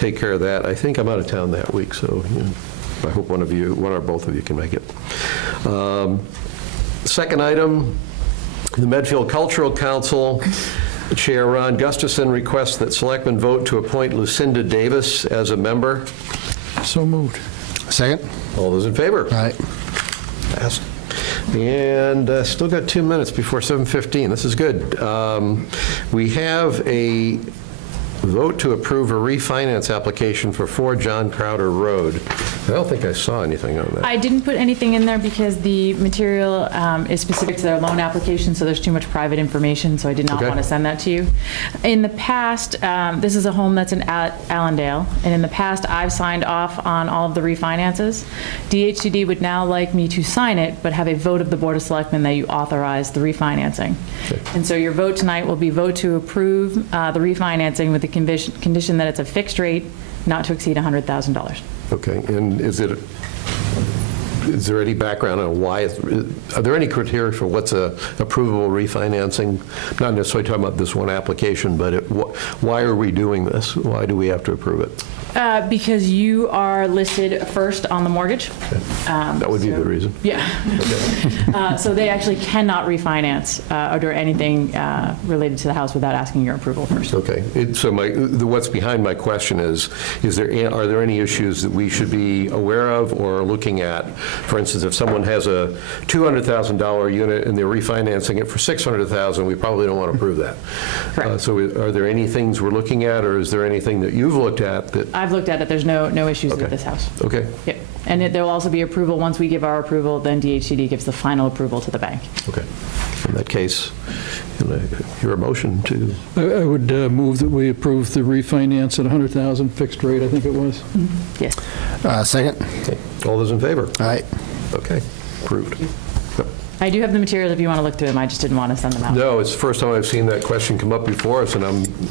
take care of that. I think I'm out of town that week, so I hope one or both of you can make it. Second item, the Medfield Cultural Council. Chair Ron Gustafson requests that selectmen vote to appoint Lucinda Davis as a member. So moved. Second. All those in favor? Aye. Passed. And still got 2 minutes before 7:15. This is good. We have a vote to approve a refinance application for 4 John Crowder Road. I don't think I saw anything on that. I didn't put anything in there because the material is specific to their loan application, so there's too much private information, so I did not want to send that to you. In the past, this is a home that's in Allendale, and in the past, I've signed off on all of the refinances. DHCD would now like me to sign it, but have a vote of the Board of Selectmen that you authorize the refinancing. Okay. And so your vote tonight will be vote to approve the refinancing with the condition that it's a fixed rate, not to exceed $100,000. Okay, and is there any background on why, are there any criteria for what's a approvable refinancing? Not necessarily talking about this one application, but why are we doing this? Why do we have to approve it? Because you are listed first on the mortgage. Okay. That would be the reason. Yeah. Okay. So they actually cannot refinance or do anything related to the house without asking your approval first. Okay. So what's behind my question are there any issues that we should be aware of or looking at? For instance, if someone has a $200,000 unit and they're refinancing it for $600,000, we probably don't want to approve that. Correct. So are there any things we're looking at, or is there anything that you've looked at that? I've looked at it. There's no issues with this house. Okay. Yep. And there will also be approval. Once we give our approval, then DHCD gives the final approval to the bank. Okay. In that case, can I hear a motion to? I would move that we approve the refinance at $100,000 fixed rate, I think it was. Mm-hmm. Yes. Second. Okay. All those in favor? Aye. Okay. Approved. I do have the materials if you want to look through them. I just didn't want to send them out. No, it's the first time I've seen that question come up before us, and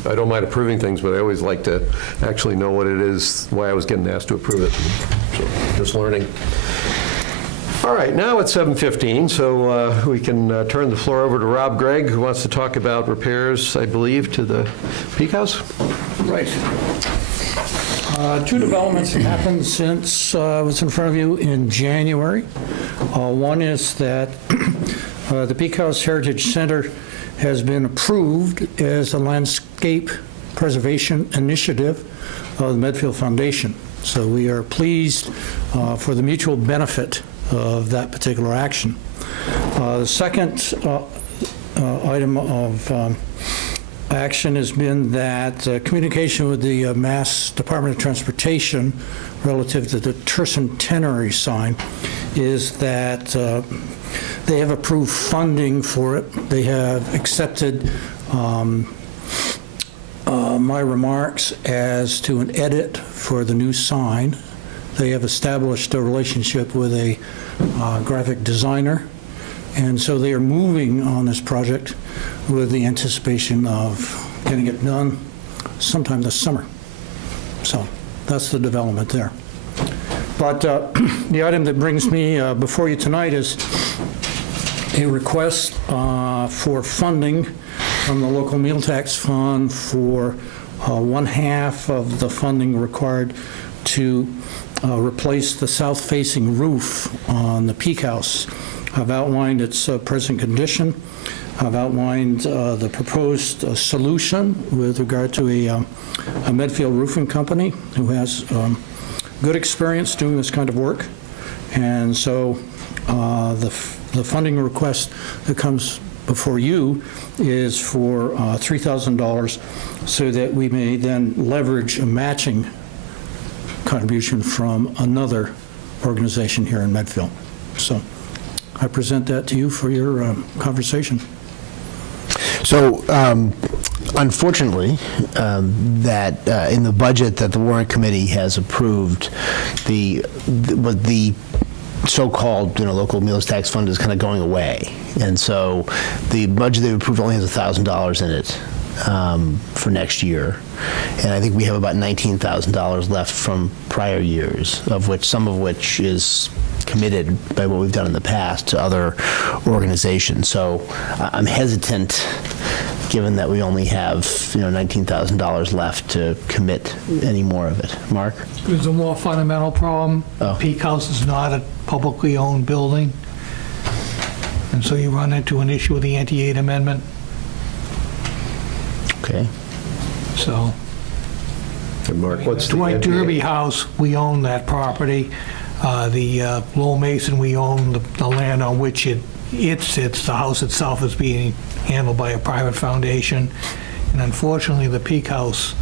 I don't mind approving things, but I always like to actually know what it is, why I was getting asked to approve it. So just learning. All right, now it's 7:15, so we can turn the floor over to Rob Gregg, who wants to talk about repairs, I believe, to the Peak House. Right. 2 developments have happened since I was in front of you in January. One is that the Peak House Heritage Center has been approved as a landscape preservation initiative of the Medfield Foundation. So we are pleased for the mutual benefit of that particular action. The second item of action has been that communication with the Mass Department of Transportation relative to the tercentenary sign is that they have approved funding for it. They have accepted my remarks as to an edit for the new sign. They have established a relationship with a graphic designer, and so they are moving on this project with the anticipation of getting it done sometime this summer. So that's the development there. But the item that brings me before you tonight is a request for funding from the local meal tax fund for 1/2 of the funding required to replace the south-facing roof on the Peak House. I've outlined its present condition. I've outlined the proposed solution with regard to a Medfield roofing company who has good experience doing this kind of work. And so the funding request that comes before you is for $3,000 so that we may then leverage a matching contribution from another organization here in Medfield. So I present that to you for your conversation. So, unfortunately, that in the budget that the Warrant Committee has approved, the so-called local meals tax fund is kind of going away, and so the budget they approved only has $1,000 in it for next year, and I think we have about $19,000 left from prior years, some of which is committed by what we've done in the past to other organizations. So I'm hesitant given that we only have, $19,000 left to commit any more of it. Mark? There's a more fundamental problem. Oh. Peak House is not a publicly owned building, and so you run into an issue with the anti-aid amendment. Okay. So And Mark, what's the Dwight NPA? Derby House, we own that property. The Lowell Mason, we own the land on which it sits. The house itself is being handled by a private foundation. And unfortunately, the Peak House,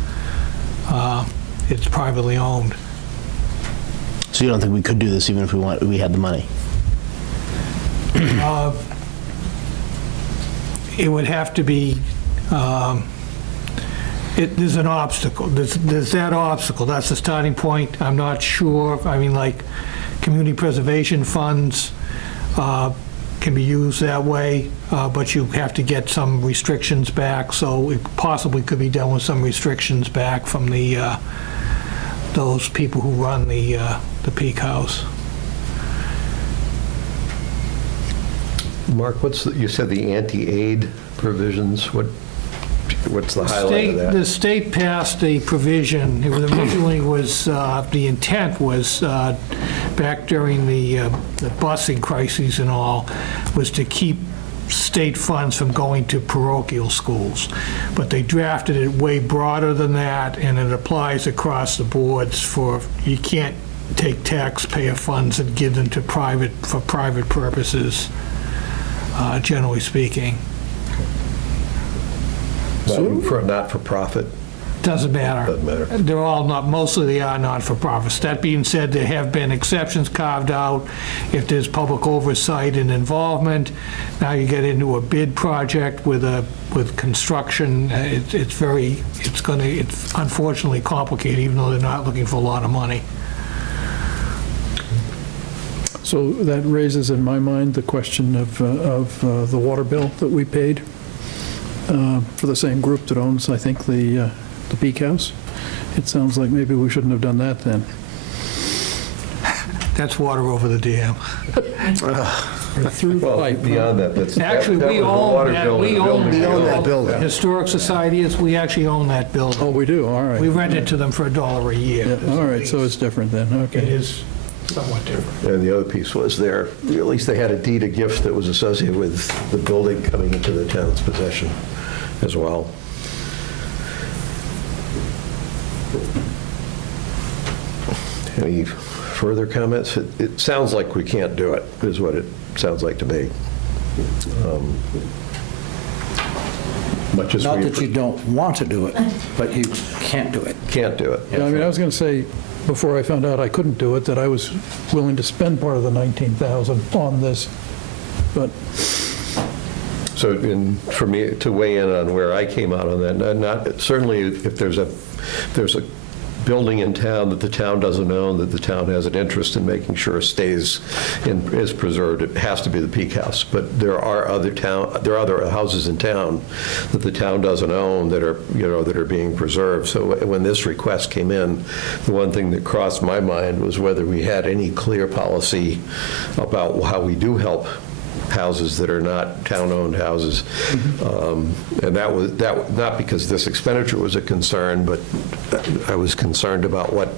it's privately owned. So you don't think we could do this even if we had the money? It would have to be, there's an obstacle. There's that obstacle. That's the starting point. I'm not sure. I mean, like, community preservation funds can be used that way, but you have to get some restrictions back. So it possibly could be done with some restrictions back from those people who run the Peak House. Mark, you said the anti-aid provisions, what's the highlight of that? The state passed a provision. It was originally the intent was, back during the busing crises and all, was to keep state funds from going to parochial schools. But they drafted it way broader than that, and it applies across the boards you can't take taxpayer funds and give them to for private purposes, generally speaking. For not-for-profit? Doesn't matter. Doesn't matter. They're all mostly they are not-for-profits. That being said, there have been exceptions carved out if there's public oversight and involvement. Now you get into a bid project with construction. It's unfortunately complicated, even though they're not looking for a lot of money. So that raises in my mind the question of the water bill that we paid for the same group that owns, I think, the Peak House. It sounds like maybe we shouldn't have done that then. That's water over the dam. Through Well, pipe. beyond that, that's... Actually, that we was the own water that. bill We and the own building that building. Historic Society we actually own that building. Oh, we do, all right. We rent it to them for $1 a year. Yeah, all right, so it's different then, It okay. is somewhat different. And the other piece was at least they had a deed of gift that was associated with the building coming into the town's possession as well. Any further comments? It sounds like we can't do it, is what it sounds like to me. Much as Not we that you don't want to do it, but you can't do it. can't do it. Yeah, I mean, I was going to say, before I found out I couldn't do it, that I was willing to spend part of the $19,000 on this, but So for me to weigh in on where I came out on that, certainly if there's a building in town that the town doesn't own, that the town has an interest in making sure is preserved, it has to be the Peak House. But there are other houses in town that the town doesn't own that are being preserved. So when this request came in, the one thing that crossed my mind was whether we had any clear policy about how we do help houses that are not town-owned houses. And that was not because this expenditure was a concern, but I was concerned about what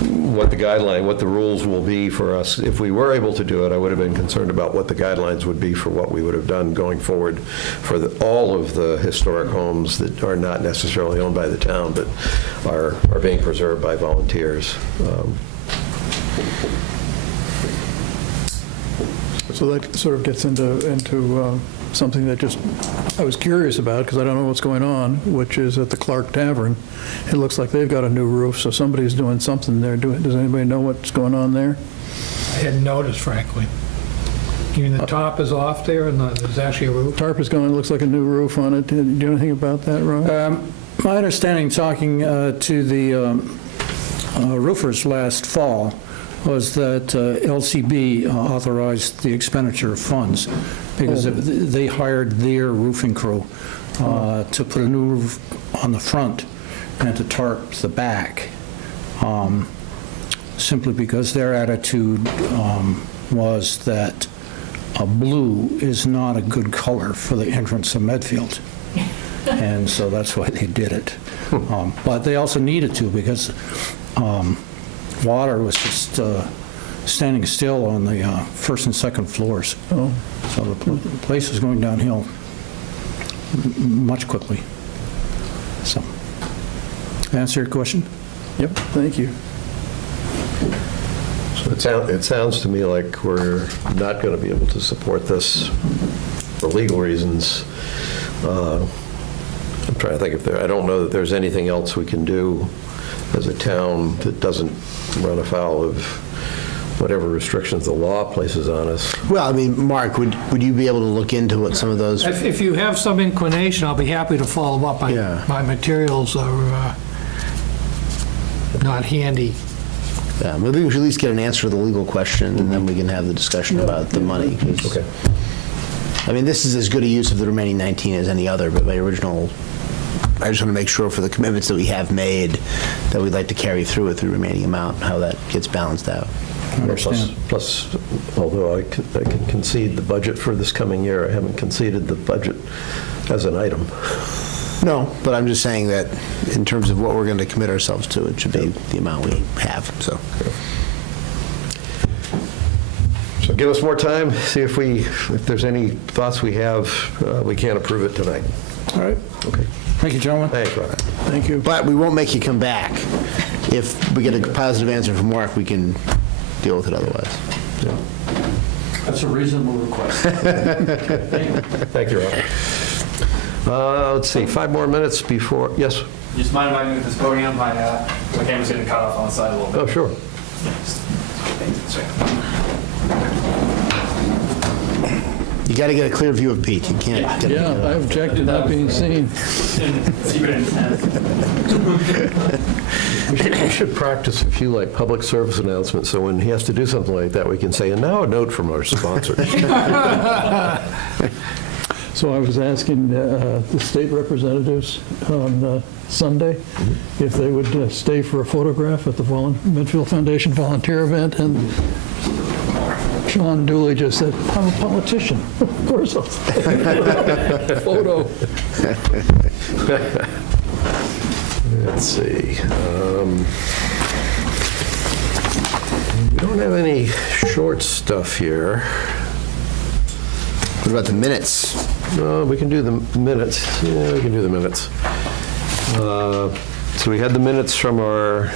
the rules will be for us. If we were able to do it, I would have been concerned about what the guidelines would be for what we would have done going forward for all of the historic homes that are not necessarily owned by the town, but are being preserved by volunteers. so that sort of gets into something that I was curious about, because I don't know what's going on, which is at the Clark Tavern. It looks like they've got a new roof, so somebody's doing something there. Does anybody know what's going on there? I hadn't noticed, frankly. You mean the top is off there and there's actually a roof? Tarp is going, it looks like a new roof on it. Do you know anything about that, Ron? My understanding, talking to the roofers last fall, was that LCB authorized the expenditure of funds because they hired their roofing crew to put a new roof on the front and to tarp the back, simply because their attitude was that blue is not a good color for the entrance of Medfield. And so that's why they did it. But they also needed to, because water was just standing still on the first and second floors. Oh, So the place is going downhill much quickly. So, answer your question? yep, thank you. So it sounds to me like we're not going to be able to support this for legal reasons. I'm trying to think if I don't know that there's anything else we can do as a town that doesn't run afoul of whatever restrictions the law places on us. Well, I mean, Mark, would you be able to look into what some of those? If you have some inclination, I'll be happy to follow up. Yeah. My materials are not handy. Yeah, maybe we should at least get an answer to the legal question, and then we can have the discussion about the money. 'Cause, Okay. I mean, this is as good a use of the remaining 19 as any other, but my original, I just want to make sure for the commitments that we have made that we'd like to carry through with the remaining amount, how that gets balanced out. Plus, although I can concede the budget for this coming year, I haven't conceded the budget as an item. No, but I'm just saying that in terms of what we're going to commit ourselves to, it should be the amount we have, so. So give us more time, see if there's any thoughts we have, we can't approve it tonight. All right. Okay. Thank you, gentlemen. Thanks, Rob. Thank you. But we won't make you come back. If we get a positive answer from Mark, we can deal with it otherwise. So. That's a reasonable request. Thank you, Rob. Let's see, 5 more minutes before, yes? Just mind if I move this podium? My camera's getting cut off on the side a little bit. Oh, sure. You got to get a clear view of Pete. You can't get Yeah, I object to not being seen. Secret intent. We should practice a few like public service announcements, so when he has to do something like that, we can say, and now a note from our sponsors. So I was asking the state representatives on Sunday if they would stay for a photograph at the Medfield Foundation volunteer event, and Sean Dooley just said, I'm a politician. Of course I'll stay. Photo. Let's see. We don't have any short stuff here. What about the minutes? We can do the minutes. Yeah, we can do the minutes. So we had the minutes from our,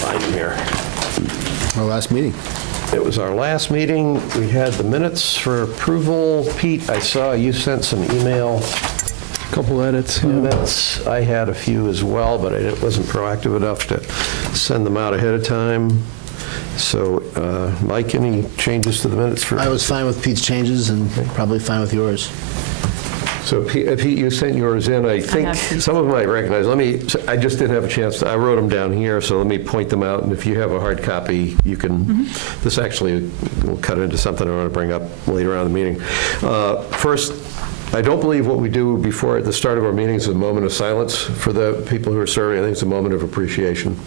find them here. Our last meeting. It was our last meeting. We had the minutes for approval. Pete, I saw you sent some email Couple edits. Yeah. minutes. I had a few as well, but I wasn't proactive enough to send them out ahead of time. So, Mike, any changes to the minutes for? I was fine with Pete's changes and probably fine with yours. So, Pete, you sent yours in. I think have Pete's. some of them I recognize. I just didn't have a chance to, I wrote them down here, so let me point them out. And if you have a hard copy, you can, this actually will cut into something I want to bring up later on in the meeting. First, I don't believe what we do before at the start of our meetings is a moment of silence for the people who are serving. I think it's a moment of appreciation.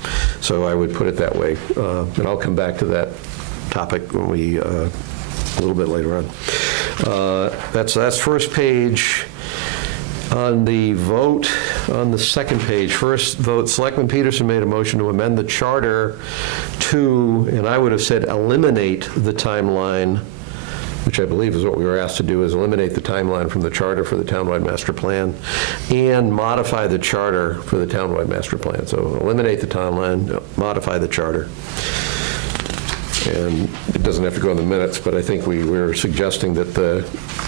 So I would put it that way. And I'll come back to that topic when we, a little bit later on. That's first page. On the vote, on the second page, first vote, Selectman Peterson made a motion to amend the charter to, and I would have said eliminate the timeline, which I believe is what we were asked to do, is eliminate the timeline from the charter for the townwide master plan and modify the charter for the townwide master plan. So eliminate the timeline, modify the charter. And it doesn't have to go in the minutes, but I think we're suggesting that the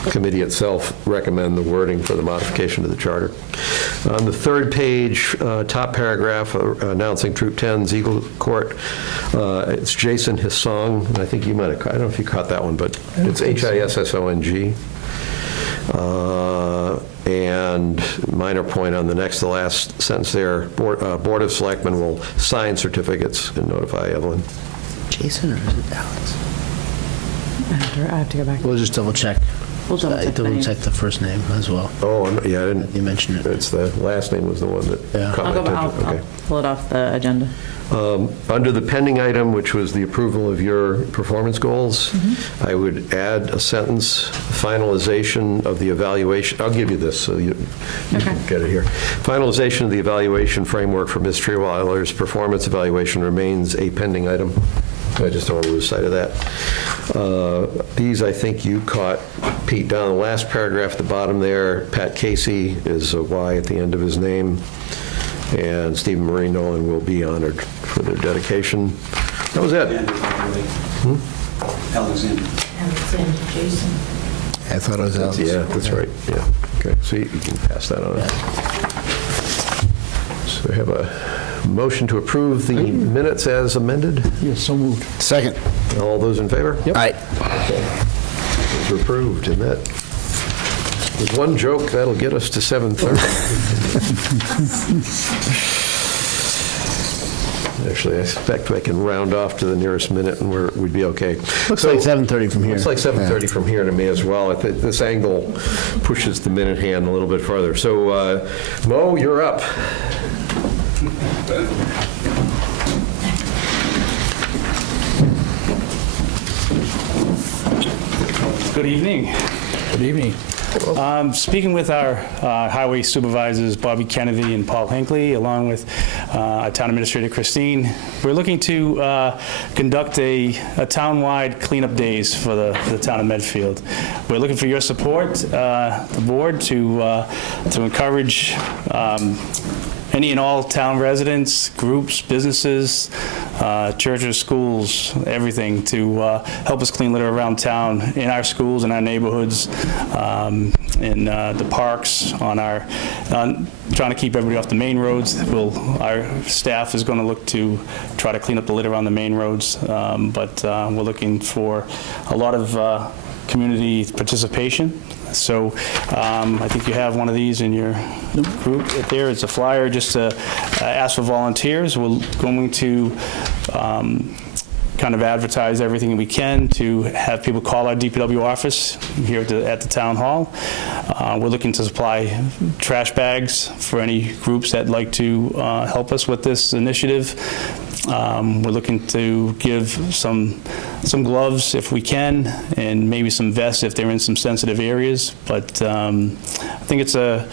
committee itself recommend the wording for the modification to the charter. On the third page, top paragraph, announcing Troop 10's Eagle Court, it's Jason Hissong, and I think you might have, I don't know if you caught that one, but it's Hissong. And minor point on the next to last sentence there, Board of Selectmen will sign certificates and notify Evelyn. Jason or is it Alex? I have to go back. We'll just double check. We'll double I check the double name. check the first name as well. Oh, yeah, I didn't. You mentioned it. It's the last name was the one that Yeah. caught my I'll attention. Okay. pull it off the agenda. Under the pending item, which was the approval of your performance goals, I would add a sentence, finalization of the evaluation. I'll give you this so you Okay. can get it here. Finalization of the evaluation framework for Ms. Treeweiler's performance evaluation remains a pending item. I just don't want to lose sight of that. These, I think you caught, Pete, down the last paragraph at the bottom there. Pat Casey is a Y at the end of his name. And Stephen Marie Nolan will be honored for their dedication. That was it. Alexander. Alexander Jason. I thought it was Alex. Yeah, that's right, yeah. Okay, so you can pass that on. So we have a motion to approve the minutes as amended. Yes, so moved. Second. All those in favor? Yep. Aye. Those are approved, and that, with one joke, that'll get us to 7:30. Actually, I expect I can round off to the nearest minute and we'd be okay. Looks So- like 7:30 from here. Looks like 7:30 from here to me as well. I think this angle pushes the minute hand a little bit farther. So, Mo, you're up. Good evening. Good evening. Speaking with our highway supervisors, Bobby Kennedy and Paul Hinckley, along with our town administrator, Christine, we're looking to conduct a town-wide cleanup days for the town of Medfield. We're looking for your support, the board, to encourage any and all town residents, groups, businesses, churches, schools, everything, to help us clean litter around town, in our schools, in our neighborhoods, in the parks, trying to keep everybody off the main roads. Our staff is going to look to try to clean up the litter on the main roads, but we're looking for a lot of community participation. So I think you have one of these in your group there. It's a flyer just to ask for volunteers. We're going to kind of advertise everything we can to have people call our DPW office here at the town hall. We're looking to supply trash bags for any groups that like to help us with this initiative. We're looking to give some gloves if we can, and maybe some vests if they're in some sensitive areas. But I think it's a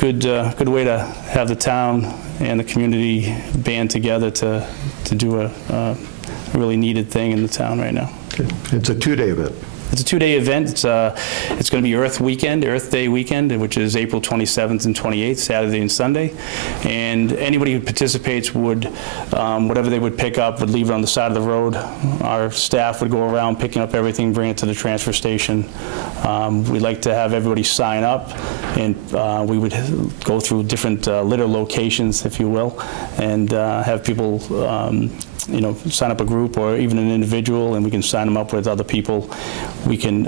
good way to have the town and the community band together to do a really needed thing in the town right now. It's a two-day event. It's a two-day event. It's going to be Earth Day weekend, which is April 27th and 28th, Saturday and Sunday. And anybody who participates would, whatever they would pick up, would leave it on the side of the road. Our staff would go around picking up everything, bring it to the transfer station. We'd like to have everybody sign up, and we would go through different litter locations, if you will, and have people sign up a group or even an individual, and we can sign them up with other people. We can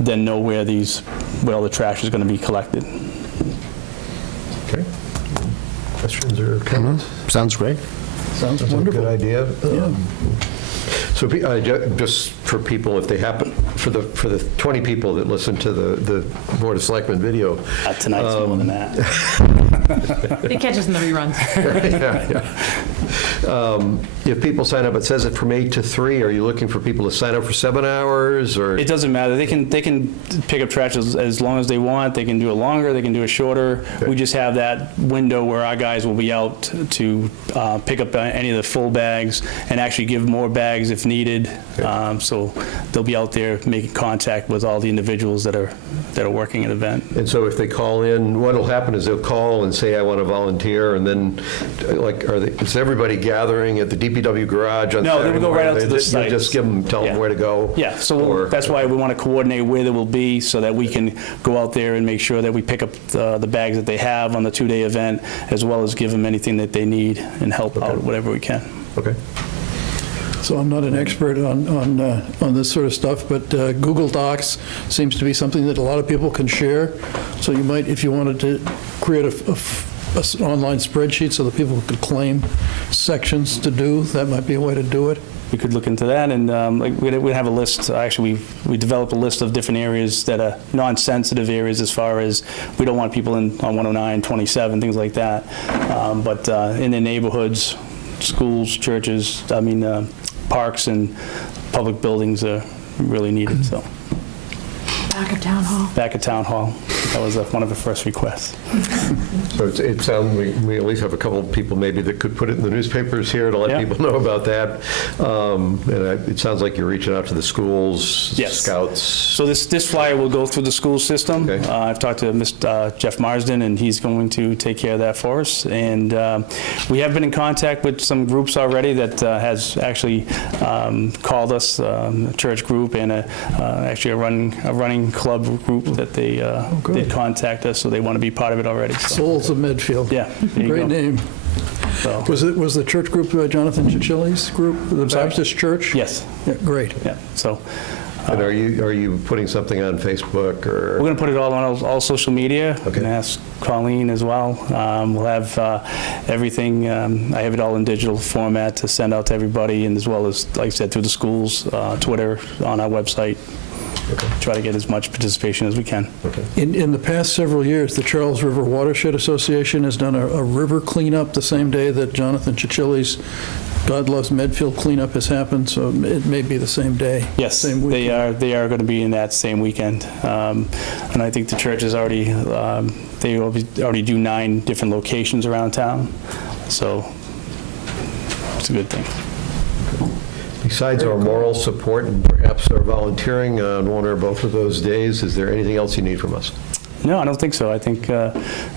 then know where all the trash is going to be collected. Okay. Questions or comments? Sounds great. Sounds That's wonderful. a good idea. Yeah. So just for people, if they happen, for the 20 people that listen to the Board of Selectmen video. Tonight's more than that. They catch us in the reruns. If people sign up, it says it from 8 to 3. Are you looking for people to sign up for 7 hours, or? It doesn't matter. They can pick up trash as long as they want. They can do it longer. They can do it shorter. Okay. We just have that window where our guys will be out to pick up any of the full bags and actually give more bags if needed. Okay. So they'll be out there making contact with all the individuals that are working an event. And so if they call in, what will happen is they'll call and say, I want to volunteer, and then, is everybody gathering at the DPW garage on Saturday No, they would go right morning? out to the site. You'll just tell them Yeah. where to go? Yeah, so Or- that's why we want to coordinate where they will be so that we can go out there and make sure that we pick up the bags that they have on the two-day event, as well as give them anything that they need and help out whatever we can. Okay. So I'm not an expert on this sort of stuff, but Google Docs seems to be something that a lot of people can share. So you might, if you wanted to create an online spreadsheet so that people could claim sections to do, that might be a way to do it. we could look into that. And we have a list. Actually, we developed a list of different areas that are non-sensitive areas, as far as we don't want people on 109, 27, things like that. But in the neighborhoods, schools, churches, parks and public buildings are really needed. So. Back of Town Hall. Back at Town Hall. That was one of the first requests. So it sounds, we at least have a couple of people maybe that could put it in the newspapers here to let Yeah. people know about that. And it sounds like you're reaching out to the schools, Yes. scouts. So this flyer will go through the school system. Okay. I've talked to Mr. Jeff Marsden, and he's going to take care of that for us. And we have been in contact with some groups already that has actually called us, a church group and actually a running club group that they did contact us, so they want to be part of it already. So. Souls of Medfield. Yeah, there you Great go. name. So, Was the church group Jonathan Cicilli's group, the sorry? Baptist Church? yes, Yeah, great. yeah. So And are you putting something on Facebook or? we're going to put it all on all social media. Okay. I'm going to ask Colleen as well. We'll have everything. I have it all in digital format to send out to everybody, and as well as, like I said, through the schools, Twitter, on our website. Okay. Try to get as much participation as we can. Okay. In the past several years, the Charles River Watershed Association has done a river cleanup the same day that Jonathan Cicilli's God Loves Medfield cleanup has happened, so it may be the same day. Yes, same weekend. they are going to be in that same weekend. And I think the church is already, they already do 9 different locations around town. So it's a good thing. Besides our moral support and perhaps our volunteering on one or both of those days, is there anything else you need from us? No, I don't think so. I think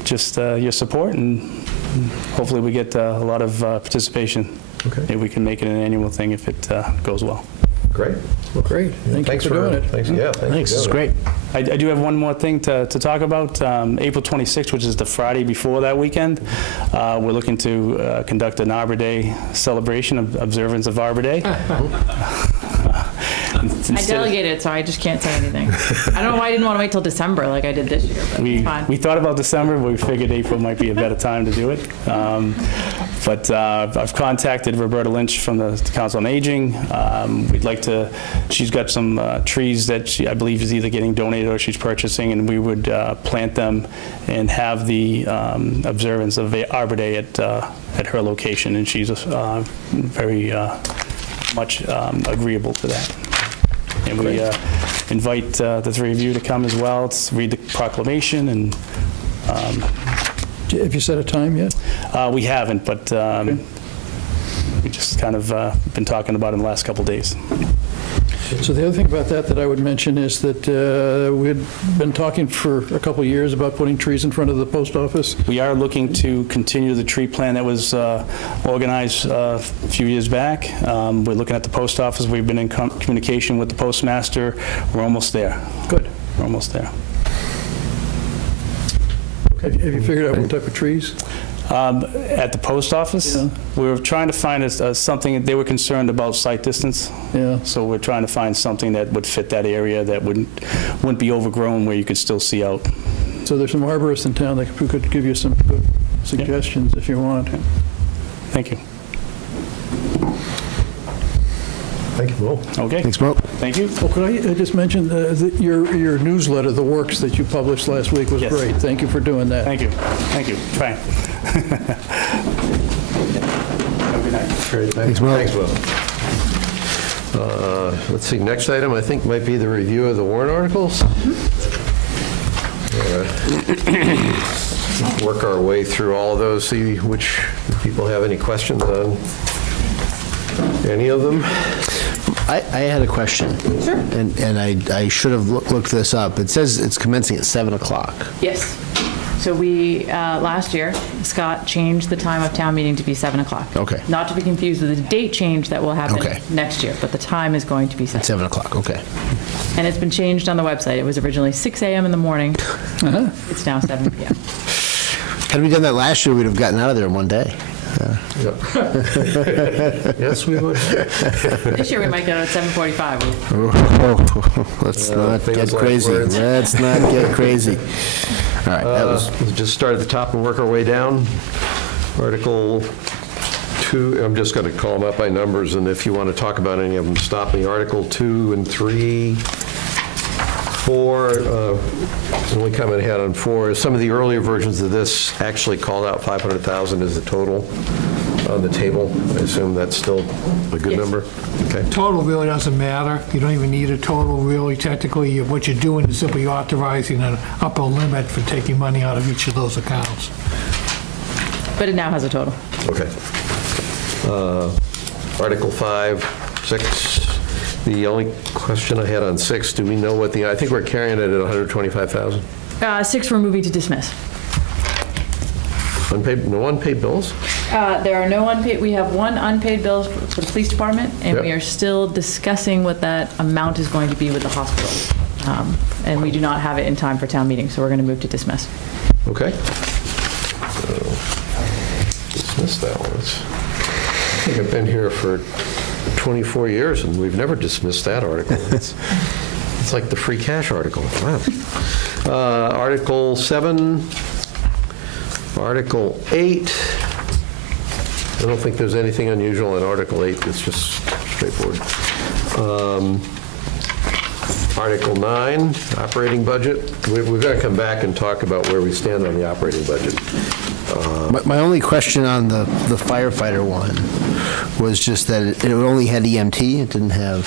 just your support, and hopefully we get a lot of participation. Okay. Maybe we can make it an annual thing if it goes well. Great. Well, great. Thanks for doing it. Thanks, yeah. Thanks, it's for doing great. I do have one more thing to talk about. April 26th, which is the Friday before that weekend, we're looking to conduct an Arbor Day celebration, observance of Arbor Day. I delegated, so I just can't say anything. I don't know why I didn't want to wait till December like I did this year, but it's fine. We thought about December, but we figured April might be a better time to do it. But I've contacted Roberta Lynch from the Council on Aging. We'd like to, she's got some trees that I believe is either getting donated or she's purchasing, and we would plant them and have the observance of Arbor Day at her location, and she's very much agreeable to that. And we invite the 3 of you to come as well, to read the proclamation. And Have you set a time yet? we haven't, but we just kind of been talking about it in the last couple of days. So the other thing about that I would mention is that we'd been talking for a couple of years about putting trees in front of the post office. We are looking to continue the tree plan that was organized a few years back. We're looking at the post office. We've been in communication with the postmaster. We're almost there. Good. We're almost there. Have you figured out what type of trees? At the post office, Yeah. we were trying to find something. They were concerned about sight distance. Yeah. So we're trying to find something that would fit that area, that wouldn't be overgrown, where you could still see out. So there's some arborists in town that could give you some good suggestions if you want. Thank you. Thank you, Will. Okay. Thanks, Mo. Thank you. Oh, could I just mention your newsletter, The Works, that you published last week was Yes. great. Thank you for doing that. Thank you. Thank you. Try. Have a good night. Great, Thanks, Will. Thanks, Will. Let's see, next item I think might be the review of the warrant articles. Work our way through all of those, see which people have any questions on any of them. I had a question. Sure. And I should have looked this up. It says it's commencing at 7 o'clock. Yes. So we, last year, Scott changed the time of town meeting to be 7 o'clock. Okay. Not to be confused with the date change that will happen Okay. next year, but the time is going to be 7. 7 o'clock, okay. And it's been changed on the website. It was originally 6 a.m. in the morning. It's now 7 p.m. Had we done that last year, we'd have gotten out of there in one day. Yes, we would. This year we might get out at 7:45. Let's not famous get last crazy. words. Let's not get crazy. All right, that was... We'll just start at the top and work our way down. Article 2, I'm just going to call them up by numbers, and if you want to talk about any of them, stop me. Article 2 and 3, 4, the only comment I had on 4 is some of the earlier versions of this actually called out 500,000 as the total on the table. I assume that's still a good number? Okay. Total really doesn't matter. You don't even need a total, really. Technically, what you're doing is simply authorizing an upper limit for taking money out of each of those accounts. But it now has a total. Okay. Article 5, 6. The only question I had on 6, do we know what I think we're carrying it at 125,000? 6, we're moving to dismiss. No unpaid bills? There are no unpaid, we have one unpaid bill for the police department, and Yep. we are still discussing what that amount is going to be with the hospital. And we do not have it in time for town meeting, so we're going to move to dismiss. Okay. So, dismiss that one. I think I've been here for 24 years, and we've never dismissed that article. It's like the free cash article. Wow. Article 7, Article 8. I don't think there's anything unusual in Article 8. It's just straightforward. Article 9, operating budget. We've got to come back and talk about where we stand on the operating budget. My only question on the firefighter one was just that it only had EMT. It didn't have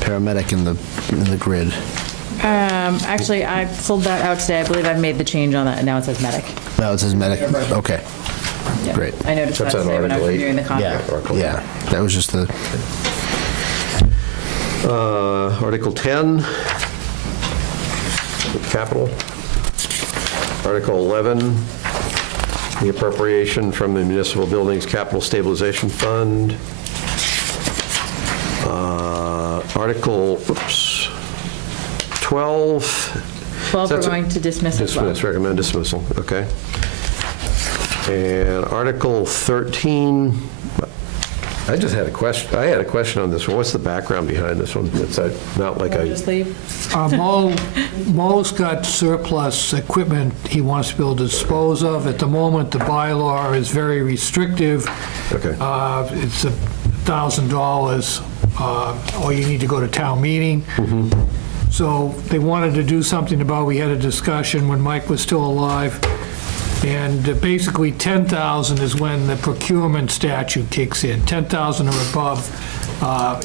paramedic in the grid. Actually, I pulled that out today. I believe I've made the change on that, and now it says medic. Now it says medic. Okay. Yeah. Great. I noticed that That's on today when I was Article 8. reviewing the Yeah. contract. Yeah. That was just the. Article 10, capital. Article 11, the appropriation from the Municipal Buildings Capital Stabilization Fund. Article, 12. 12, we're going to dismiss as well. Dismiss, recommend dismissal, okay. And Article 13, I just had a question. I had a question on this one. What's the background behind this one? It's not like We'll I... just leave. Mo's got surplus equipment he wants to be able to dispose of. At the moment, the bylaw is very restrictive. Okay. It's $1,000, or you need to go to town meeting. So they wanted to do something about, we had a discussion when Mike was still alive, and basically 10,000 is when the procurement statute kicks in. 10,000 or above,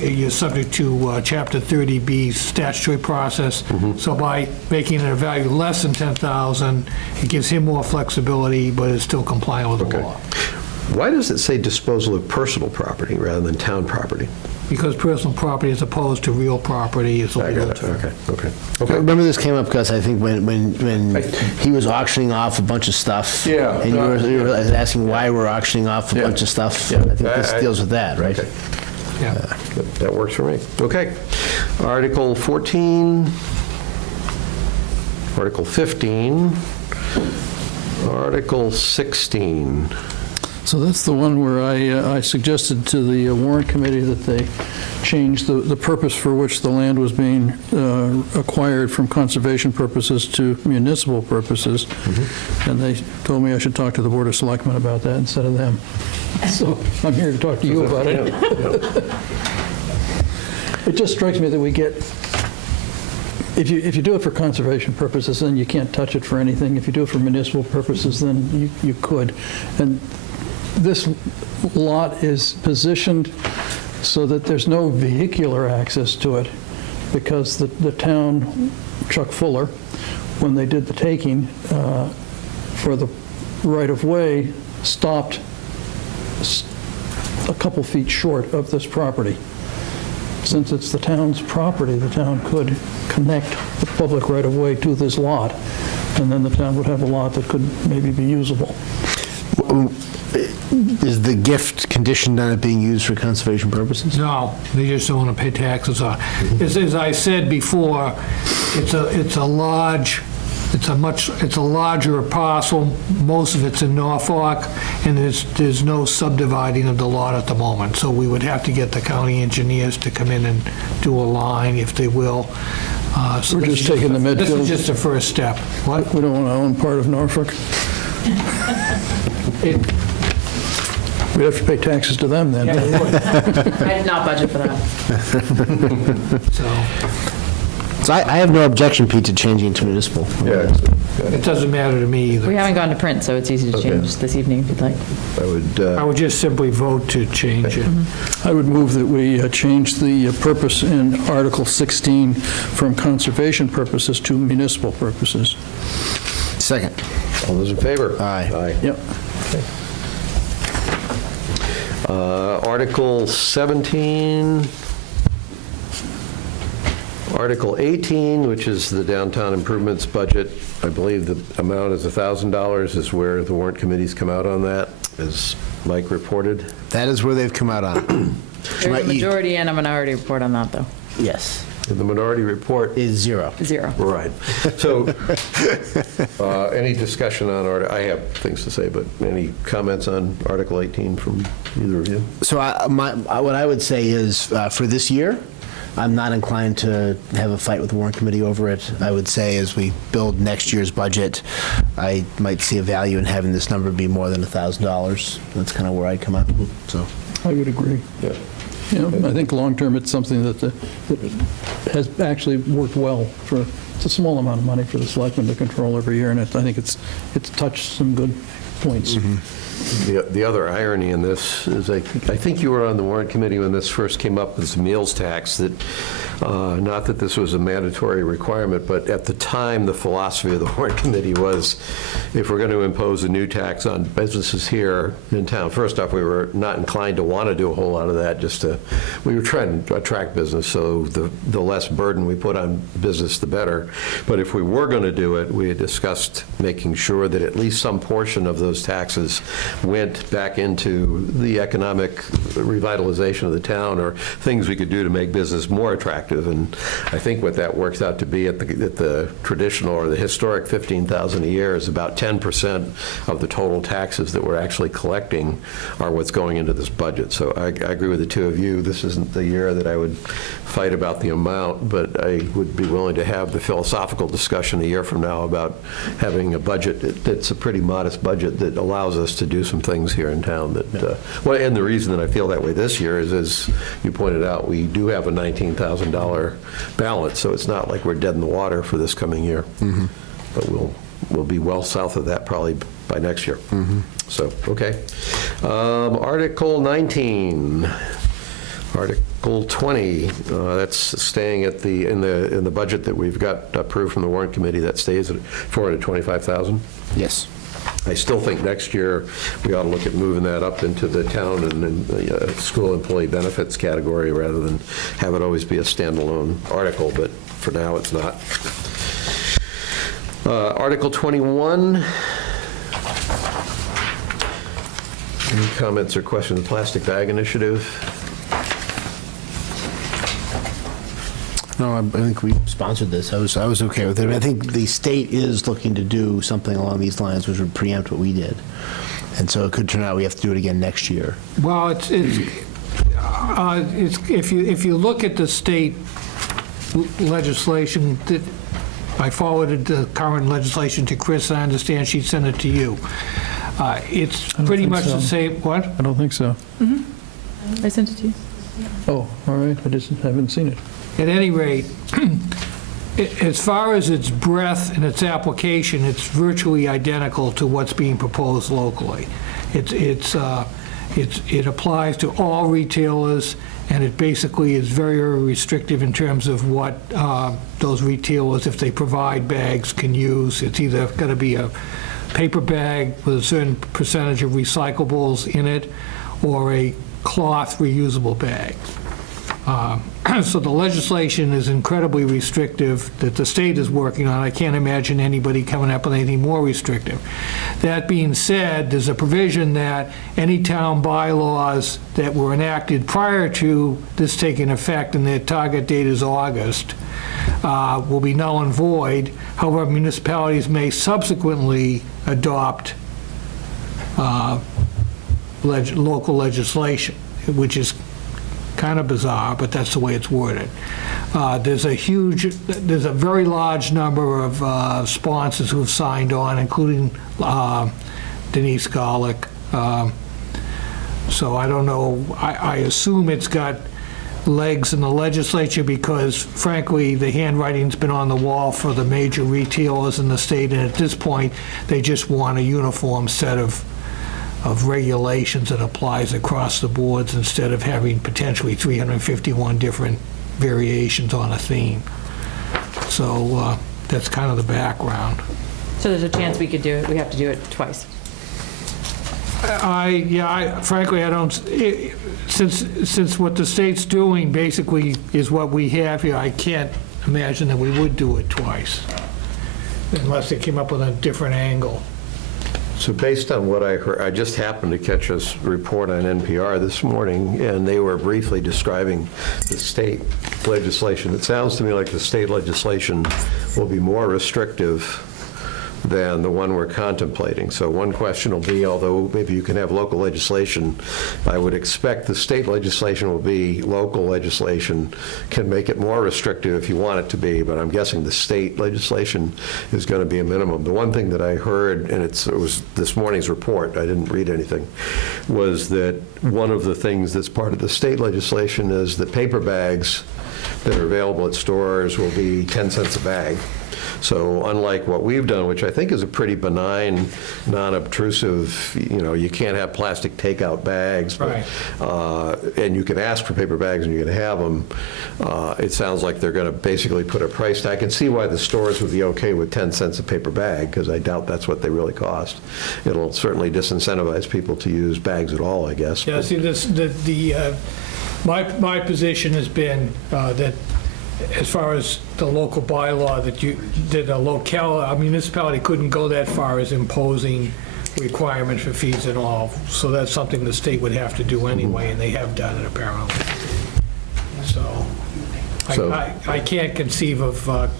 you're subject to Chapter 30B statutory process. So by making it a value less than 10,000, it gives him more flexibility, but it's still compliant with the Okay. law. Why does it say disposal of personal property rather than town property? Because personal property as opposed to real property is a I legal got it. term. Okay. I Okay. remember this came up because I think when he was auctioning off a bunch of stuff. Yeah. And you were asking why we're auctioning off a bunch of stuff. Yeah. I think this deals with that, right? Okay. Yeah. That works for me. Okay. Article 14, Article 15, Article 16. So that's the one where I suggested to the warrant committee that they change the purpose for which the land was being acquired from conservation purposes to municipal purposes. And they told me I should talk to the Board of Selectmen about that instead of them. So I'm here to talk to you about it. It just strikes me that we get, if you do it for conservation purposes, then you can't touch it for anything. If you do it for municipal purposes, then you could. And this lot is positioned so that there's no vehicular access to it, because the town, Chuck Fuller, when they did the taking for the right-of-way, stopped a couple feet short of this property. Since it's the town's property, the town could connect the public right-of-way to this lot, and then the town would have a lot that could maybe be usable. Is the gift conditioned on it being used for conservation purposes? No, they just don't want to pay taxes on it. As I said before, it's a larger parcel. Most of it's in Norfolk, and there's no subdividing of the lot at the moment. So we would have to get the county engineers to come in and do a line, if they will. So We're just taking the Medfield. This is just the first step. What? We don't want to own part of Norfolk. We'd have to pay taxes to them then. Yeah, you would. I did not budget for that. So I have no objection, Pete, to changing to municipal. Yeah. It doesn't matter to me either. We haven't gone to print, so it's easy to change this evening if you'd like. I would just simply vote to change it. I would move that we change the purpose in Article 16 from conservation purposes to municipal purposes. Second. All those in favor? Aye. Aye. Yep. Article 17, Article 18, which is the downtown improvements budget. I believe the amount is $1,000 is where the warrant committees come out on that, as Mike reported. That is where they've come out on. There's a majority and a minority report on that, though. Yes. The minority report Is 0. 0. Right. So, any discussion on, I have things to say, but any comments on Article 18 from either of you? So what I would say is, for this year, I'm not inclined to have a fight with the warrant committee over it. I would say as we build next year's budget, I might see a value in having this number be more than $1,000. That's kind of where I'd come up. So I would agree. Yeah. I think long-term, it's something that has actually worked well for, it's a small amount of money for the selectmen to control every year, and I think it's touched some good points. The other irony in this is I think you were on the warrant committee when this first came up as meals tax, that not that this was a mandatory requirement, but at the time the philosophy of the warrant committee was if we're going to impose a new tax on businesses here in town, first off, we were not inclined to want to do a whole lot of that, we were trying to attract business, so the less burden we put on business, the better. But if we were going to do it, we had discussed making sure that at least some portion of those taxes went back into the economic revitalization of the town or things we could do to make business more attractive. And I think what that works out to be at the traditional or the historic $15,000 a year is about 10% of the total taxes that we're actually collecting are what's going into this budget. So I agree with the two of you. This isn't the year that I would fight about the amount, but I would be willing to have the philosophical discussion a year from now about having a budget that's a pretty modest budget that allows us to do some things here in town that, and the reason that I feel that way this year is, as you pointed out, we do have a $19,000 balance, so it's not like we're dead in the water for this coming year. But we'll be well south of that probably by next year. So, okay. Article 19. Article 20, that's staying at in the budget that we've got approved from the warrant committee, that stays at $425,000. yes. I still think next year we ought to look at moving that up into the town and the school employee benefits category rather than have it always be a standalone article, but for now it's not. Article 21. Any comments or questions? The plastic bag initiative. No, I think we sponsored this. I was okay with it. I think the state is looking to do something along these lines, which would preempt what we did. And so it could turn out we have to do it again next year. Well, if you look at the state legislation, that I forwarded the current legislation to Chris, and I understand she sent it to you. It's pretty much the same. What? I don't think so. I sent it to you. Oh, all right. I haven't seen it. At any rate, as far as its breadth and its application, it's virtually identical to what's being proposed locally. It applies to all retailers, and it basically is very, very restrictive in terms of what those retailers, if they provide bags, can use. It's either got to be a paper bag with a certain percentage of recyclables in it, or a cloth reusable bag. So the legislation is incredibly restrictive that the state is working on. I can't imagine anybody coming up with anything more restrictive. That being said, there's a provision that any town bylaws that were enacted prior to this taking effect, and their target date is August, will be null and void. However, municipalities may subsequently adopt local legislation, which is kind of bizarre, but that's the way it's worded. There's a very large number of sponsors who have signed on, including Denise Garlick, So I don't know, I assume it's got legs in the legislature because frankly, the handwriting's been on the wall for the major retailers in the state, and at this point, they just want a uniform set of regulations that applies across the boards instead of having potentially 351 different variations on a theme. So that's kind of the background. So there's a chance we could do it, we have to do it twice. Frankly, I don't, since what the state's doing basically is what we have here, I can't imagine that we would do it twice, unless they came up with a different angle. So based on what I heard, I just happened to catch a report on NPR this morning, and they were briefly describing the state legislation. It sounds to me like the state legislation will be more restrictive than the one we're contemplating. So one question will be, although maybe you can have local legislation, I would expect the state legislation will be local legislation, can make it more restrictive if you want it to be, but I'm guessing the state legislation is going to be a minimum. The one thing that I heard, and it was this morning's report, I didn't read anything, was that one of the things that's part of the state legislation is that paper bags that are available at stores will be 10 cents a bag. So unlike what we've done, which I think is a pretty benign, non-obtrusive, you can't have plastic takeout bags, but, right. And you can ask for paper bags and you can have them. It sounds like they're going to basically put a price tag. I can see why the stores would be okay with 10 cents a paper bag, because I doubt that's what they really cost. It'll certainly disincentivize people to use bags at all, I guess. Yeah, see, my position has been that as far as the local bylaw, that a municipality couldn't go that far as imposing requirements for fees and all. So that's something the state would have to do anyway, and they have done it apparently. So I can't conceive of,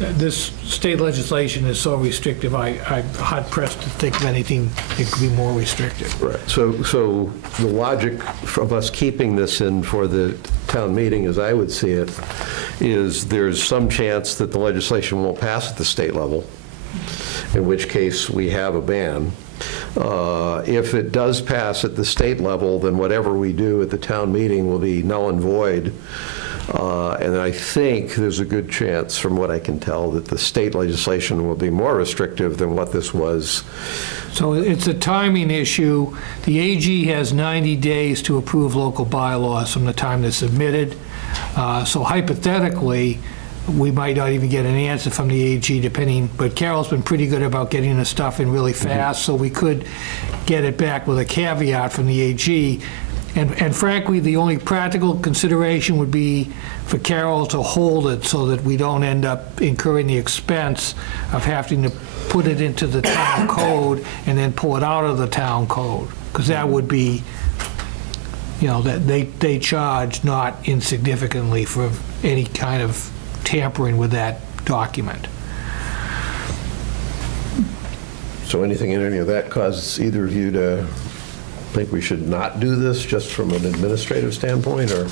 this state legislation is so restrictive, I'm hard pressed to think of anything that could be more restrictive. Right. So the logic of us keeping this in for the town meeting, as I would see it, is there's some chance that the legislation won't pass at the state level, in which case we have a ban. If it does pass at the state level, then whatever we do at the town meeting will be null and void. And I think there's a good chance, from what I can tell, that the state legislation will be more restrictive than what this was. So it's a timing issue. The AG has 90 days to approve local bylaws from the time they're submitted. So hypothetically, we might not even get an answer from the AG, depending, but Carol's been pretty good about getting the stuff in really fast, so we could get it back with a caveat from the AG. And frankly, the only practical consideration would be for Carol to hold it so that we don't end up incurring the expense of having to put it into the town code and then pull it out of the town code, because that would be, that they charge not insignificantly for any kind of tampering with that document. So anything in any of that causes either of you to think we should not do this, just from an administrative standpoint, or?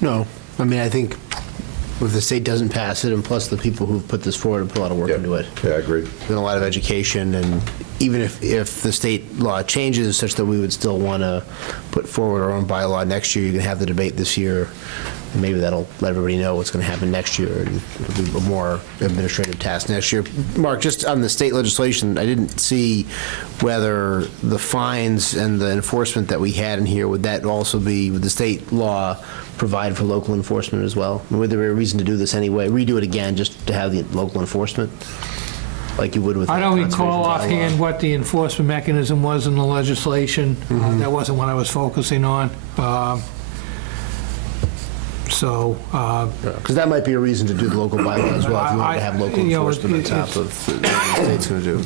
No. I mean, I think if the state doesn't pass it, and plus the people who've put this forward have put a lot of work into it. Yeah, I agree. There's been a lot of education, and even if the state law changes such that we would still want to put forward our own bylaw next year, you can have the debate this year. And maybe that'll let everybody know what's going to happen next year, and it'll be a more administrative task next year. Mark, just on the state legislation, I didn't see whether the fines and the enforcement that we had in here, would that also be, would the state law provide for local enforcement as well? Would there be a reason to do this anyway, redo it again just to have the local enforcement, like you would with the I don't conservation recall offhand what the enforcement mechanism was in the legislation. That wasn't what I was focusing on. Because that might be a reason to do the local bylaw as well, if you want to have local enforcement on top of what the state's going to do.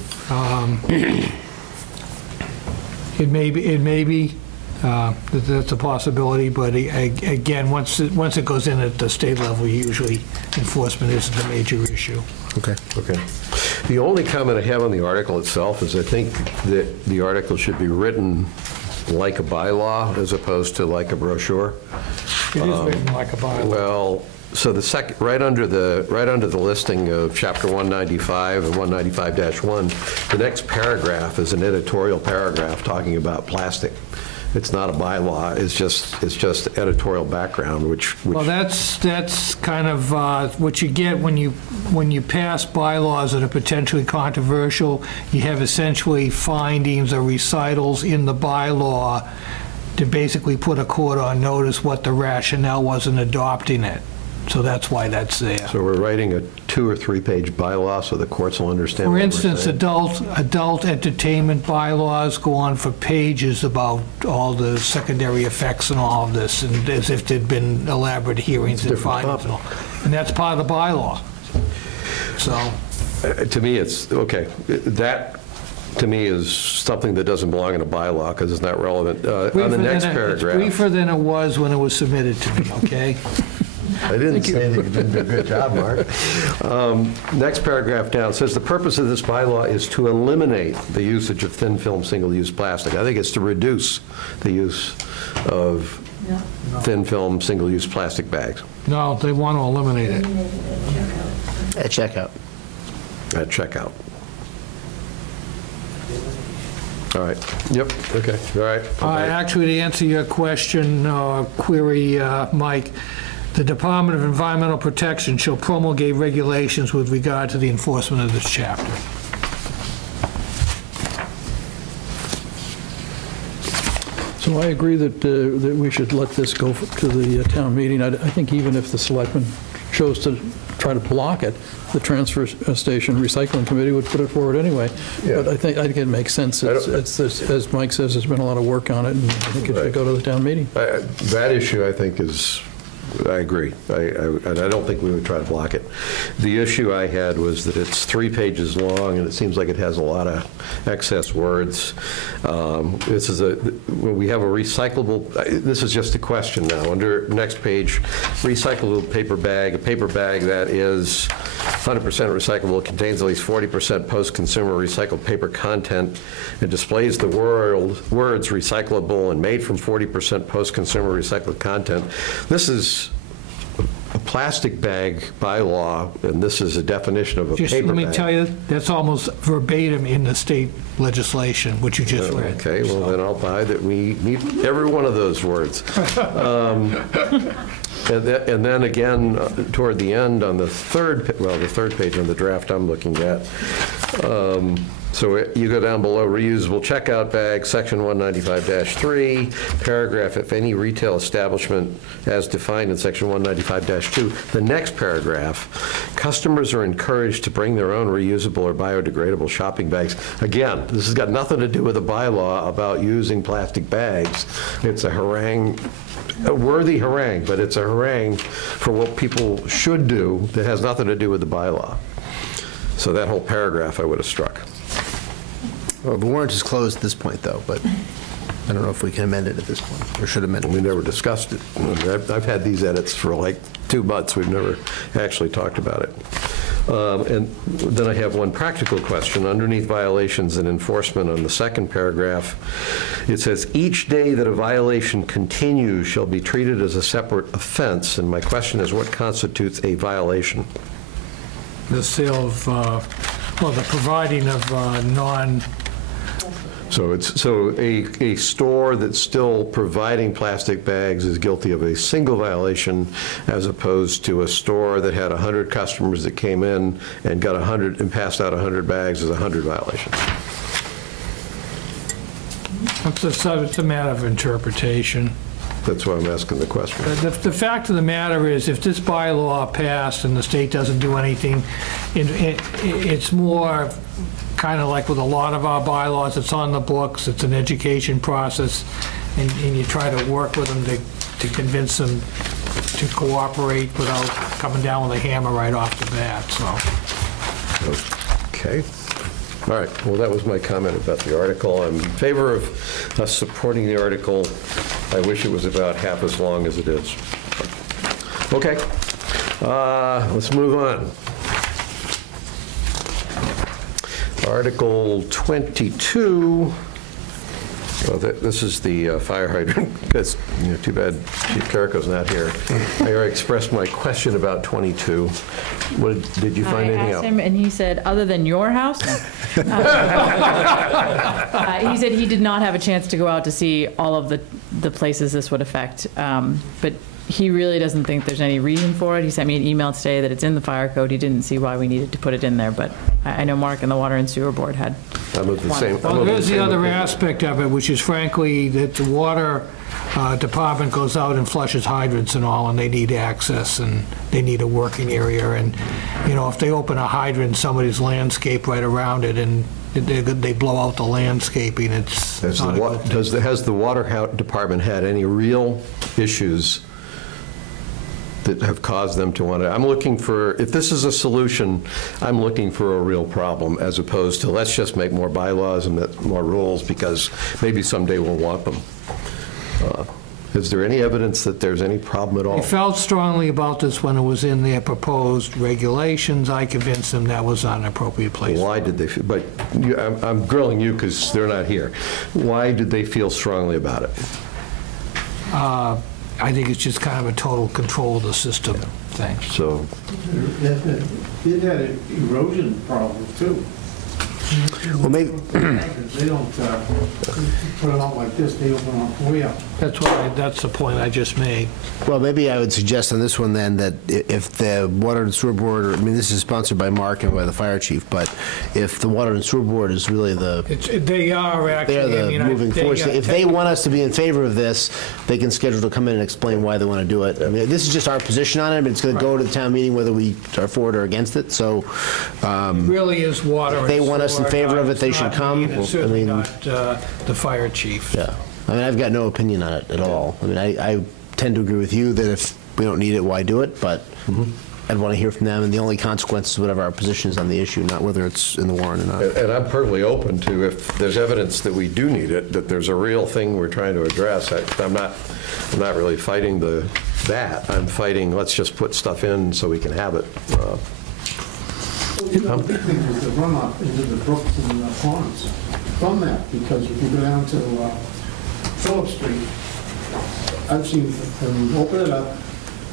It may be that's a possibility, but again, once it goes in at the state level, usually enforcement isn't a major issue. Okay. Okay. The only comment I have on the article itself is I think that the article should be written like a bylaw as opposed to like a brochure. It is written like a bylaw. Well, so the second, right under the listing of Chapter 195 and 195-1, the next paragraph is an editorial paragraph talking about plastic. It's not a bylaw, it's just editorial background, which Well, that's kind of what you get when you pass bylaws that are potentially controversial. You have essentially findings or recitals in the bylaw to basically put a court on notice what the rationale was in adopting it. So that's why that's there. So we're writing a 2 or 3 page bylaw so the courts will understand For what we're instance, saying. adult entertainment bylaws go on for pages about all the secondary effects and all of this, and as if there'd been elaborate hearings and findings and all. And that's part of the bylaw. So, To me, it's, okay, that, to me, is something that doesn't belong in a bylaw because it's not relevant. On the next paragraph. It's briefer than it was when it was submitted to me, okay? I didn't say that you didn't do a good job, Mark. Next paragraph down says, the purpose of this bylaw is to eliminate the usage of thin film single-use plastic. I think it's to reduce the use of thin film single-use plastic bags. No, they want to eliminate it. At checkout. At checkout. All right, yep, okay, all right. Actually, to answer your question, query, Mike, the Department of Environmental Protection shall promulgate regulations with regard to the enforcement of this chapter. So I agree that we should let this go to the town meeting. I think even if the selectmen chose to try to block it, the transfer station recycling committee would put it forward anyway. Yeah. But I think it makes sense. It's, as Mike says, there's been a lot of work on it, and I think it should go to the town meeting. That issue, I think, is, I agree. And I don't think we would try to block it. The issue I had was that it's 3 pages long, and it seems like it has a lot of excess words. This is when we have a recyclable, this is just a question now. Under next page, recyclable paper bag, a paper bag that is 100% recyclable, contains at least 40% post-consumer recycled paper content, and displays the words recyclable and made from 40% post-consumer recycled content. This is a plastic bag bylaw, and this is a definition of a paper bag. Let me tell you, that's almost verbatim in the state legislation, which you just read. Okay, well, then I'll buy that we need every one of those words. And then again, toward the end on the third page on the draft I'm looking at, so you go down below, reusable checkout bag, section 195-3, paragraph, if any retail establishment as defined in section 195-2. The next paragraph, customers are encouraged to bring their own reusable or biodegradable shopping bags. Again, this has got nothing to do with a bylaw about using plastic bags. It's a harangue, a worthy harangue, but it's a harangue for what people should do that has nothing to do with the bylaw. So that whole paragraph I would have struck. Well, the warrant is closed at this point, though, but I don't know if we can amend it at this point, or should amend it. We never discussed it. I've had these edits for like 2 months. We've never actually talked about it. And then I have one practical question. Underneath violations and enforcement on the second paragraph, it says, each day that a violation continues shall be treated as a separate offense. And my question is, what constitutes a violation? The sale of, well, the providing of non... So a store that's still providing plastic bags is guilty of a single violation, as opposed to a store that had 100 customers that came in and got 100 and passed out 100 bags is 100 violations. It's a matter of interpretation. That's why I'm asking the question. The fact of the matter is, if this bylaw passed and the state doesn't do anything, it's more kind of like with a lot of our bylaws, it's on the books, it's an education process, and you try to work with them to convince them to cooperate without coming down with a hammer right off the bat, so. Okay. All right. Well, that was my comment about the article. I'm in favor of us supporting the article. I wish it was about half as long as it is. Okay. Let's move on. Article 22 Well, this is the fire hydrant. It's, too bad Chief Carrico's not here. I already expressed my question about 22. Did you find anything I else? asked him, and he said, other than your house? He said he did not have a chance to go out to see all of the places this would affect, but he really doesn't think there's any reason for it. He sent me an email today that it's in the fire code. He didn't see why we needed to put it in there, but I know Mark and the Water and Sewer Board had. I'm of the same. Well, there's the other aspect of it, which is frankly that the water department goes out and flushes hydrants and all, and they need access and they need a working area. And, if they open a hydrant, somebody's landscape right around it, and they blow out the landscaping, it's not a good thing. Has the water department had any real issues that have caused them to want to? I'm looking for, if this is a solution, I'm looking for a real problem, as opposed to let's just make more bylaws and more rules because maybe someday we'll want them. Is there any evidence that there's any problem at all? They felt strongly about this when it was in their proposed regulations. I convinced them that was not an appropriate place. Why did they feel, but I'm grilling you because they're not here. Why did they feel strongly about it? I think it's just kind of a total control of the system thing. So, It had an erosion problem too. Well, maybe, They don't put it out like this, they open up way up. That's the point I just made. well, maybe I would suggest on this one then that if the Water and Sewer Board, this is sponsored by Mark and by the fire chief, but if the Water and Sewer Board is really They are actually. they're the moving force, if they want us to be in favor of this, they can schedule to come in and explain why they want to do it. This is just our position on it, but it's going to go to the town meeting whether we are for it or against it, so. It really is water. If they want us in favor of it, they should come. It's certainly not the fire chief. Yeah. I've got no opinion on it at all. I tend to agree with you that if we don't need it, why do it? But I'd want to hear from them, and the only consequence is whatever our position is on the issue, not whether it's in the warrant or not. and I'm perfectly open to, if there's evidence that we do need it, that there's a real thing we're trying to address. I'm not really fighting that. I'm fighting, let's just put stuff in so we can have it. The big thing was the runoff into the brooks and the ponds from that, because if you go down to Phillip Street, I've seen them open it up,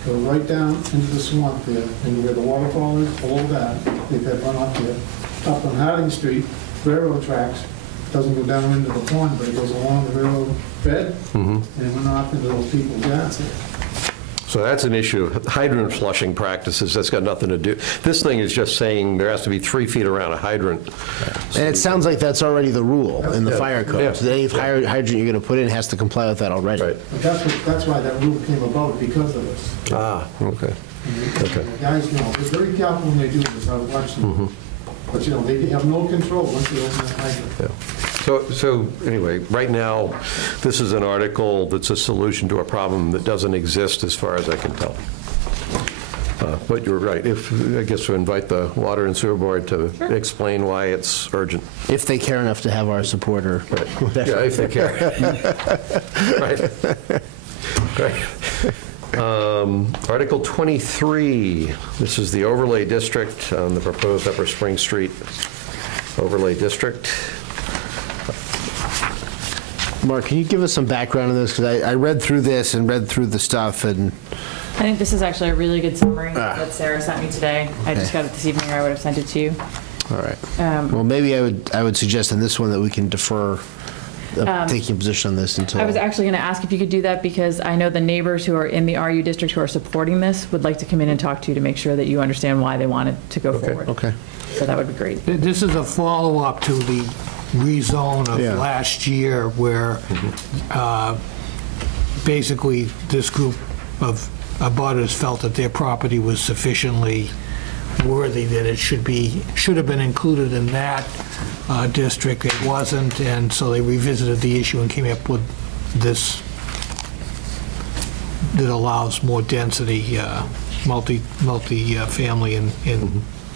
go right down into the swamp there, and where the waterfall is, below that, they've had runoff there. Up on Harding Street, railroad tracks, doesn't go down into the pond, but it goes along the railroad bed, and it went off into those people's yards there. So that's an issue of hydrant flushing practices. That's got nothing to do. This thing is just saying there has to be 3 feet around a hydrant. And it sounds like that's already the rule in the fire code. Yeah. So any hydrant you're going to put in has to comply with that already. Right. But that's why that rule came about, because of this. Ah, okay. The guys, they're very careful when they do this, I watch them. But, they have no control once they open that hydrant. Yeah. So anyway, right now, this is an article that's a solution to a problem that doesn't exist as far as I can tell. But you're right. I guess we invite the Water and Sewer Board to explain why it's urgent. If they care enough to have our support or whatever. Yeah, if they care. Right. Article 23, this is the overlay district on the proposed Upper Spring Street overlay district. Mark, can you give us some background on this? Because I read through this and read through the stuff, and I think this is actually a really good summary that Sarah sent me today. I just got it this evening, or I would have sent it to you. all right. Well, maybe I would suggest on this one that we can defer taking a position on this until. I was actually going to ask if you could do that, because I know the neighbors who are in the RU district who are supporting this would like to come in and talk to you to make sure that you understand why they want it to go forward. Okay. So that would be great. This is a follow-up to the rezone of last year, where basically this group of abutters felt that their property was sufficiently worthy that it should have been included in that district. It wasn't, and so they revisited the issue and came up with this that allows more density, multi-family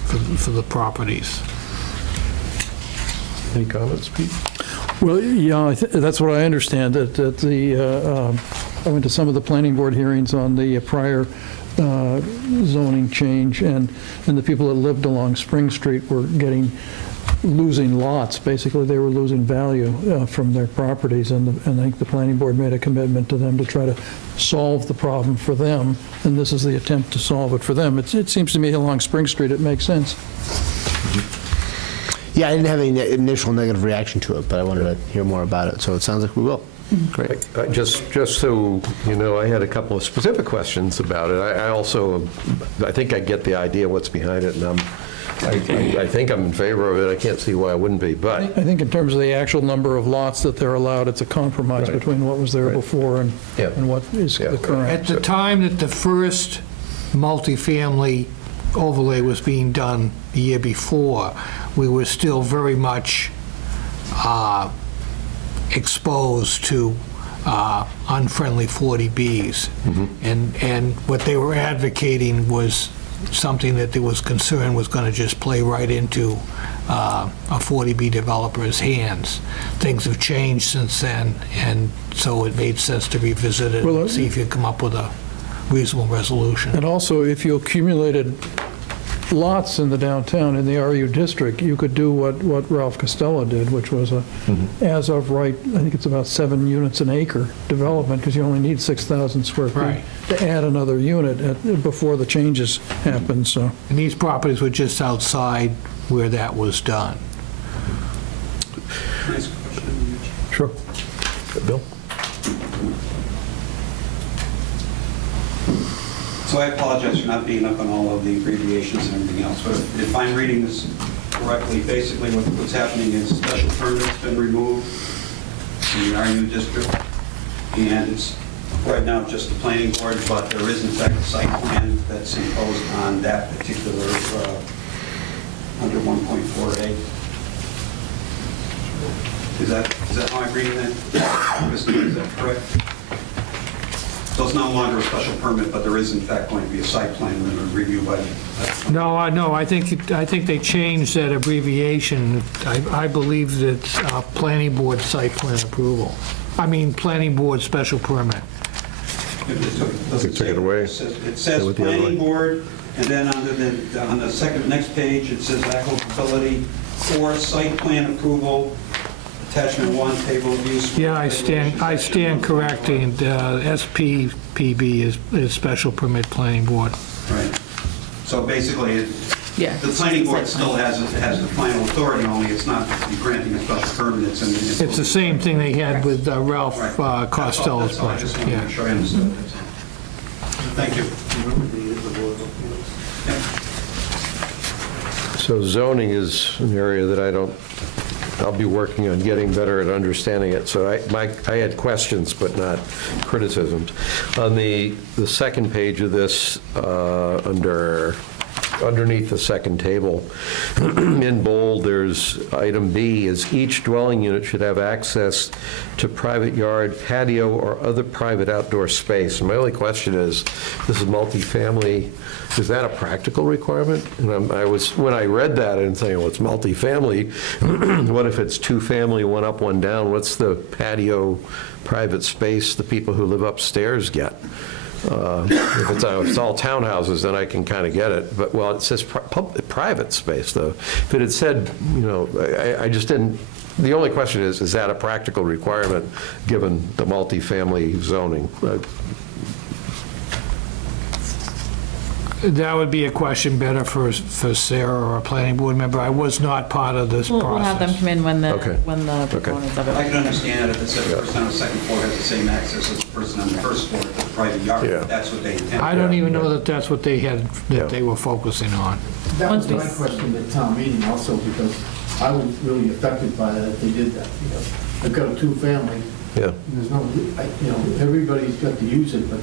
for the properties. Any comments, Pete? Well, yeah, that's what I understand, that I went to some of the planning board hearings on the prior zoning change, and the people that lived along Spring Street were getting losing lots. Basically, they were losing value from their properties, and I think the planning board made a commitment to them to try to solve the problem for them, and this is the attempt to solve it for them. It seems to me along Spring Street it makes sense. Yeah, I didn't have any initial negative reaction to it, but I wanted to hear more about it, so it sounds like we will. Great. Just so you know, I had a couple of specific questions about it. I think I get the idea what's behind it, and I think I'm in favor of it. I can't see why I wouldn't be, but. I think in terms of the actual number of lots that they're allowed, it's a compromise between what was there before and what is the current. At the time that the first multifamily overlay was being done the year before, we were still very much exposed to unfriendly 40Bs. And what they were advocating was something that there was concern was going to just play right into a 40B developer's hands. Things have changed since then, and so it made sense to revisit it and see if you come up with a reasonable resolution. And also, if you accumulated lots in the downtown, in the RU district, you could do what Ralph Costello did, which was a as of right, I think it's about 7 units an acre development, because you only need 6,000 square feet to add another unit before the changes happen. So, and these properties were just outside where that was done. Nice question. Sure. Bill? So I apologize for not being up on all of the abbreviations and everything else, but if I'm reading this correctly, basically what's happening is special permit's been removed in the RU district, and it's right now just the planning board, but there is in fact a site plan that's imposed on that particular under 1.4A. Is that how I'm reading that? Is that correct? So it's no longer a special permit, but there is in fact going to be a site plan and a review by the... No, I think they changed that abbreviation. I believe that planning board site plan approval. I mean, planning board special permit. They took it away. It says planning board, and then on the next page, it says applicability for site plan approval. Attachment 1, table of use. Yeah, I stand correcting. SPPB is special permit planning board. Right. So basically, the planning board still has the final authority, only it's not granting a special permit. It's the same thing they had with Ralph Costello's project. I just want to make sure I understood. Thank you. So zoning is an area that I'll be working on getting better at understanding it. So I had questions, but not criticisms. On the second page of this, underneath the second table, in bold, there's item B, is each dwelling unit should have access to private yard, patio, or other private outdoor space. And my only question is, this is multifamily, is that a practical requirement? And when I read that, I didn't think, well, it's multifamily. What if it's 2-family, 1 up, 1 down? What's the patio private space the people who live upstairs get? If it's all townhouses, then I can kind of get it. But, well, it says private space, though. If it had said, I just didn't, the only question is that a practical requirement given the multifamily zoning? That would be a question better for Sarah or a planning board member. I was not part of this process. We'll have them come in when the proponents of it. I can understand it if it says the person on the second floor has the same access as the person on the first floor to the private yard. Yeah. That's what they intend. I don't even know that that's what they had, they were focusing on. That was my question at town meeting also, because I was really affected by that, they did that. I've got a 2-family. Yeah. There's no, everybody's got to use it, but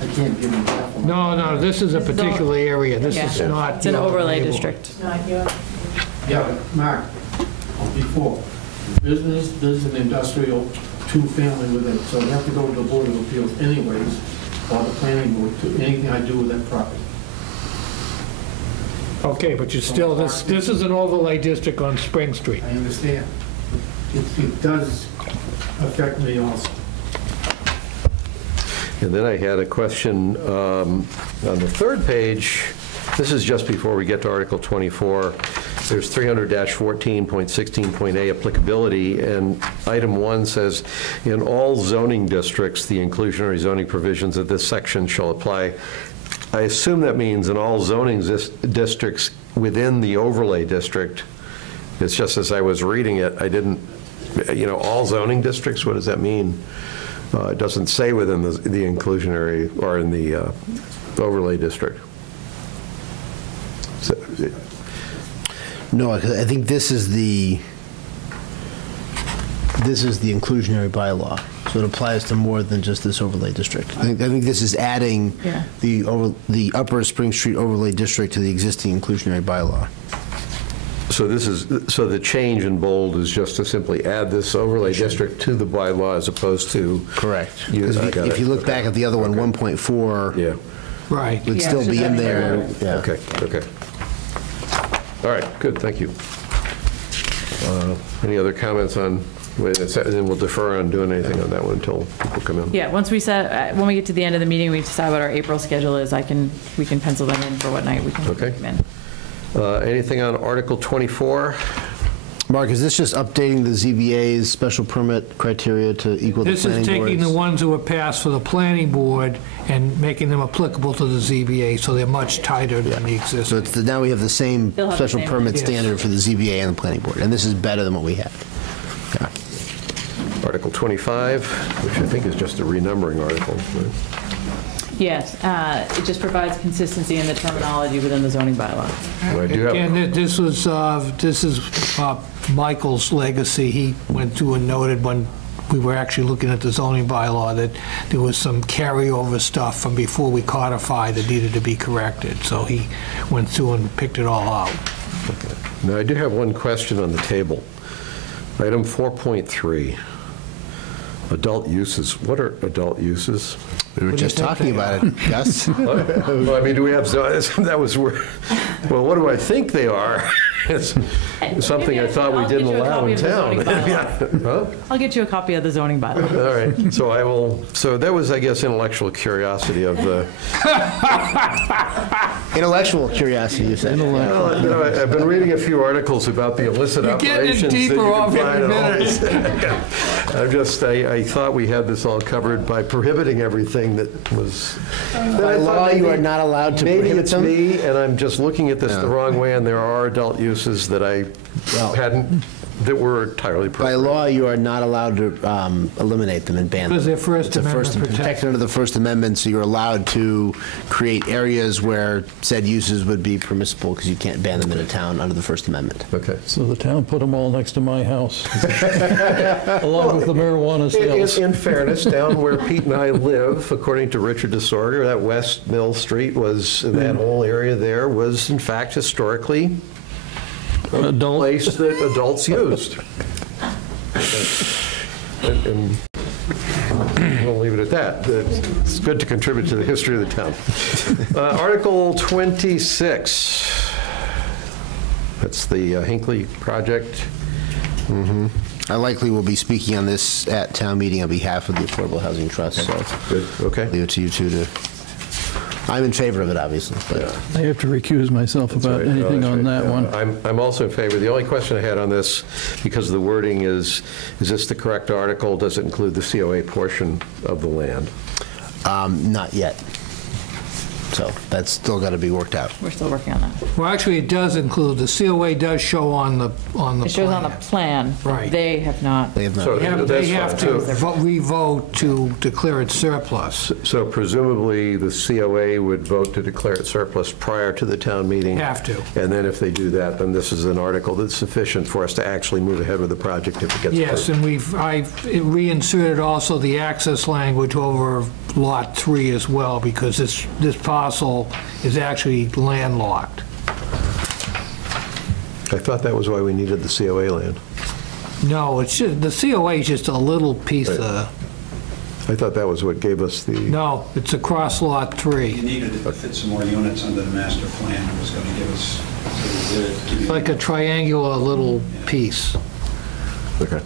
I can't give them that one. No, this is a particular area. This is not. It's an overlay district. Yeah, but Mark, before, business, there's an industrial 2-family with it, so I have to go to the Board of Appeals anyways, or the planning board, to anything I do with that property. Okay, but you still, this is an overlay district on Spring Street. I understand. It does affect me also. And then I had a question on the third page. This is just before we get to Article 24. there's 300-14.16.a applicability, and item 1 says, in all zoning districts, the inclusionary zoning provisions of this section shall apply. I assume that means in all zoning districts within the overlay district. It's just as I was reading it, I didn't, all zoning districts, what does that mean? It doesn't say within the inclusionary or in the overlay district. So, No, I think this is the inclusionary bylaw, so it applies to more than just this overlay district. I think this is adding the Upper Spring Street overlay district to the existing inclusionary bylaw. so the change in bold is just to simply add this overlay district to the bylaw as opposed to. Correct. If you look back at the other one, 1.4. Yeah. Right. Would still be in there. Yeah. Okay. All right, good, thank you. Any other comments on, and then we'll defer on doing anything on that one until people come in. Yeah, once we set, when we get to the end of the meeting, we decide what our April schedule is, we can pencil them in for what night we can come in. Anything on Article 24? Mark, is this just updating the ZBA's special permit criteria to equal the This planning is board's? taking the ones that were passed for the planning board and making them applicable to the ZBA, so they're much tighter than the existing. So it's now we have the same They'll have the special same permit Yes. standard for the ZBA and the planning board, and this is better than what we had. Yeah. Article 25, which I think is just a renumbering article. Right? Yes, it just provides consistency in the terminology within the zoning bylaw. Well, I do have, And this is Michael's legacy. He went through and noted when we were actually looking at the zoning bylaw that there was some carryover stuff from before we codified that needed to be corrected. So he went through and picked it all out. now I do have one question on the table. Item 4.3, adult uses. What are adult uses? We were just talking about it, Gus. Well, I mean, do we have, that was where, well, what do I think they are? It's something I thought we didn't allow in town. Huh? I'll get you a copy of the zoning bylaw. All right, so I will, so that was, I guess, intellectual curiosity of the, Intellectual curiosity, you said. well, I've been reading a few articles about the illicit You're getting operations that you deeper can off find every in all this. I thought we had this all covered by prohibiting everything that was. By law, you are not allowed to Maybe prohibit it's them? me, and I'm just looking at this the wrong way, and there are adult uses that I hadn't, that were entirely By prohibited. law, you are not allowed to eliminate them and ban them. Because they're First It's a Amendment protected protected. under the First Amendment, so you're allowed to create areas where said uses would be permissible because you can't ban them in a town under the First Amendment. Okay. So the town put them all next to my house, along with the marijuana sales. In fairness, down where Pete and I live, according to Richard DeSorger, that West Mill Street was, that whole area there was in fact historically a place that adults used. And we'll leave it at that. It's good to contribute to the history of the town. Article 26. That's the Hinckley project. I likely will be speaking on this at town meeting on behalf of the Affordable Housing Trust, so Good, okay. leave it to you two to, I'm in favor of it, obviously, but I have to recuse myself about Right. anything No, on that's that right. one. I'm also in favor. The only question I had on this, because the wording is this the correct article? Does it include the COA portion of the land? not yet. So that's still got to be worked out. We're still working on that. Well, actually, it does include, the COA does show on the It shows on the plan. Right. They have not. They have not. So They that's have fine, to too. re-vote to declare it surplus. So presumably, the COA would vote to declare it surplus prior to the town meeting? Have to. And then if they do that, then this is an article that's sufficient for us to actually move ahead with the project if it gets Yes, approved. and I've reinserted also the access language over Lot 3 as well, because this parcel is actually landlocked. I thought that was why we needed the COA land. No, it's just, the COA is just a little piece Right. of, I thought that was what gave us the... no, it's across Lot You 3. needed to fit some more units under the master plan. It was going to give us, so we did it. Give you- Like a triangular little piece. Okay.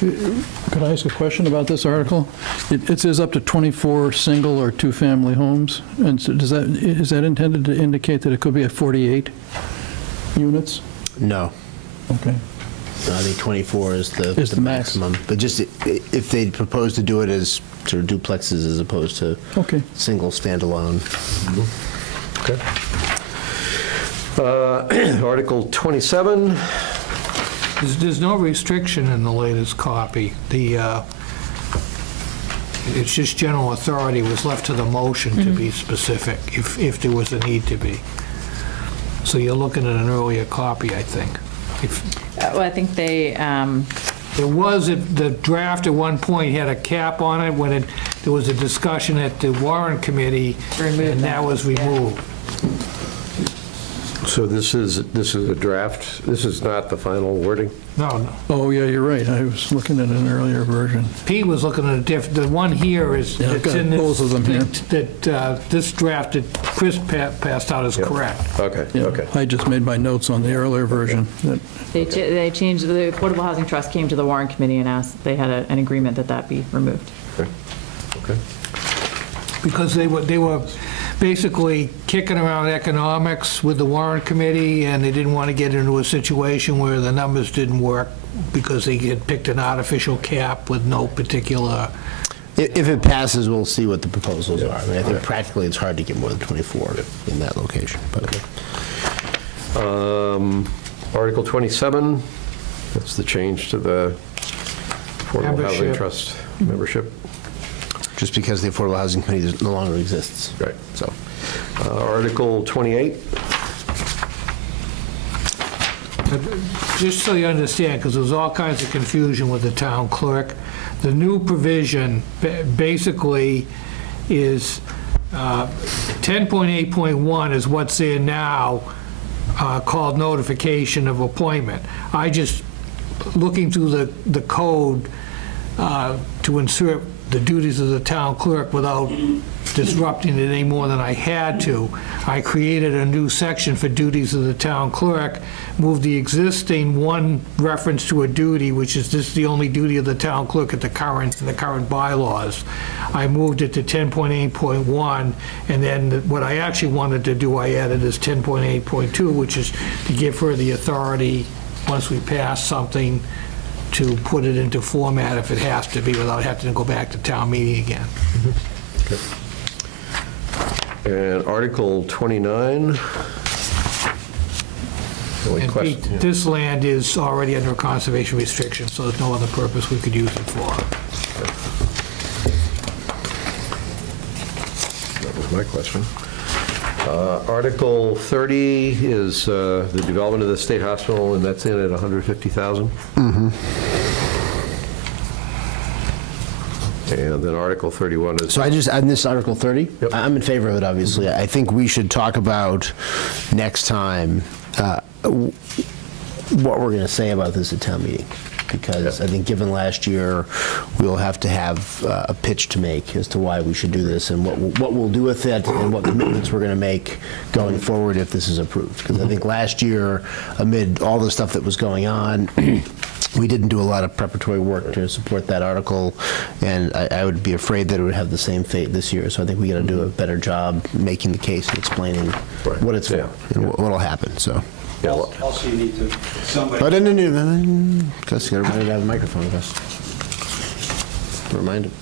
Could I ask a question about this article? It says up to 24 single or two-family homes, and so is that intended to indicate that it could be at 48 units? No. Okay. No, I think 24 is the maximum. But just if they propose to do it as sort of duplexes as opposed to single standalone. Okay. Article 27. There's no restriction in the latest copy. It's just general authority was left to the motion to be specific, if there was a need to be. So you're looking at an earlier copy, I think. Well, I think they... There was, the draft at one point had a cap on it when there was a discussion at the warrant committee, and that was removed. So this is a draft? This is not the final wording? No. Oh, yeah, you're right. I was looking at an earlier version. Pete was looking at a different, the one here is, I've got in this, both of them here. that this draft that Chris passed out is correct. Okay, Yeah, okay. I just made my notes on the earlier version. They changed, the Affordable Housing Trust came to the warrant committee and asked, they had an agreement that be removed. Okay. Because they were basically kicking around economics with the warrant committee, and they didn't want to get into a situation where the numbers didn't work because they had picked an artificial cap with no particular... If it passes, we'll see what the proposals are. I mean, I think practically it's hard to get more than 24 in that location. But. Article 27, that's the change to the Affordable Housing Trust membership. Just because the Affordable Housing Committee no longer exists. Right. So, Article 28. Just so you understand, because there's all kinds of confusion with the town clerk, the new provision basically is 10.8.1 is what's there now, called notification of appointment. I just, looking through the code to insert the duties of the town clerk without disrupting it any more than I had to, I created a new section for duties of the town clerk, moved the existing one reference to a duty, which is this is the only duty of the town clerk at the current bylaws. I moved it to 10.8.1, and then what I actually wanted to do, I added is 10.8.2, which is to give her the authority, once we pass something, to put it into format if it has to be without having to go back to town meeting again. Okay. And Article 29. And Pete, this land is already under a conservation restriction, so there's no other purpose we could use it for. That was my question. Article 30 is the development of the state hospital, and that's in at $150,000. And then Article 31 is... So on this Article 30, yep. I'm in favor of it, obviously. I think we should talk about next time what we're going to say about this at town meeting. Because I think given last year, we'll have to have a pitch to make as to why we should do this and what we'll do with it and what commitments we're going to make going forward if this is approved. Because I think last year, amid all the stuff that was going on, we didn't do a lot of preparatory work to support that article, and I would be afraid that it would have the same fate this year. So I think we got to do a better job making the case and explaining what it's for and what will happen. So. Yeah, also, you need to somebody. Oh, no. Gus, you got to have a microphone, Gus. Remind him.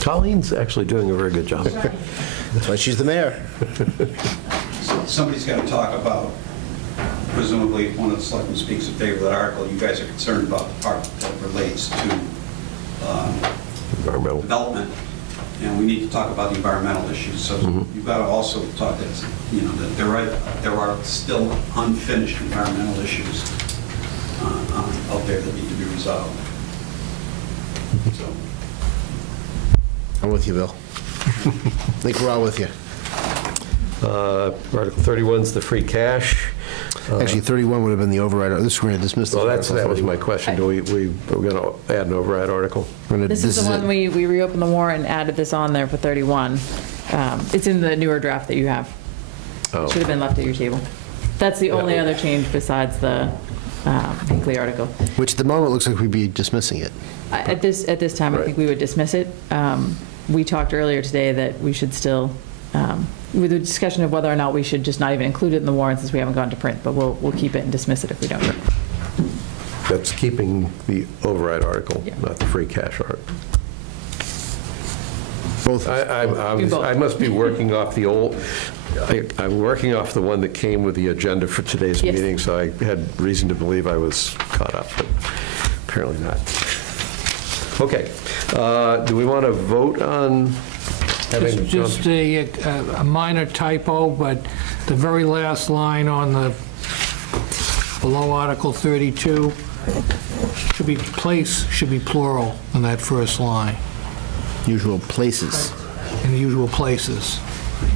Colleen's actually doing a very good job. That's why she's the mayor. Somebody's got to talk about, presumably, if one of the selectmen speaks in favor of that article, you guys are concerned about the part that relates to environmental development, and we need to talk about the environmental issues. So you've got to also talk that, that there are still unfinished environmental issues out there that need to be resolved. So. I'm with you, Bill. I think we're all with you. Article 31 is the free cash. Actually, 31 would have been the override. This we're going to dismiss. Well, that was my question. Are we going to add an override article? This is the one we reopened the warrant and added this on there for 31. It's in the newer draft that you have. Should have been left at your table. That's the only other change besides the Hinckley article. Which at the moment looks like we'd be dismissing it. At this time, I think we would dismiss it. We talked earlier today that we should still, with the discussion of whether or not we should just not even include it in the warrant since we haven't gone to print, but we'll keep it and dismiss it if we don't. That's keeping the override article, Yeah. not the free cash article. Both. I must be working off the old, I'm working off the one that came with the agenda for today's Yes. meeting, so I had reason to believe I was caught up, but apparently not. Okay, do we want to vote on having? Just a minor typo, but the very last line on the, below Article 32, should be place, should be plural in that first line, Usual places. in the usual places.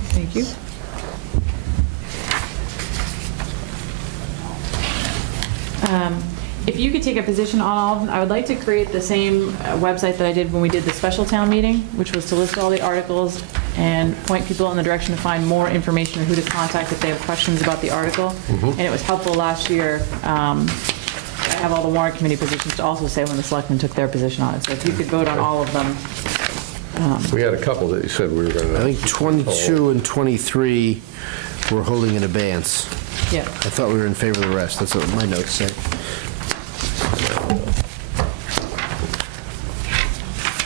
Thank you. If you could take a position on all of them, I would like to create the same website that I did when we did the special town meeting, which was to list all the articles and point people in the direction to find more information or who to contact if they have questions about the article. And it was helpful last year. I have all the warrant committee positions to also say when the selectmen took their position on it. So if you could vote on all of them. We had a couple that you said we were going to. I think 22 and 23 we're holding in abeyance. Yeah. I thought we were in favor of the rest. That's what my notes say.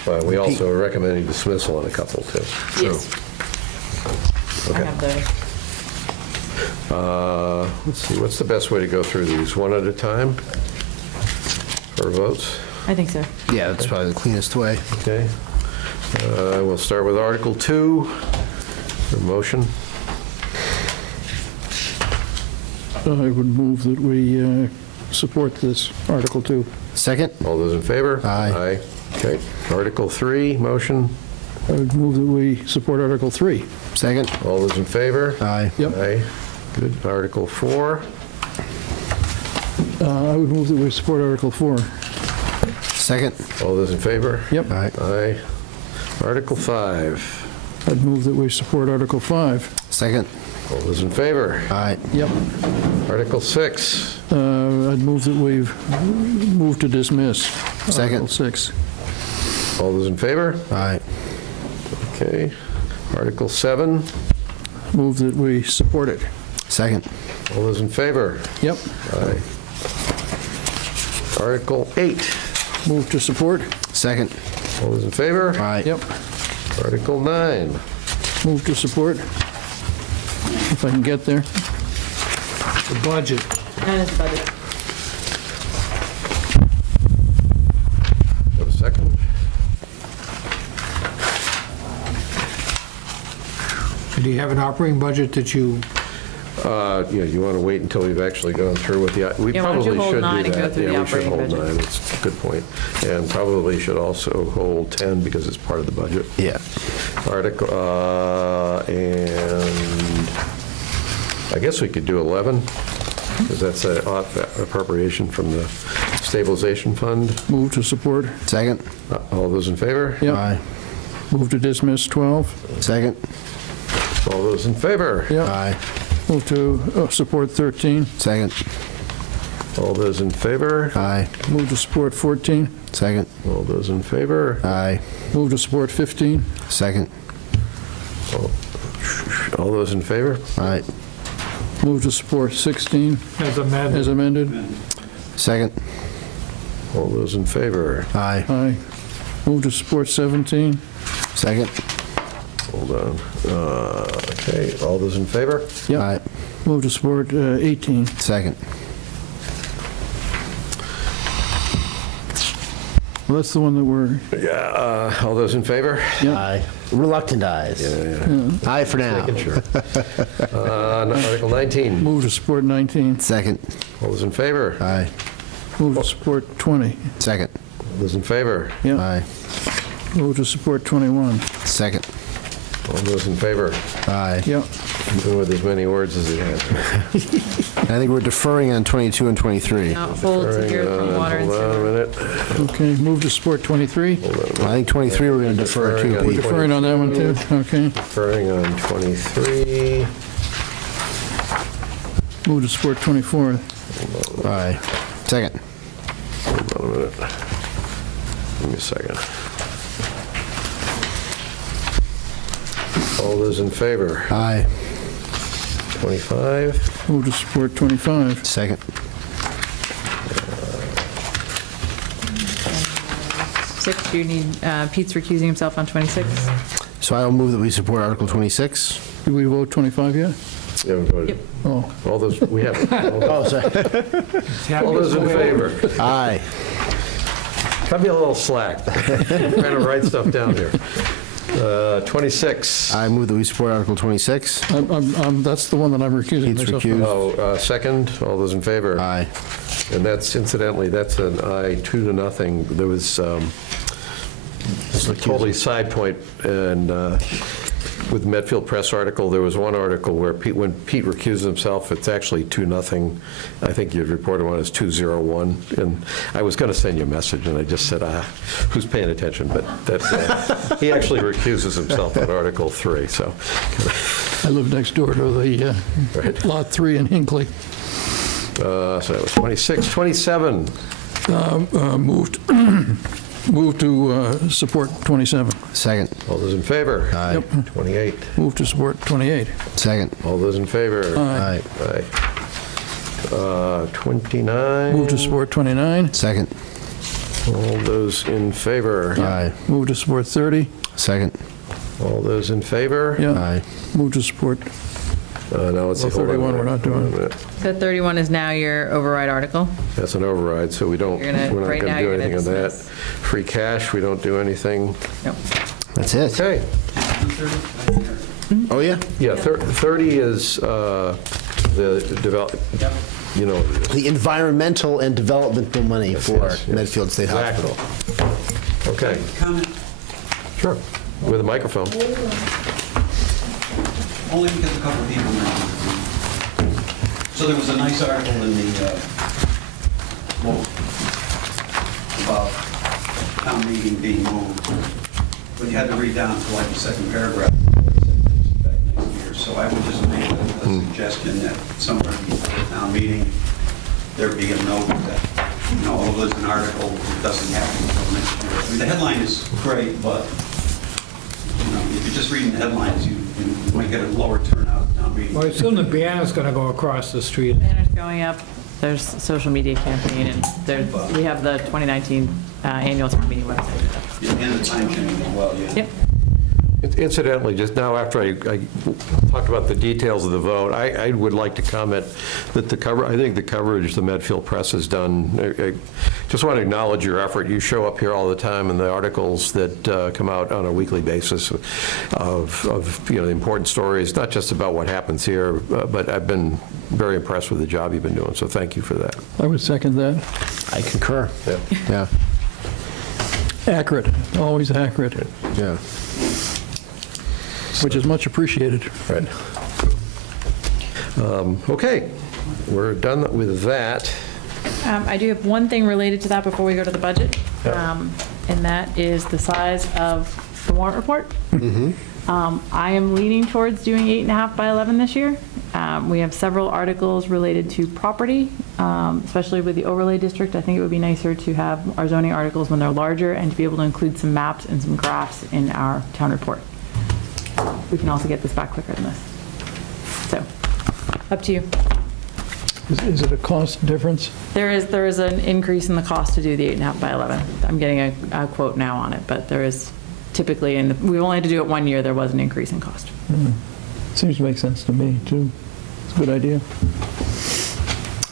But we also are recommending dismissal on a couple, too. Yes. I Okay. have those. Let's see, what's the best way to go through these? One at a time for votes? I think so. Yeah, that's probably the cleanest way. Okay. We'll start with Article 2. For motion. I would move that we support this Article 2. Second? All those in favor? Aye. Okay. Article 3, motion. I would move that we support Article 3. Second? All those in favor? Aye. Yep. Aye. Good. Article 4. I would move that we support Article 4. Second? All those in favor? Yep. Aye. Aye. Article 5. I'd move that we support Article 5. Second? All those in favor? Aye. Yep. Article 6. I'd move that we move to dismiss. Second. Article 6. All those in favor? Aye. Okay. Article 7. Move that we support it. Second? All those in favor? Yep. Aye. Article 8. Move to support. Second? All those in favor? Aye. Yep. Article 9. Move to support. If I can get there. The budget. And it's budget. Have a second? Do you have an operating budget that you, Yeah, you want to wait until we've actually gone through with the, we Yeah, why don't you probably hold should do 9 and go that. through the Yeah, we should operating hold budget. 9, that's a good point. And probably should also hold 10 because it's part of the budget. Yeah. Article, and I guess we could do 11, because that's an appropriation from the stabilization fund. Move to support. Second? All those in favor? Yep. Aye. Move to dismiss 12. Second? All those in favor? Yep. Aye. Move to support 13. Second? All those in favor? Aye. Move to support 14. Second? All those in favor? Aye. Move to support 15. Second? All those in favor? Aye. Move to support 16 as amended, as amended. Second? All those in favor? Aye. Aye. Move to support 17. Second? Hold on. Okay, all those in favor? Yep. Aye. Move to support 18. Second? Well, that's the one that we're, Yeah, all those in favor? yeah. Aye. Reluctant ayes. Aye for now. Making sure. Article 19, Move to support 19. Second? all those in favor? Aye. Move to support 20. Second? All those in favor? Yeah. Aye. Move to support 21. Second? All those in favor? Aye. Yeah. Even with as many words as it has. I think we're deferring on 22 and 23. Now hold to hear from water and Hold on a sewer. minute. Okay, move to support 23. I think 23 we're going to defer Deferring to, on Pete. Deferring on that one, too? Okay. Deferring on 23. Move to support 24. Aye. Second. Hold on a minute. Give me a second. All those in favor? Aye. 25. Move to support 25. Second. Six, do you need, Pete's recusing himself on 26? So I will move that we support Article 26. Did we vote 25 yet? You haven't voted. Oh, All those, we have. Oh, sorry. All those in favor? Aye. Cut me a little slack. Trying to write stuff down here. 26. I move that we support Article 26. that's the one that I'm recusing Pete's myself recused. from. Second. All those in favor? Aye. And that's, incidentally, that's an aye, 2-0. There was totally side point, and with the Medfield Press article, there was one article where when Pete recused himself, it's actually 2-0. I think you'd reported one as 2-0-1. And I was going to send you a message, and I just said, who's paying attention? But that, he actually recuses himself on Article 3. So I live next door to the Right. Lot 3 in Hinckley. So that was 26. 27. Move to support 27. Second. All those in favor? Aye. Yep. 28. Move to support 28. Second. All those in favor? Aye. Aye. 29. Move to support 29. Second. All those in favor? Aye. Move to support 30. Second. All those in favor? Yeah. Aye. Move to support, No, let's see. Well, 31 we're not doing. So 31 is now your override article. That's an override, so we don't, You're gonna- we're not right going now to do you're gonna anything on that. dismiss. Free cash, we don't do anything. Nope. That's it. Okay. Oh, yeah? Yeah, 30 is the develop, you know what it is. The environmental and developmental money for yes, yes. Medfield State Exactly. Hospital. Okay, Comment, sure, with a microphone. only because a couple of people mentioned it. So there was a nice article in the Globe about town meeting being moved, but you had to read down to like the second paragraph. Back next year. So I would just make a suggestion that somewhere before the town meeting, there be a note that, you know, although there's an article, it doesn't happen until next year. I mean, the headline is great, but, you know, if you're just reading the headlines, you might get a lower turnout at town meeting. Well, I assume the banner's going to go across the street. Banner's going up, there's social media campaign, and we have the 2019 annual town meeting website. And the time change as well, yeah. Yep. Incidentally, just now after I talked about the details of the vote, I would like to comment that I think the coverage the Medfield Press has done, I just want to acknowledge your effort. You show up here all the time in the articles that come out on a weekly basis of you know, the important stories, not just about what happens here, but I've been very impressed with the job you've been doing, so thank you for that. I would second that. I concur. Yeah. Yeah. Accurate, always accurate, Yeah. which is much appreciated. Right. Okay, we're done with that. I do have one thing related to that before we go to the budget, Yeah. and that is the size of the warrant report. I am leaning towards doing 8.5 by 11 this year. We have several articles related to property, especially with the overlay district. I think it would be nicer to have our zoning articles when they're larger and to be able to include some maps and some graphs in our town report. We can also get this back quicker than this. So, up to you. Is it a cost difference? There is an increase in the cost to do the 8.5 by 11. I'm getting a quote now on it, but there is typically, we only had to do it 1 year, there was an increase in cost. Seems to make sense to me, too. It's a good idea.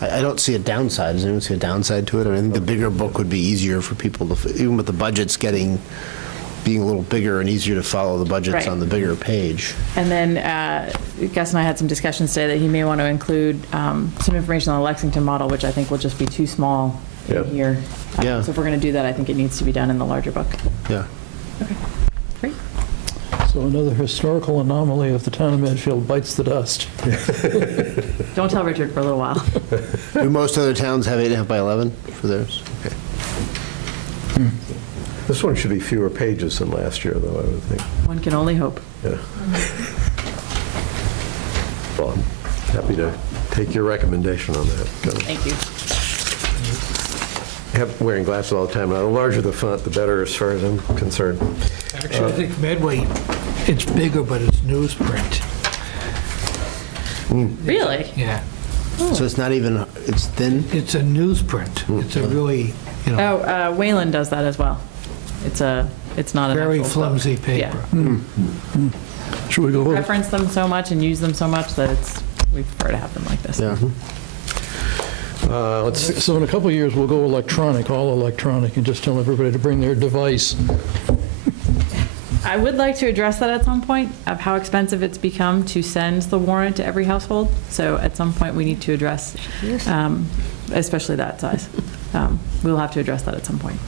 I don't see a downside. Does anyone see a downside to it? I think the bigger book would be easier for people to, even with the budgets being a little bigger and easier to follow the budgets Right. on the bigger page. And then Gus and I had some discussions today that he may want to include some information on the Lexington model, which I think will just be too small Yeah. in here. Yeah. So if we're going to do that, I think it needs to be done in the larger book. Yeah. Okay, great. So another historical anomaly if the town of Medfield bites the dust. Don't tell Richard for a little while. Do most other towns have 8.5 by 11 for theirs? Okay. This one should be fewer pages than last year, though, I would think. One can only hope. Yeah. Well, I'm happy to take your recommendation on that. Thank you. wearing glasses all the time. The larger the font, the better, as far as I'm concerned. Actually, I think Medway, it's bigger, but it's newsprint. Really? Yeah. So it's not even, it's thin? It's a newsprint. It's a really, you know, Oh, Wayland does that as well. It's not an very actual flimsy book. paper. Yeah. Should we go We with reference them so much and use them so much that we prefer to have them like this. Yeah. Let's see. So in a couple of years, we'll go electronic, all electronic, and just tell everybody to bring their device. I would like to address that at some point, of how expensive it's become to send the warrant to every household. So at some point, we need to address, especially that size. We'll have to address that at some point.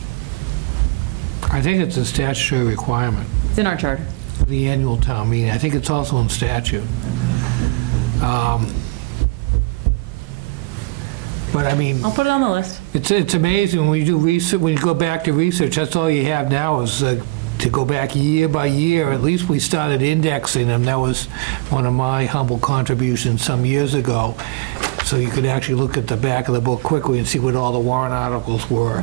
I think it's a statutory requirement, It's in our charter. the annual town meeting. I think it's also in statute. But I mean, I'll put it on the list. it's amazing when you do research, when you go back to research, that's all you have now is to go back year by year. At least we started indexing them. That was one of my humble contributions some years ago. So you could actually look at the back of the book quickly and see what all the warrant articles were.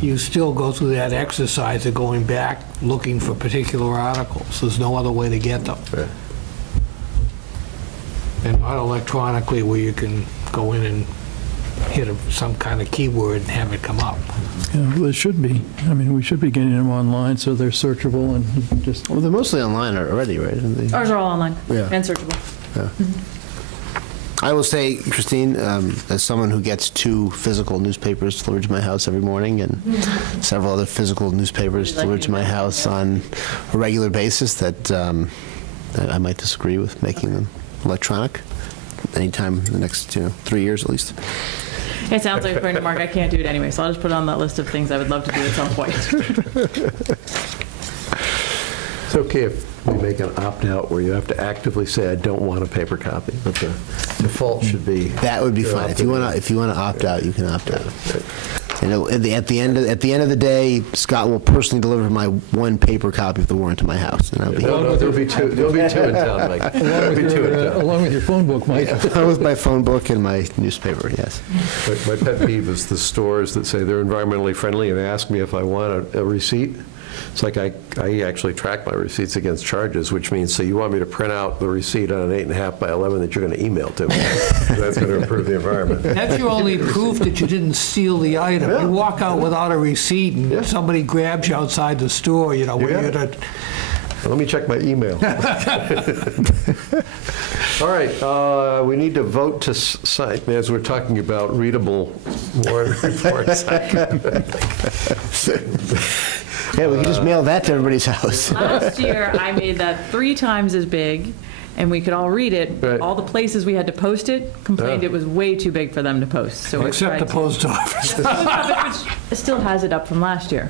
You still go through that exercise of going back, looking for particular articles. There's no other way to get them. Right. And not electronically where you can go in and hit some kind of keyword and have it come up. Yeah, well, it should be. I mean, we should be getting them online so they're searchable and just, Well, they're mostly online already, right? Aren't they? Ours are all online Yeah. and searchable. Yeah. I will say, Christine, as someone who gets 2 physical newspapers delivered to my house every morning and several other physical newspapers delivered to my house on a regular basis, that I might disagree with making them electronic anytime in the next 3 years at least. It sounds like, according to Mark, I can't do it anyway, so I'll just put it on that list of things I would love to do at some point. It's okay if we make an opt-out where you have to actively say, I don't want a paper copy, but the default should be. That would be fine. If you want to opt out, you can opt out. And at the end of the day, Scott will personally deliver my 1 paper copy of the warrant to my house, and I'll be No, there'll be 2 in town, Mike. There'll be 2 in town. along with your phone book, Mike. with my phone book and my newspaper. Yes. My pet peeve is the stores that say they're environmentally friendly and ask me if I want a receipt. It's like I actually track my receipts against charges, which means, so you want me to print out the receipt on an 8.5 by 11 that you're going to email to me. That's going to improve the environment. That's your only proof that you didn't steal the item. You walk out without a receipt and somebody grabs you outside the store, you know, when you're at Let me check my email. All right, we need to vote to sign, as we're talking about readable warrant reports. Yeah, we can just mail that to everybody's house. Last year, I made that 3 times as big, and we could all read it. Right. All the places we had to post it complained it was way too big for them to post. So we except the tried post office. It still has it up from last year.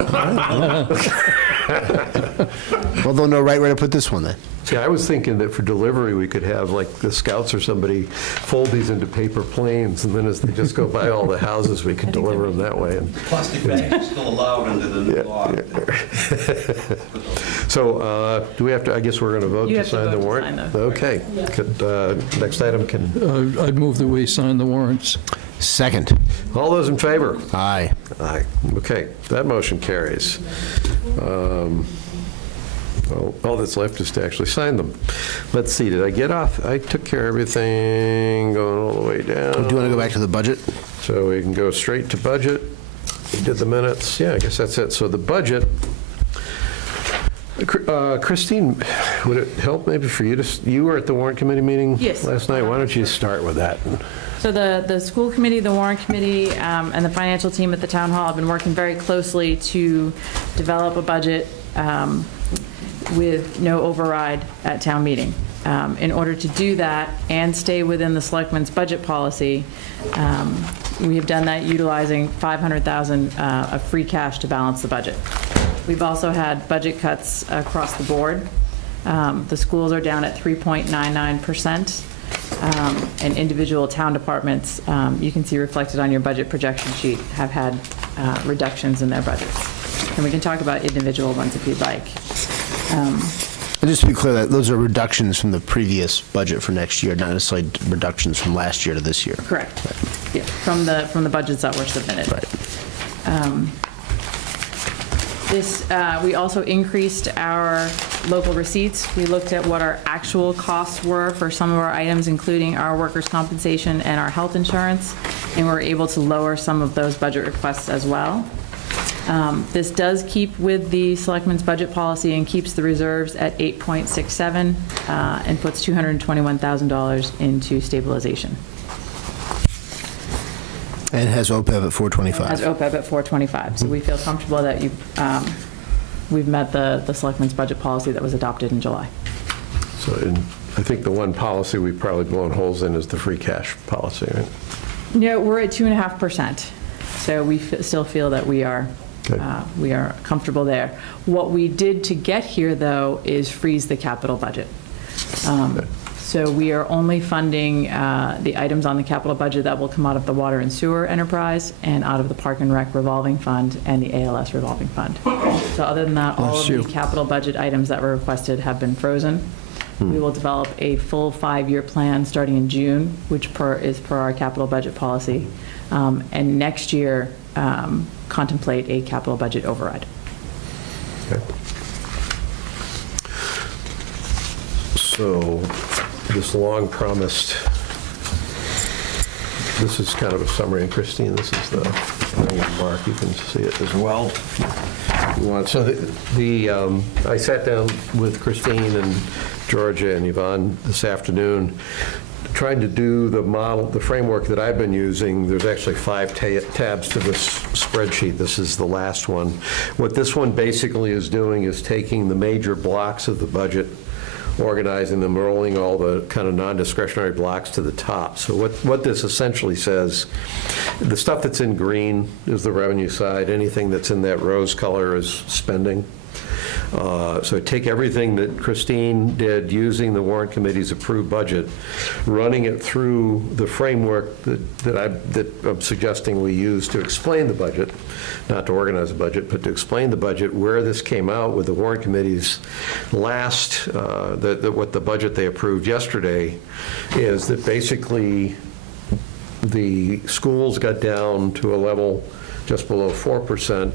Well, they'll know right where to put this one then. See, I was thinking that for delivery, we could have, like, the scouts or somebody fold these into paper planes, and then as they just go by all the houses, we could deliver them that way. And Plastic bags are still allowed under the new law. so, do we have to, I guess we're going to vote You to have to sign the vote to warrant? sign the- Okay. Could, next item can, I'd move that we sign the warrants. Second. all those in favor? Aye. Aye. Okay, that motion carries. All that's left is to actually sign them. Let's see, did I get off? I took care of everything, going all the way down. Do you want to go back to the budget? So we can go straight to budget. We did the minutes. Yeah, I guess that's it. So the budget. Christine, would it help maybe for you to, you were at the warrant committee meeting Yes. last night. Why don't you start with that? So the school committee, the warrant committee, and the financial team at the town hall have been working very closely to develop a budget with no override at town meeting. In order to do that and stay within the selectmen's budget policy, we have done that utilizing $500,000 of free cash to balance the budget. We've also had budget cuts across the board. The schools are down at 3.99%. And individual town departments, you can see reflected on your budget projection sheet, have had reductions in their budgets. And we can talk about individual ones if you'd like. And just to be clear, that those are reductions from the previous budget for next year, not necessarily reductions from last year to this year. Correct. Yeah, from the budgets that were submitted. Right. We also increased our local receipts. We looked at what our actual costs were for some of our items, including our workers' compensation and our health insurance, and we're able to lower some of those budget requests as well. This does keep with the Selectmen's budget policy and keeps the reserves at 8.67 and puts $221,000 into stabilization. And has OPEB at 425. Has OPEB at 425. So we feel comfortable that we've met the Selectmen's budget policy that was adopted in July. So I think the one policy we've probably blown holes in is the free cash policy, right? No, we're at 2.5%. So we still feel that we are comfortable there. What we did to get here, though, is freeze the capital budget. So we are only funding the items on the capital budget that will come out of the water and sewer enterprise and out of the park and rec revolving fund and the ALS revolving fund. So other than that, all of the capital budget items that were requested have been frozen. We will develop a full 5-year plan starting in June, which is per our capital budget policy, and next year contemplate a capital budget override. Okay. So this long-promised, this is kind of a summary, and Christine, this is the Mark, you can see it as well. So I sat down with Christine and Georgia and Yvonne this afternoon, trying to do the model, the framework that I've been using. There's actually 5 tabs to this spreadsheet. This is the last one. What this one basically is doing is taking the major blocks of the budget, organizing them, rolling all the kind of non-discretionary blocks to the top. So what this essentially says, the stuff that's in green is the revenue side. Anything that's in that rose color is spending. So take everything that Christine did using the warrant committee's approved budget, running it through the framework that I'm suggesting we use to explain the budget, not to organize the budget, but to explain the budget, where this came out with the warrant committee's last, what the budget they approved yesterday is that basically the schools got down to a level just below 4%,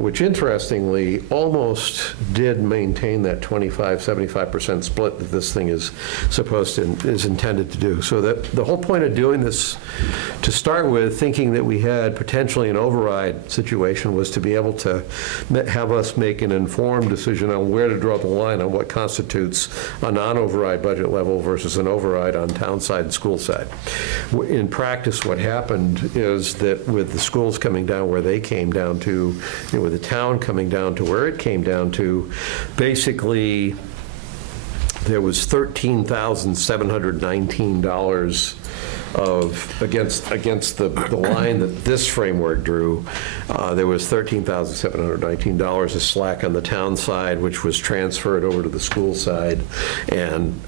which interestingly almost did maintain that 25-75% split that this thing is intended to do. So that the whole point of doing this to start with, thinking that we had potentially an override situation, was to be able to have us make an informed decision on where to draw the line on what constitutes a non-override budget level versus an override on town side and school side. In practice, what happened is that with the schools coming down where they came down to, with the town coming down to where it came down to, basically there was $13,719 of against the line that this framework drew. There was $13,719 of slack on the town side, which was transferred over to the school side, and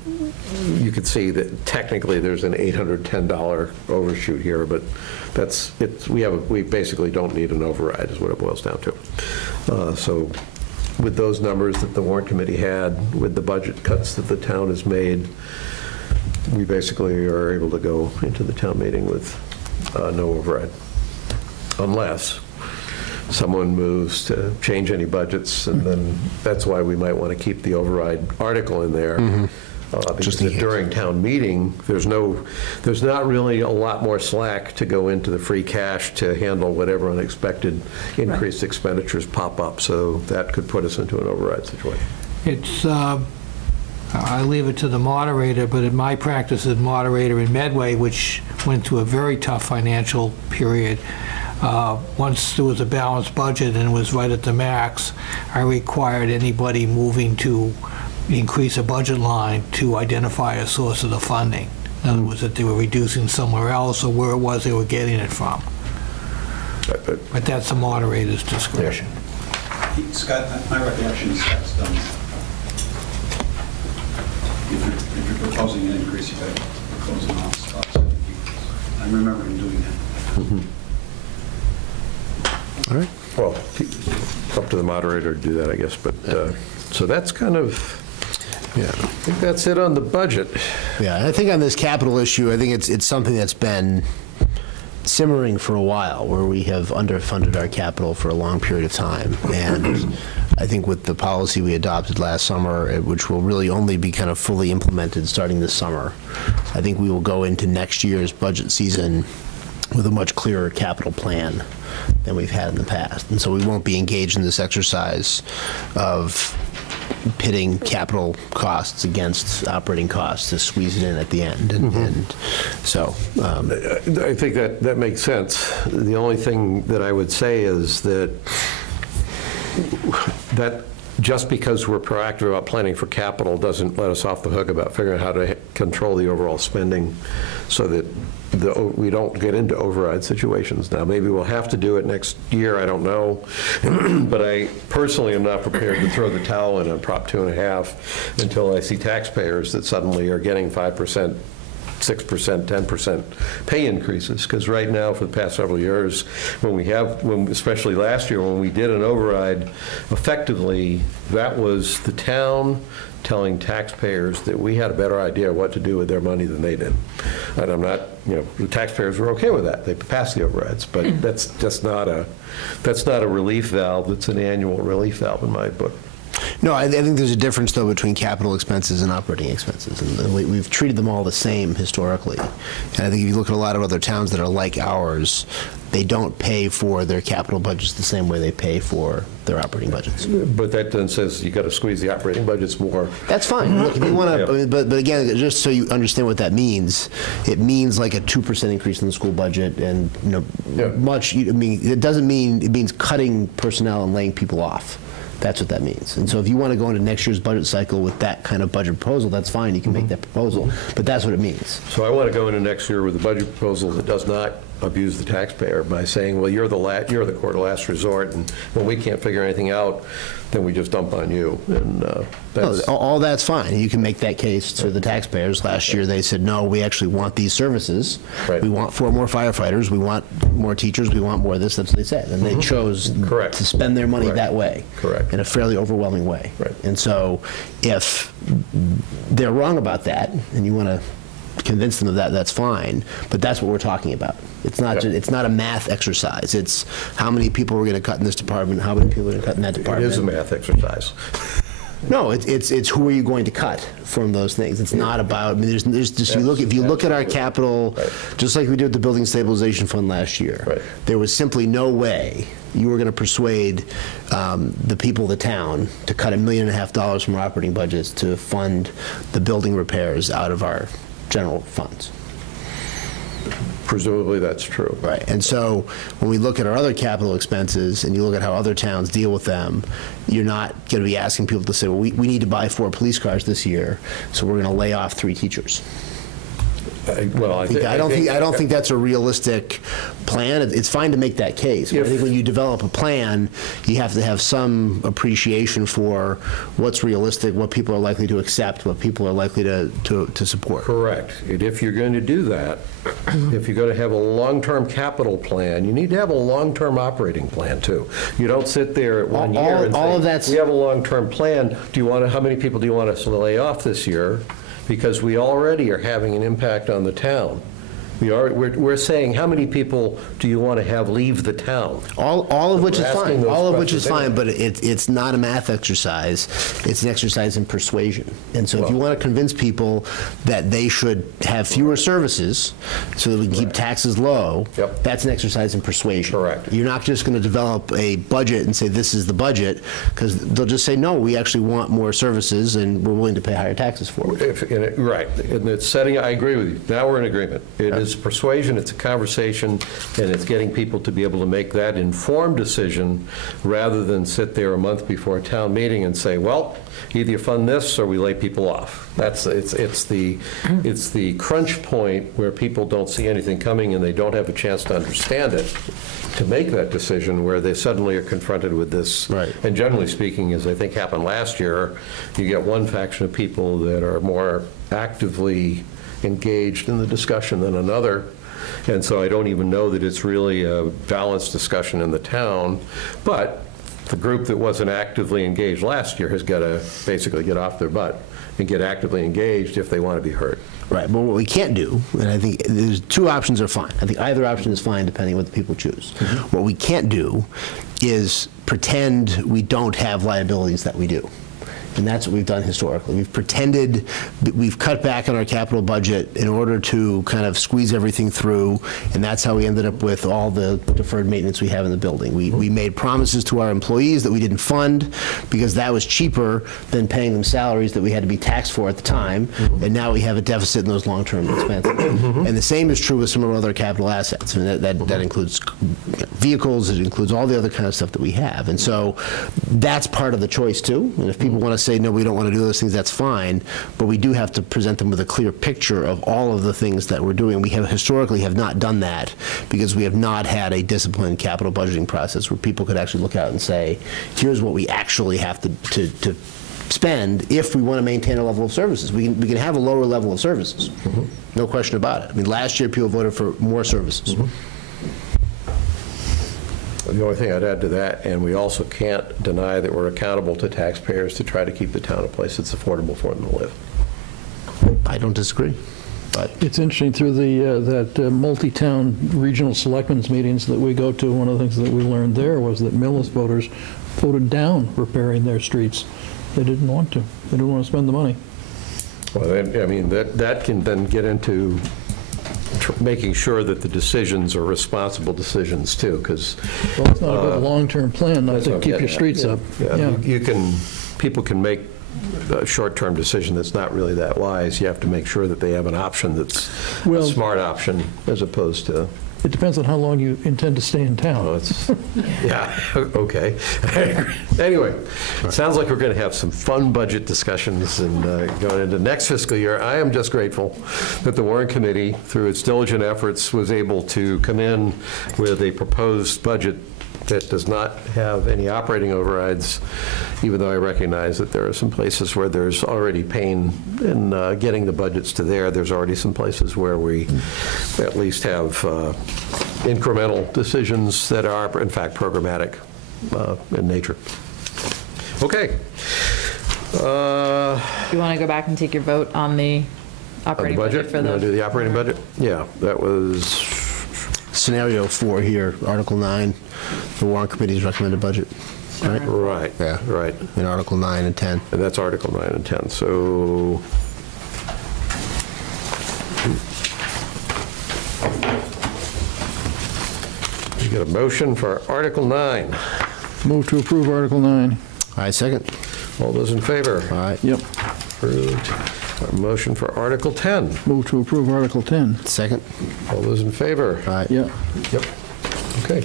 you could see that technically there's an $810 overshoot here, but we basically don't need an override is what it boils down to. So with those numbers that the warrant committee had, with the budget cuts that the town has made, we basically are able to go into the town meeting with no override, unless someone moves to change any budgets, and then that's why we might want to keep the override article in there. Mm-hmm. Because during town meeting, there's not really a lot more slack to go into the free cash to handle whatever unexpected increased expenditures pop up. So that could put us into an override situation. It's, I leave it to the moderator, but in my practice as moderator in Medway, which went through a very tough financial period, once there was a balanced budget and it was right at the max, I required anybody moving to increase a budget line to identify a source of the funding. In other words, that they were reducing somewhere else or where it was they were getting it from. But that's the moderator's discretion. Yeah. Scott, my recollection is Scott's done that. If you're proposing an increase, you've got to propose an offset. I remember him doing that. Mm-hmm. All right. Well, it's up to the moderator to do that, I guess. But so that's kind of. Yeah, I think that's it on the budget. Yeah, I think on this capital issue, I think it's something that's been simmering for a while, where we have underfunded our capital for a long period of time. And I think with the policy we adopted last summer, which will really only be kind of fully implemented starting this summer, I think we will go into next year's budget season with a much clearer capital plan than we've had in the past. And so we won't be engaged in this exercise of pitting capital costs against operating costs to squeeze it in at the end. And so I think that makes sense. The only thing that I would say is that just because we're proactive about planning for capital doesn't let us off the hook about figuring out how to control the overall spending so that we don't get into override situations. Now, maybe we'll have to do it next year, I don't know. But I personally am not prepared to throw the towel in on Prop 2.5 until I see taxpayers that suddenly are getting 5%, 6%, 10% pay increases. Because right now, for the past several years, especially last year, when we did an override, effectively, that was the town telling taxpayers that we had a better idea what to do with their money than they did. And I'm not, the taxpayers were okay with that. They passed the overrides, but that's just not a relief valve. It's an annual relief valve in my book. No, I think there's a difference, though, between capital expenses and operating expenses. And we've treated them all the same historically. And I think if you look at a lot of other towns that are like ours, they don't pay for their capital budgets the same way they pay for their operating budgets. But that then says you got to squeeze the operating budgets more. That's fine. Look, if you want to, but again, just so you understand what that means, it means like a 2% increase in the school budget, and much. I mean, it doesn't mean, it means cutting personnel and laying people off. That's what that means. And so if you want to go into next year's budget cycle with that kind of budget proposal, that's fine. You can make that proposal. But that's what it means. So I want to go into next year with a budget proposal that does not abuse the taxpayer by saying, well, you're the court of last resort, and when we can't figure anything out, then we just dump on you. And all that's fine. You can make that case to the taxpayers. Last year they said, no, we actually want these services. Right. We want 4 more firefighters. We want more teachers. We want more of this. That's what they said. And they chose to spend their money that way. Correct. In a fairly overwhelming way. Right. And so if they're wrong about that, and you want to convince them of that, that's fine. But that's what we're talking about. It's not it's not a math exercise. It's how many people we're going to cut in this department, how many people are going to cut in that department. It is a math exercise. No, it's who are you going to cut from those things. It's not about, I mean, there's just, if you look at our capital, just like we did with the Building Stabilization Fund last year, there was simply no way you were going to persuade the people of the town to cut $1.5 million from our operating budgets to fund the building repairs out of our general funds. Presumably that's true. Right. And so when we look at our other capital expenses and you look at how other towns deal with them, you're not going to be asking people to say, well, we need to buy 4 police cars this year, so we're going to lay off 3 teachers. I don't think that's a realistic plan. It's fine to make that case. But I think when you develop a plan, you have to have some appreciation for what's realistic, what people are likely to accept, what people are likely to support. Correct. And if you're going to do that, if you're going to have a long-term capital plan, you need to have a long-term operating plan too. You don't sit there at 1 year and say, we have a long-term plan. How many people do you want us to lay off this year? Because we already are having an impact on the town. We're saying, how many people do you want to have leave the town? All of which is fine. All of which is fine, but it's not a math exercise. It's an exercise in persuasion. And so if you want to convince people that they should have fewer services so that we can keep taxes low, that's an exercise in persuasion. Correct. You're not just going to develop a budget and say this is the budget, because they'll just say, no, we actually want more services and we're willing to pay higher taxes for it. Right. And it's setting, I agree with you. Now we're in agreement. It is persuasion, it's a conversation, and it's getting people to be able to make that informed decision rather than sit there a month before a town meeting and say, well, either you fund this or we lay people off. It's the crunch point where people don't see anything coming and they don't have a chance to understand it to make that decision, where they suddenly are confronted with this. Right. And generally speaking, as I think happened last year, you get one faction of people that are more actively engaged in the discussion than another. And so I don't even know that it's really a balanced discussion in the town. But the group that wasn't actively engaged last year has got to basically get off their butt and get actively engaged if they want to be heard. Right, but what we can't do, and I think there's two options are fine. I think either option is fine depending on what the people choose. What we can't do is pretend we don't have liabilities that we do. And that's what we've done historically. We've pretended, we've cut back on our capital budget in order to kind of squeeze everything through, and that's how we ended up with all the deferred maintenance we have in the building. We made promises to our employees that we didn't fund because that was cheaper than paying them salaries that we had to be taxed for at the time, and now we have a deficit in those long-term expenses. And the same is true with some of our other capital assets. I mean, that includes vehicles, it includes all the other kind of stuff that we have. And so that's part of the choice too. And if people want to say, no, we don't want to do those things, that's fine, but we do have to present them with a clear picture of all of the things that we're doing. We have historically have not done that because we have not had a disciplined capital budgeting process where people could actually look out and say, here's what we actually have to spend if we want to maintain a level of services. We can have a lower level of services, no question about it. I mean, last year people voted for more services. The only thing I'd add to that, and we also can't deny that we're accountable to taxpayers to try to keep the town a place that's affordable for them to live. I don't disagree. But It's interesting, through the multi-town regional selectmen's meetings that we go to, one of the things that we learned there was that Millis voters voted down repairing their streets. They didn't want to. They didn't want to spend the money. Well, I mean, that can then get into making sure that the decisions are responsible decisions too, because Well, it's not a good long-term plan not to keep your streets up. Yeah. People can make a short-term decision that's not really that wise. You have to make sure that they have an option that's a smart option as opposed to. It depends on how long you intend to stay in town. Oh, yeah, okay. Anyway, it sounds like we're going to have some fun budget discussions and going into next fiscal year. I am just grateful that the Warrant Committee, through its diligent efforts, was able to come in with a proposed budget that does not have any operating overrides, even though I recognize that there are some places where there's already pain in getting the budgets to there. There's already some places where we at least have incremental decisions that are, in fact, programmatic in nature. Okay. You want to go back and take your vote on the operating budget for the... You want to do the operating budget? Yeah, that was... Scenario 4 here, Article 9, the Warrant Committee's recommended budget. Right? Right. Yeah. Right. In Article 9 and 10. And that's Article 9 and 10. So we get a motion for Article 9. Move to approve Article 9. Aye, second. All those in favor? Aye. Yep. Approved. A motion for Article 10. Move to approve Article 10. Second. All those in favor? Aye. Yep. Yep. Okay.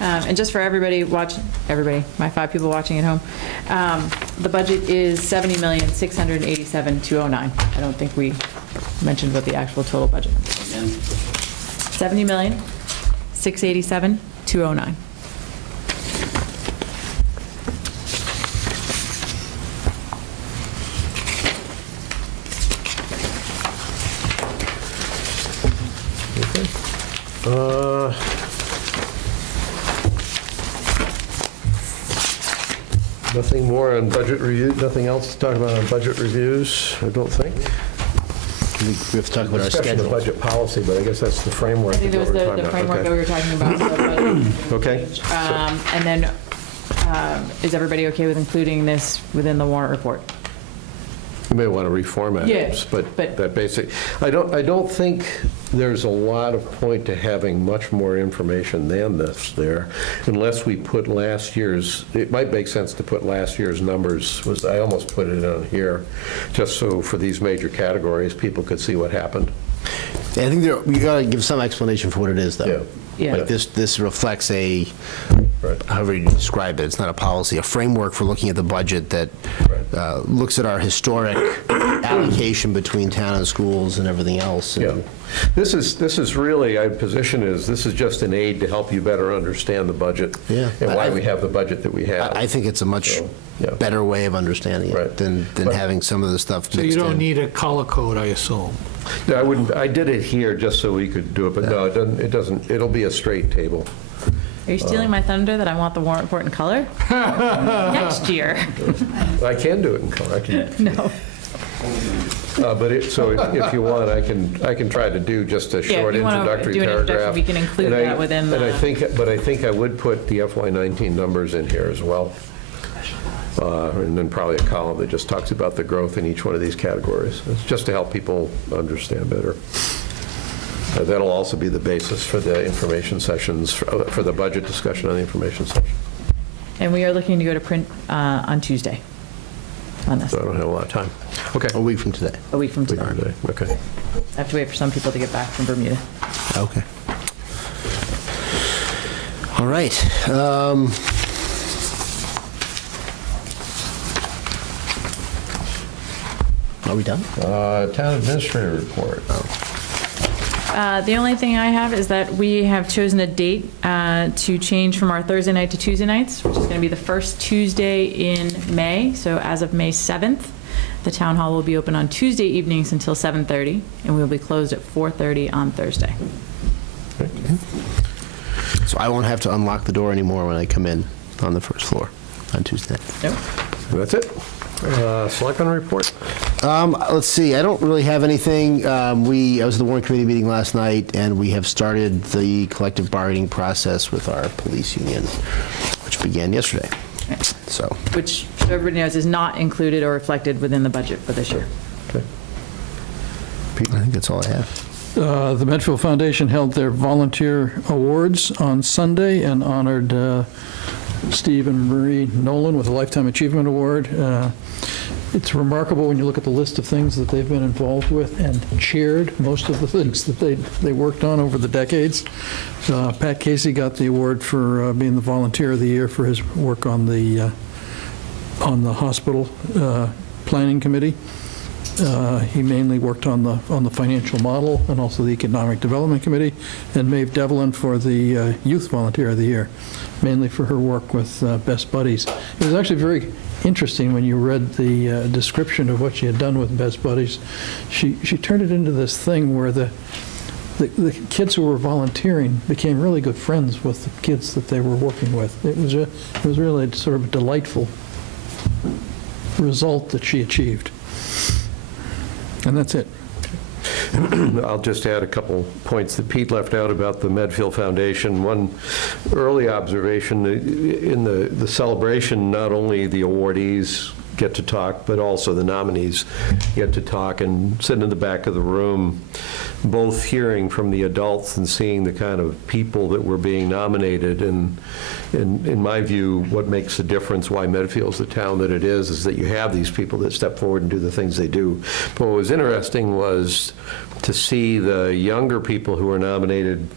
And just for everybody, my 5 people watching at home, the budget is $70,687,209. I don't think we mentioned what the actual total budget is. $70,687,209. Nothing more on budget review, nothing else to talk about on budget reviews, I don't think. We have to talk about our Discussion schedule. of budget policy, but I guess that's the framework. I think that was the framework that we were talking about. So, Okay. and then, is everybody okay with including this within the warrant report? You may want to reformat it, but that basic, I don't think there's a lot of point to having much more information than this there, unless we put last year's, it might make sense to put last year's numbers, I almost put it on here, just so for these major categories, people could see what happened. Yeah, I think you got to give some explanation for what it is, though. Yeah. Like this reflects a, however you describe it, it's not a policy, a framework for looking at the budget that looks at our historic allocation between town and schools and everything else. And Yeah. This is really, I position is, this is just an aid to help you better understand the budget and why we have the budget that we have. I think it's a much better way of understanding it than having some of the stuff So mixed you don't in. need a color code, I assume? No, I wouldn't, I did it here just so we could do it, but no, it doesn't, it'll be a straight table. Are you stealing my thunder that I want the warrant report in color? Next year. I can do it in color. I can. No. So if you want, I can try to do just a short introductory paragraph. We can include that within the. But I think I would put the FY19 numbers in here as well. And then probably a column that just talks about the growth in each one of these categories. It's just to help people understand better. That'll also be the basis for the information sessions, for the budget discussion on the information session. And we are looking to go to print on Tuesday on this. So I don't have a lot of time. Okay. A week from today. A week from today. Okay. I have to wait for some people to get back from Bermuda. Okay. All right. Are we done? Town administrator report. The only thing I have is that we have chosen a date to change from our Thursday night to Tuesday nights, which is going to be the first Tuesday in May. So as of May 7th, the town hall will be open on Tuesday evenings until 7:30, and we will be closed at 4:30 on Thursday. Okay. So I won't have to unlock the door anymore when I come in on the first floor on Tuesday. Nope. That's it. Selectmen report. Let's see. I don't really have anything. I was at the warrant committee meeting last night, and we have started the collective bargaining process with our police union, which began yesterday. So, which, so everybody knows, is not included or reflected within the budget for this year. Okay. Pete, I think that's all I have. The Medfield Foundation held their volunteer awards on Sunday and honored Steve and Marie Nolan with a Lifetime Achievement Award. It's remarkable when you look at the list of things that they've been involved with and chaired most of the things that they worked on over the decades. Pat Casey got the award for being the Volunteer of the Year for his work on the hospital planning committee. He mainly worked on the financial model and also the Economic Development Committee, and Maeve Devlin for the Youth Volunteer of the Year, mainly for her work with Best Buddies. It was actually very interesting when you read the description of what she had done with Best Buddies. She turned it into this thing where the kids who were volunteering became really good friends with the kids that they were working with. It was really sort of a delightful result that she achieved. And that's it. I'll just add a couple points that Pete left out about the Medfield Foundation. One early observation, in the celebration, not only the awardees get to talk, but also the nominees get to talk and sit in the back of the room, both hearing from the adults and seeing the kind of people that were being nominated. And in my view, what makes the difference, why Medfield's the town that it is that you have these people that step forward and do the things they do. But what was interesting was to see the younger people who were nominated,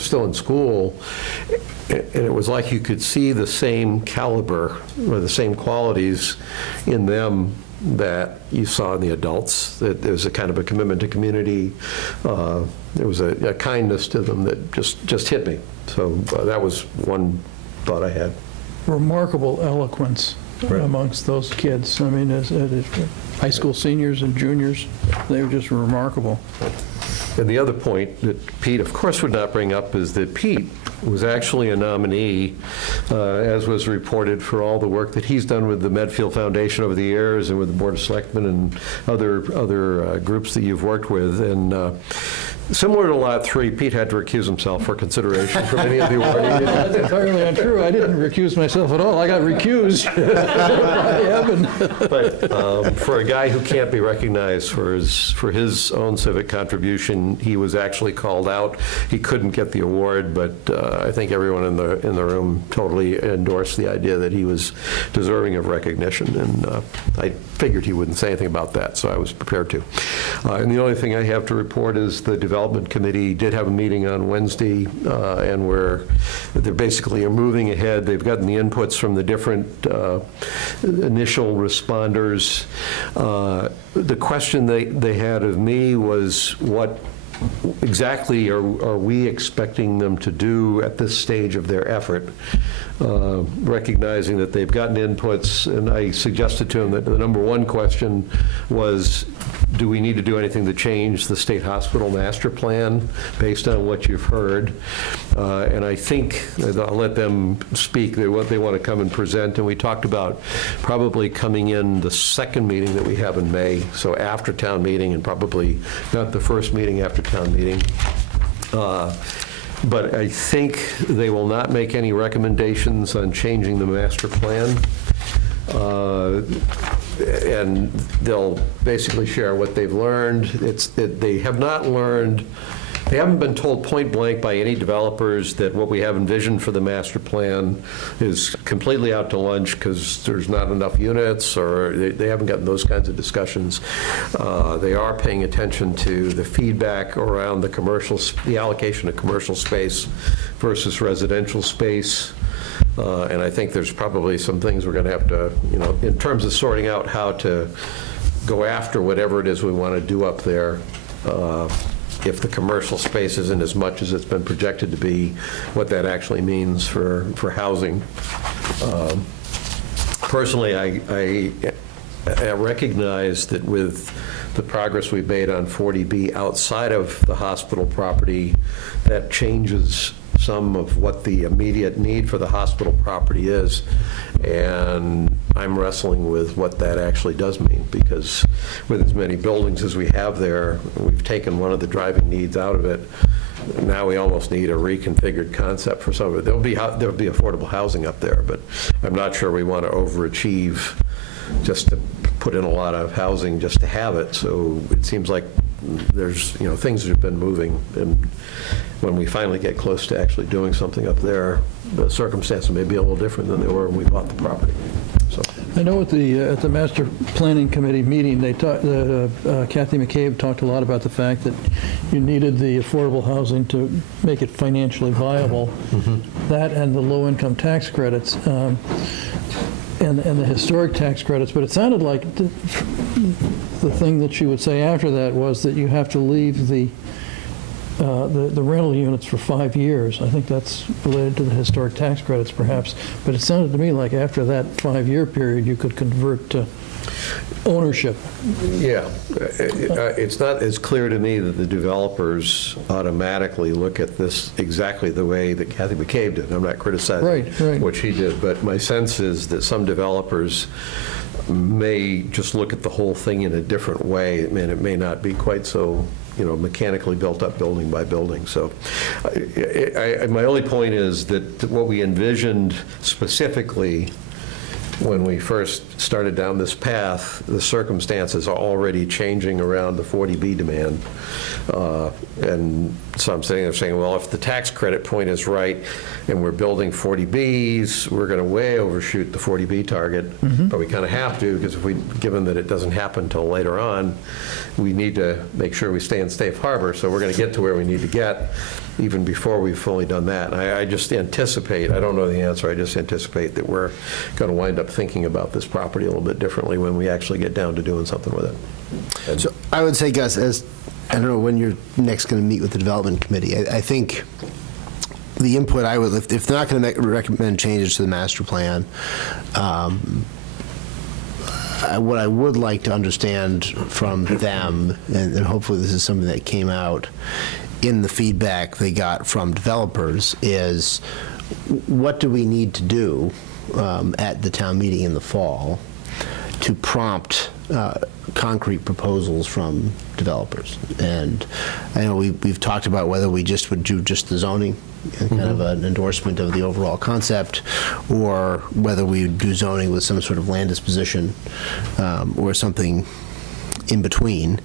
still in school, and it was like you could see the same caliber or the same qualities in them that you saw in the adults. That there was a kind of a commitment to community. There was a kindness to them that just hit me. So that was one thought I had. Remarkable eloquence amongst those kids. I mean, as high school seniors and juniors, they were just remarkable. And the other point that Pete, of course, would not bring up is that Pete was actually a nominee, as was reported, for all the work that he's done with the Medfield Foundation over the years and with the Board of Selectmen and other groups that you've worked with. And similar to Lot 3, Pete had to recuse himself for consideration from any of the awardees. That's entirely untrue. I didn't recuse myself at all. I got recused by heaven. But for a guy who can't be recognized for his own civic contribution, he was actually called out. He couldn't get the award, but I think everyone in the room totally endorsed the idea that he was deserving of recognition, and I figured he wouldn't say anything about that, so I was prepared to. And the only thing I have to report is the Development Committee did have a meeting on Wednesday, and they're basically moving ahead. They've gotten the inputs from the different initial responders. The question they had of me was what exactly are we expecting them to do at this stage of their effort, recognizing that they've gotten inputs, and I suggested to them that the number one question was, do we need to do anything to change the state hospital master plan based on what you've heard? And I think, I'll let them speak, they want to come and present, and we talked about probably coming in the second meeting that we have in May, so after town meeting, and probably not the first meeting after town meeting. But I think they will not make any recommendations on changing the master plan. And they'll basically share what they've learned. They have not learned, they haven't been told point blank by any developers that what we have envisioned for the master plan is completely out to lunch because there's not enough units, or they haven't gotten those kinds of discussions. They are paying attention to the feedback around the allocation of commercial space versus residential space. And I think there's probably some things we're going to have to, in terms of sorting out how to go after whatever it is we want to do up there, if the commercial space isn't as much as it's been projected to be, what that actually means for housing. Personally, I recognize that with the progress we've made on 40B outside of the hospital property, that changes some of what the immediate need for the hospital property is, and I'm wrestling with what that actually does mean, because with as many buildings as we have there, we've taken one of the driving needs out of it. Now we almost need a reconfigured concept for some of it. There'll be affordable housing up there, but I'm not sure we want to overachieve just to put in a lot of housing just to have it. So it seems like there's things that have been moving, and when we finally get close to actually doing something up there, the circumstances may be a little different than they were when we bought the property. So I know at the Master Planning Committee meeting, they Kathy McCabe talked a lot about the fact that you needed the affordable housing to make it financially viable. Mm-hmm. That and the low-income tax credits. And the historic tax credits, but it sounded like the thing that she would say after that was that you have to leave the rental units for 5 years. I think that's related to the historic tax credits, perhaps. But it sounded to me like after that 5-year period, you could convert to ownership. Yeah, it's not as clear to me that the developers automatically look at this exactly the way that Kathy McCabe did. I'm not criticizing what she did, but my sense is that some developers may just look at the whole thing in a different way. I mean, it may not be quite so mechanically built up building by building. So my only point is that what we envisioned specifically when we first started down this path, the circumstances are already changing around the 40B demand. And so I'm sitting there saying, well, if the tax credit point is right and we're building 40Bs, we're going to way overshoot the 40B target. Mm-hmm. But we kind of have to, because given that it doesn't happen until later on, we need to make sure we stay in safe harbor. So we're going to get to where we need to get even before we've fully done that. And I just anticipate, I don't know the answer, I just anticipate that we're going to wind up thinking about this property a little bit differently when we actually get down to doing something with it. And so I would say, Gus, I don't know when you're next going to meet with the development committee. I think the input I would, if they're not going to recommend changes to the master plan, what I would like to understand from them, and hopefully this is something that came out in the feedback they got from developers, is what do we need to do at the town meeting in the fall to prompt concrete proposals from developers. And I know we've talked about whether we just would do just the zoning, kind of an endorsement of the overall concept, or whether we would do zoning with some sort of land disposition or something in between.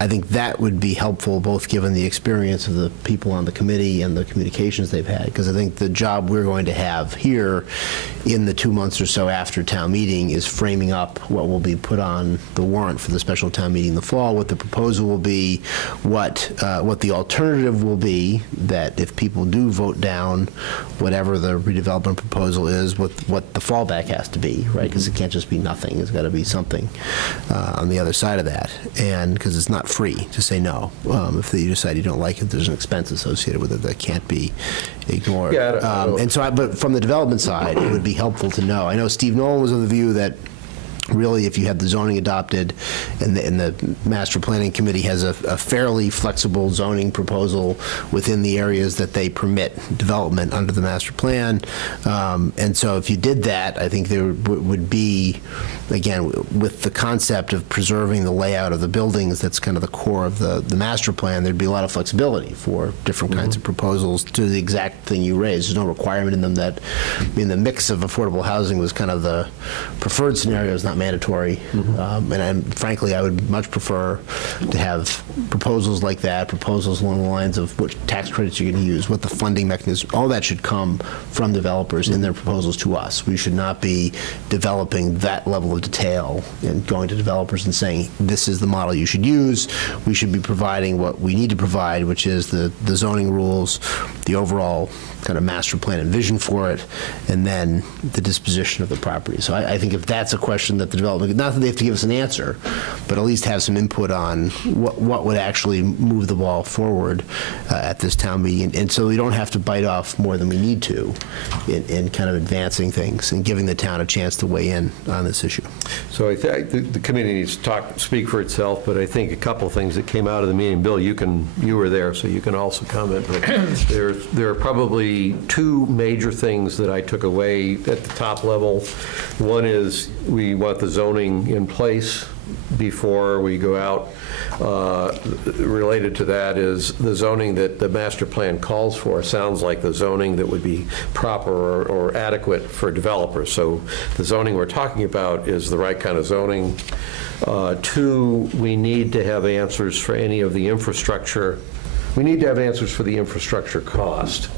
I think that would be helpful, both given the experience of the people on the committee and the communications they've had, because I think the job we're going to have here in the 2 months or so after town meeting is framing up what will be put on the warrant for the special town meeting in the fall, what the proposal will be, what the alternative will be, that if people do vote down whatever the redevelopment proposal is, what the fallback has to be, right? Because it can't just be nothing. It's got to be something on on the other side of that, and because it's not free to say no. If you decide you don't like it, there's an expense associated with it that can't be ignored. Yeah, and so, but from the development side, it would be helpful to know. I know Steve Nolan was of the view that really, if you have the zoning adopted and the master planning committee has a fairly flexible zoning proposal within the areas that they permit development under the master plan. And so if you did that, I think there would be, again, with the concept of preserving the layout of the buildings, that's kind of the core of the master plan, there'd be a lot of flexibility for different kinds of proposals to the exact thing you raised. There's no requirement in them that, the mix of affordable housing was kind of the preferred scenario, is not mandatory. And frankly, I would much prefer to have proposals like that, proposals along the lines of what tax credits you're going to use, what the funding mechanism, all that should come from developers in their proposals to us. We should not be developing that level of detail and going to developers and saying, this is the model you should use. We should be providing what we need to provide, which is the zoning rules, the overall kind of master plan and vision for it, and then the disposition of the property. So I think if that's a question that the development, not that they have to give us an answer, but at least have some input on what would actually move the ball forward at this town meeting. And so we don't have to bite off more than we need to in kind of advancing things and giving the town a chance to weigh in on this issue. So I think the committee needs to speak for itself, but I think a couple of things that came out of the meeting, Bill, you were there, so you can also comment, but there are probably two major things that I took away at the top level. One is we want the zoning in place before we go out. Related to that is the zoning that the master plan calls for sounds like the zoning that would be proper or adequate for developers. So the zoning we're talking about is the right kind of zoning. Two, we need to have answers for any of the infrastructure. We need to have answers for the infrastructure cost,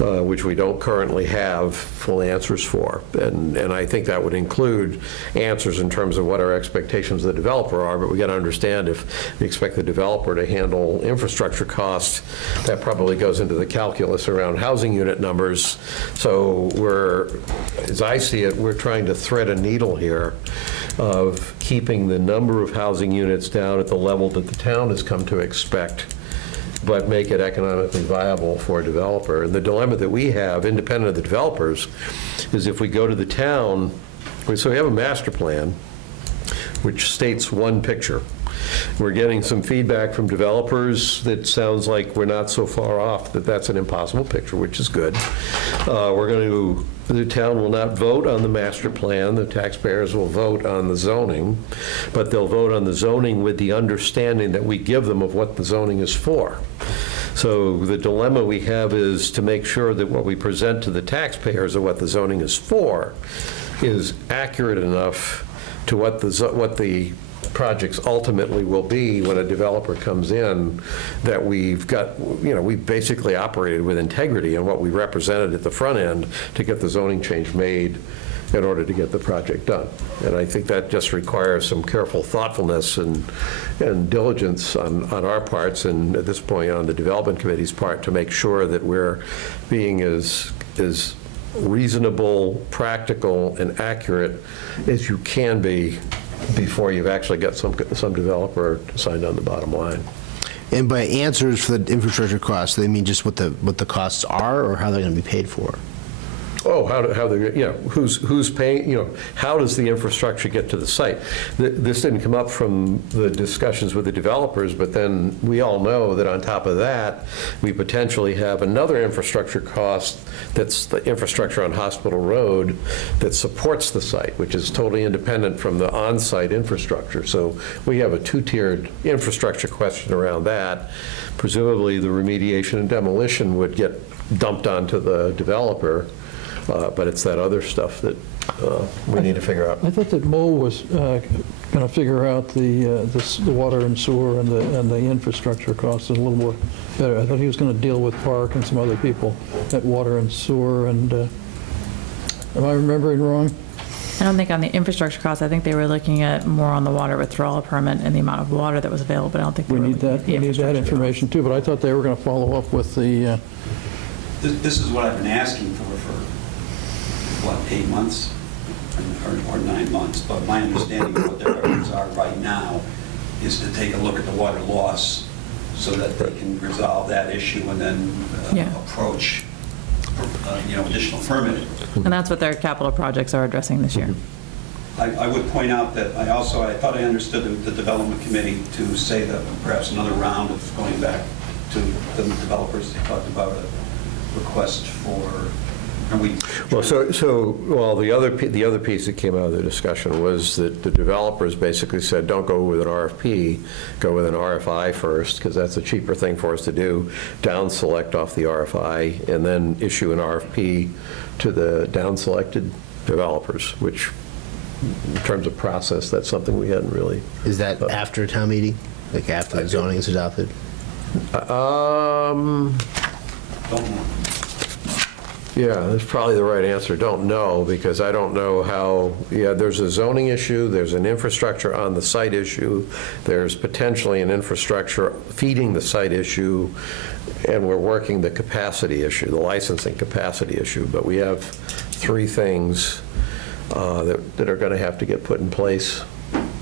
which we don't currently have full answers for. And I think that would include answers in terms of what our expectations of the developer are, but we got to understand if we expect the developer to handle infrastructure costs, that probably goes into the calculus around housing unit numbers. So as I see it, we're trying to thread a needle here of keeping the number of housing units down at the level that the town has come to expect, but make it economically viable for a developer. And the dilemma that we have, independent of the developers, is if we go to the town, so we have a master plan which states one picture. We're getting some feedback from developers that sounds like we're not so far off, that that's an impossible picture, which is good. The town will not vote on the master plan. The taxpayers will vote on the zoning, but they'll vote on the zoning with the understanding that we give them of what the zoning is for. So the dilemma we have is to make sure that what we present to the taxpayers of what the zoning is for is accurate enough to what the projects ultimately will be when a developer comes in, that we've got, we've basically operated with integrity in what we represented at the front end to get the zoning change made in order to get the project done. And I think that just requires some careful thoughtfulness and diligence on our parts, and at this point on the development committee's part, to make sure that we're being as reasonable, practical, and accurate as you can be before you've actually got some developer signed on the bottom line. And by answers for the infrastructure costs, they mean just what the costs are, or how they're going to be paid for? Oh, how they, who's paying, how does the infrastructure get to the site? This didn't come up from the discussions with the developers, but then we all know that on top of that, we potentially have another infrastructure cost that's the infrastructure on Hospital Road that supports the site, which is totally independent from the on-site infrastructure. So we have a two-tiered infrastructure question around that. Presumably the remediation and demolition would get dumped onto the developer. But it's that other stuff that we need to figure out. I thought that Mo was going to figure out the water and sewer and the infrastructure costs a little more better. I thought he was going to deal with Park and some other people at water and sewer. And am I remembering wrong? I don't think on the infrastructure costs. I think they were looking at more on the water withdrawal permit and the amount of water that was available. But I don't think we need that. We need that information too. But I thought they were going to follow up with the. This is what I've been asking for what, 8 months? or 9 months. But my understanding of what their efforts are right now is to take a look at the water loss so that they can resolve that issue and then approach, additional permitting. And that's what their capital projects are addressing this year. I would point out that I thought I understood the development committee to say that perhaps another round of going back to the developers, they talked about a request for, the other piece that came out of the discussion was that the developers basically said, don't go with an RFP, go with an RFI first, because that's a cheaper thing for us to do, down select off the RFI, and then issue an RFP to the down selected developers, which in terms of process, that's something we hadn't really. Is that after town meeting? Like after the zoning is adopted? Don't know. Yeah, that's probably the right answer. Don't know, because I don't know how, there's a zoning issue, there's an infrastructure on the site issue, there's potentially an infrastructure feeding the site issue, and we're working the capacity issue, the licensing capacity issue. But we have 3 things that are going to have to get put in place,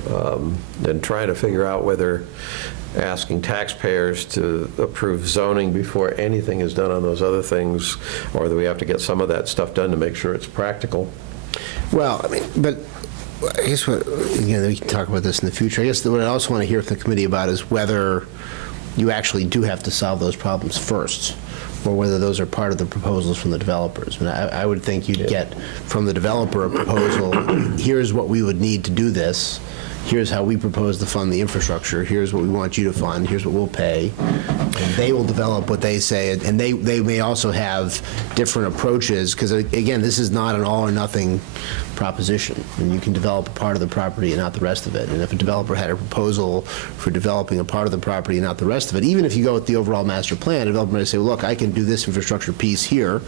and trying to figure out whether asking taxpayers to approve zoning before anything is done on those other things, or that we have to get some of that stuff done to make sure it's practical. Well, I mean, but I guess we can talk about this in the future. I guess what I also want to hear from the committee about is whether you actually do have to solve those problems first, or whether those are part of the proposals from the developers. I mean, I would think you'd get from the developer a proposal, here's what we would need to do this, here's how we propose to fund the infrastructure, here's what we want you to fund, here's what we'll pay, and they will develop what they say, and they may also have different approaches, because again, this is not an all or nothing proposition, and you can develop a part of the property and not the rest of it. And if a developer had a proposal for developing a part of the property and not the rest of it, even if you go with the overall master plan, a developer might say, well, look, I can do this infrastructure piece here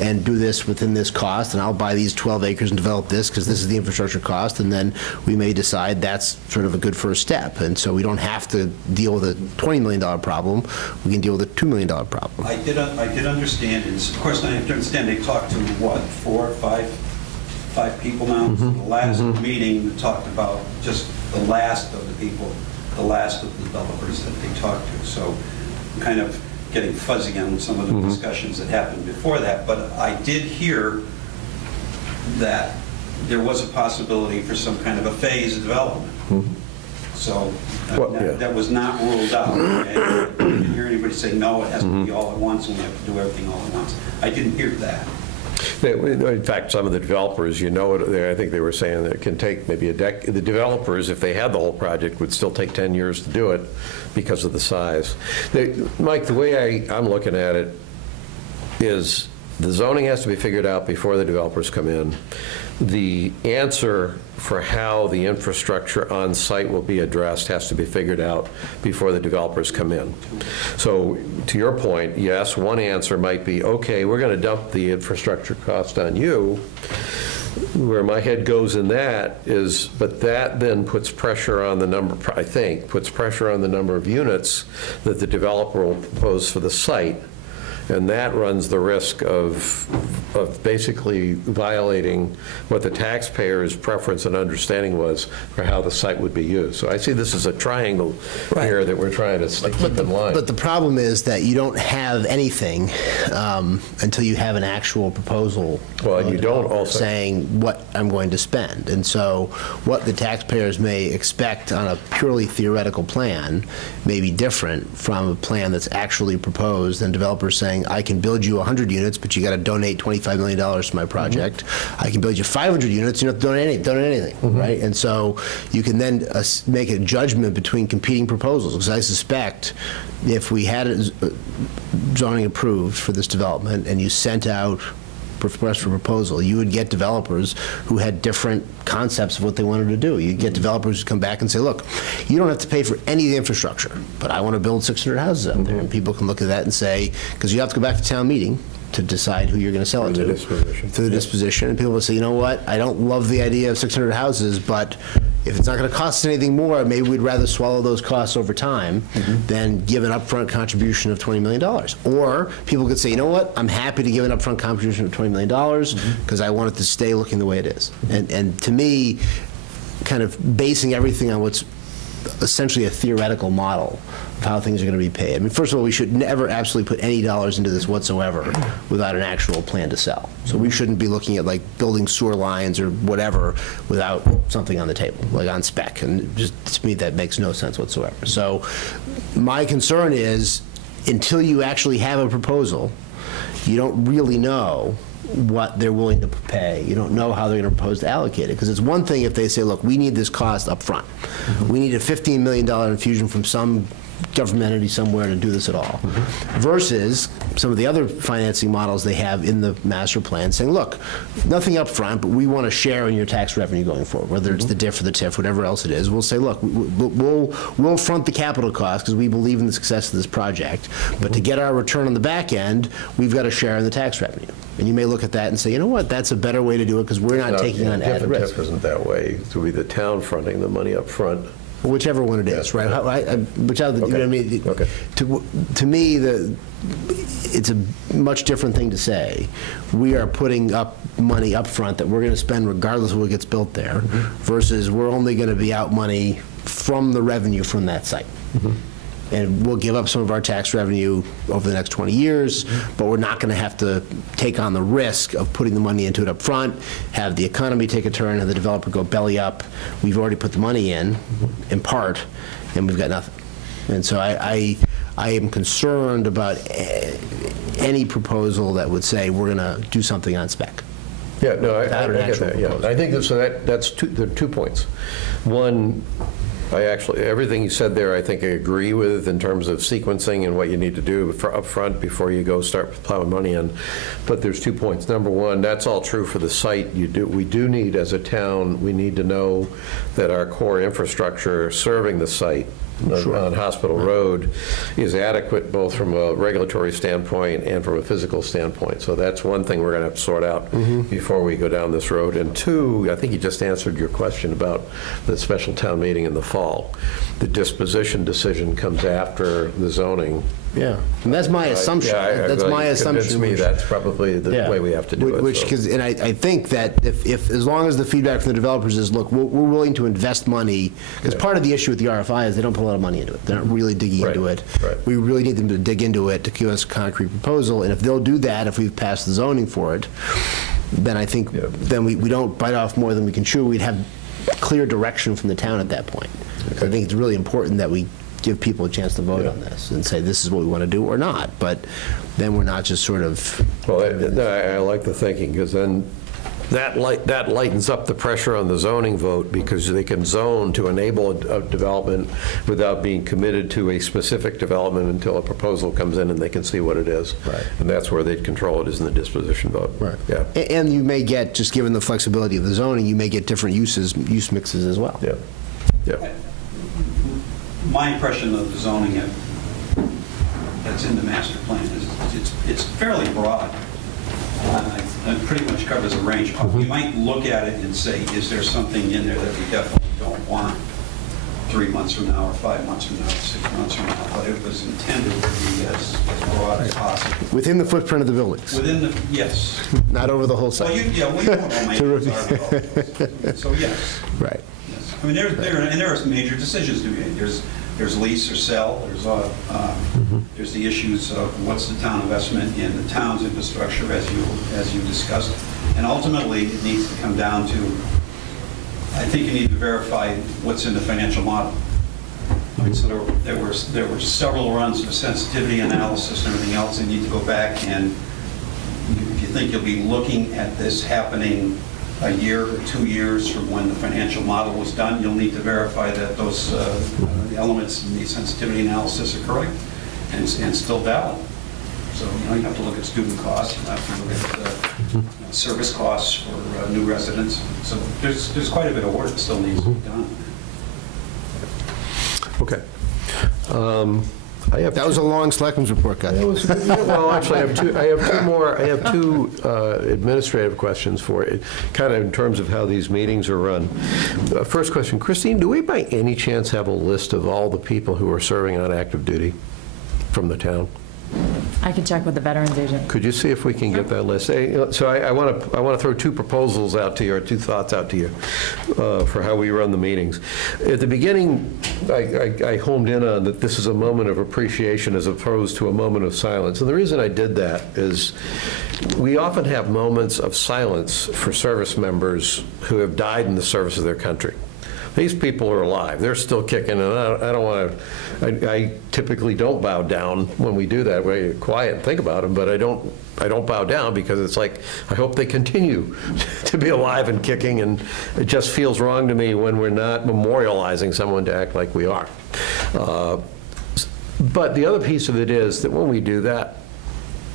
and do this within this cost, and I'll buy these 12 acres and develop this because this is the infrastructure cost, and then we may decide that's sort of a good first step. And so we don't have to deal with a $20 million problem. We can deal with a $2 million problem. I did understand, and of course I understand they talked to, what, 4 or 5 people now. The last meeting talked about just the last of the people, the last of the developers that they talked to. So I'm kind of getting fuzzy on some of the discussions that happened before that. But I did hear that there was a possibility for some kind of a phased development. So that was not ruled out. I didn't hear anybody say, no, it has to be all at once and we have to do everything all at once. I didn't hear that. In fact, some of the developers, I think they were saying that it can take maybe a decade. The developers, if they had the whole project, would still take 10 years to do it because of the size. Mike, the way I'm looking at it is the zoning has to be figured out before the developers come in. The answer for how the infrastructure on site will be addressed has to be figured out before the developers come in. So to your point, yes, one answer might be, okay, we're going to dump the infrastructure cost on you. Where my head goes in that is, but that then puts pressure on the number, I think, puts pressure on the number of units that the developer will propose for the site. And that runs the risk of basically violating what the taxpayer's preference and understanding was for how the site would be used. So I see this as a triangle here that we're trying to keep in line. But the problem is that you don't have anything until you have an actual proposal. Well, and you don't also saying what I'm going to spend. And so what the taxpayers may expect on a purely theoretical plan may be different from a plan that's actually proposed, and developers saying, I can build you 100 units, but you got to donate $25 million to my project. I can build you 500 units, you don't have to donate anything, right? And so you can then make a judgment between competing proposals, because I suspect if we had zoning approved for this development and you sent out request for proposal, you would get developers who had different concepts of what they wanted to do. You'd get developers who come back and say, look, you don't have to pay for any of the infrastructure, but I want to build 600 houses out there. And people can look at that and say, because you have to go back to town meeting to decide who you're going to sell it to. Through the disposition. And people will say, you know what, I don't love the idea of 600 houses, but if it's not going to cost us anything more, maybe we'd rather swallow those costs over time than give an upfront contribution of $20 million. Or people could say, you know what, I'm happy to give an upfront contribution of $20 million because I want it to stay looking the way it is. And to me, kind of basing everything on what's essentially a theoretical model of how things are going to be paid. I mean, first of all, we should never absolutely put any dollars into this whatsoever without an actual plan to sell. So we shouldn't be looking at like building sewer lines or whatever without something on the table, like on spec. And just to me, that makes no sense whatsoever. So my concern is until you actually have a proposal, you don't really know what they're willing to pay. You don't know how they're going to propose to allocate it. Because it's one thing if they say, look, we need this cost up front. We need a $15 million infusion from some government entity somewhere to do this at all. Versus some of the other financing models they have in the master plan saying, look, nothing up front, but we want to share in your tax revenue going forward, whether it's the DIF or the TIF, whatever else it is. We'll say, look, we'll front the capital costs because we believe in the success of this project, but to get our return on the back end, we've got to share in the tax revenue. And you may look at that and say, you know what, that's a better way to do it because we're not taking on added risk. TIF isn't that way. It would be the town fronting the money up front. Whichever one it is, right? Whichever, you know what I mean? Okay. To me, it's a much different thing to say. We are putting up money up front that we're going to spend regardless of what gets built there, versus we're only going to be out money from the revenue from that site. And we'll give up some of our tax revenue over the next 20 years, but we're not going to have to take on the risk of putting the money into it up front, have the economy take a turn, have the developer go belly up. We've already put the money in part, and we've got nothing. And so I am concerned about any proposal that would say we're going to do something on spec. Yeah, no, I get that. Yeah, I think there are 2 points. One, everything you said there, I think I agree with in terms of sequencing and what you need to do up front before you go start plowing money in. But there's 2 points. Number one, that's all true for the site. We do need, as a town, we need to know that our core infrastructure serving the site on Hospital Road is adequate both from a regulatory standpoint and from a physical standpoint. So that's one thing we're going to have to sort out before we go down this road. And two, I think you just answered your question about the special town meeting in the fall. The disposition decision comes after the zoning. Yeah, and that's my assumption. That's my assumption. To me, that's probably the way we have to do it. And I think that if as long as the feedback from the developers is, look, we're willing to invest money, because part of the issue with the RFI is they don't put a lot of money into it. They're not really digging into it. We really need them to dig into it to give us a concrete proposal. And if they'll do that, if we've passed the zoning for it, then I think then we don't bite off more than we can chew. We'd have clear direction from the town at that point. So I think it's really important that we give people a chance to vote on this and say this is what we want to do or not, but then we're not just sort of... Well, I like the thinking, because then that lightens up the pressure on the zoning vote, because they can zone to enable a development without being committed to a specific development until a proposal comes in and they can see what it is. Right. And that's where they'd control it, is in the disposition vote. Right. Yeah. And you may get, just given the flexibility of the zoning, you may get different use mixes as well. Yeah. Yeah. My impression of the zoning that's in the master plan is it's fairly broad. It pretty much covers a range. You might look at it and say, is there something in there that we definitely don't want 3 months from now, or 5 months from now, or 6 months from now? But it was intended to be as broad as possible. Within the footprint of the buildings? Within the, yes. Not over the whole site? Well, you know what my answers are. So yes. Right. Yes. I mean, there are some major decisions to be made. There's lease or sell. There's the issues of what's the town investment in the town's infrastructure, as you discussed, and ultimately it needs to come down to, I think you need to verify what's in the financial model. I mean, so there were several runs of sensitivity analysis and everything else. You need to go back, and if you think you'll be looking at this happening a year or 2 years from when the financial model was done, you'll need to verify that those elements in the sensitivity analysis are correct and still valid. So, you have to look at student costs, you have to look at service costs for new residents. So there's quite a bit of work that still needs to be done. Okay. That was a long selectmen's report, guys. Well, actually, I have two administrative questions for you, kind of in terms of how these meetings are run. First question, Christine, do we by any chance have a list of all the people who are serving on active duty from the town? I can check with the veterans agent. Could you see if we can get that list? So I want to throw two proposals out to you, or two thoughts out to you, for how we run the meetings. At the beginning, I homed in on that this is a moment of appreciation as opposed to a moment of silence. And the reason I did that is we often have moments of silence for service members who have died in the service of their country. These people are alive. They're still kicking, and I don't want to. I typically don't bow down when we do that. We're quiet and think about them, but I don't bow down because it's like I hope they continue to be alive and kicking, and it just feels wrong to me when we're not memorializing someone to act like we are. But the other piece of it is that when we do that,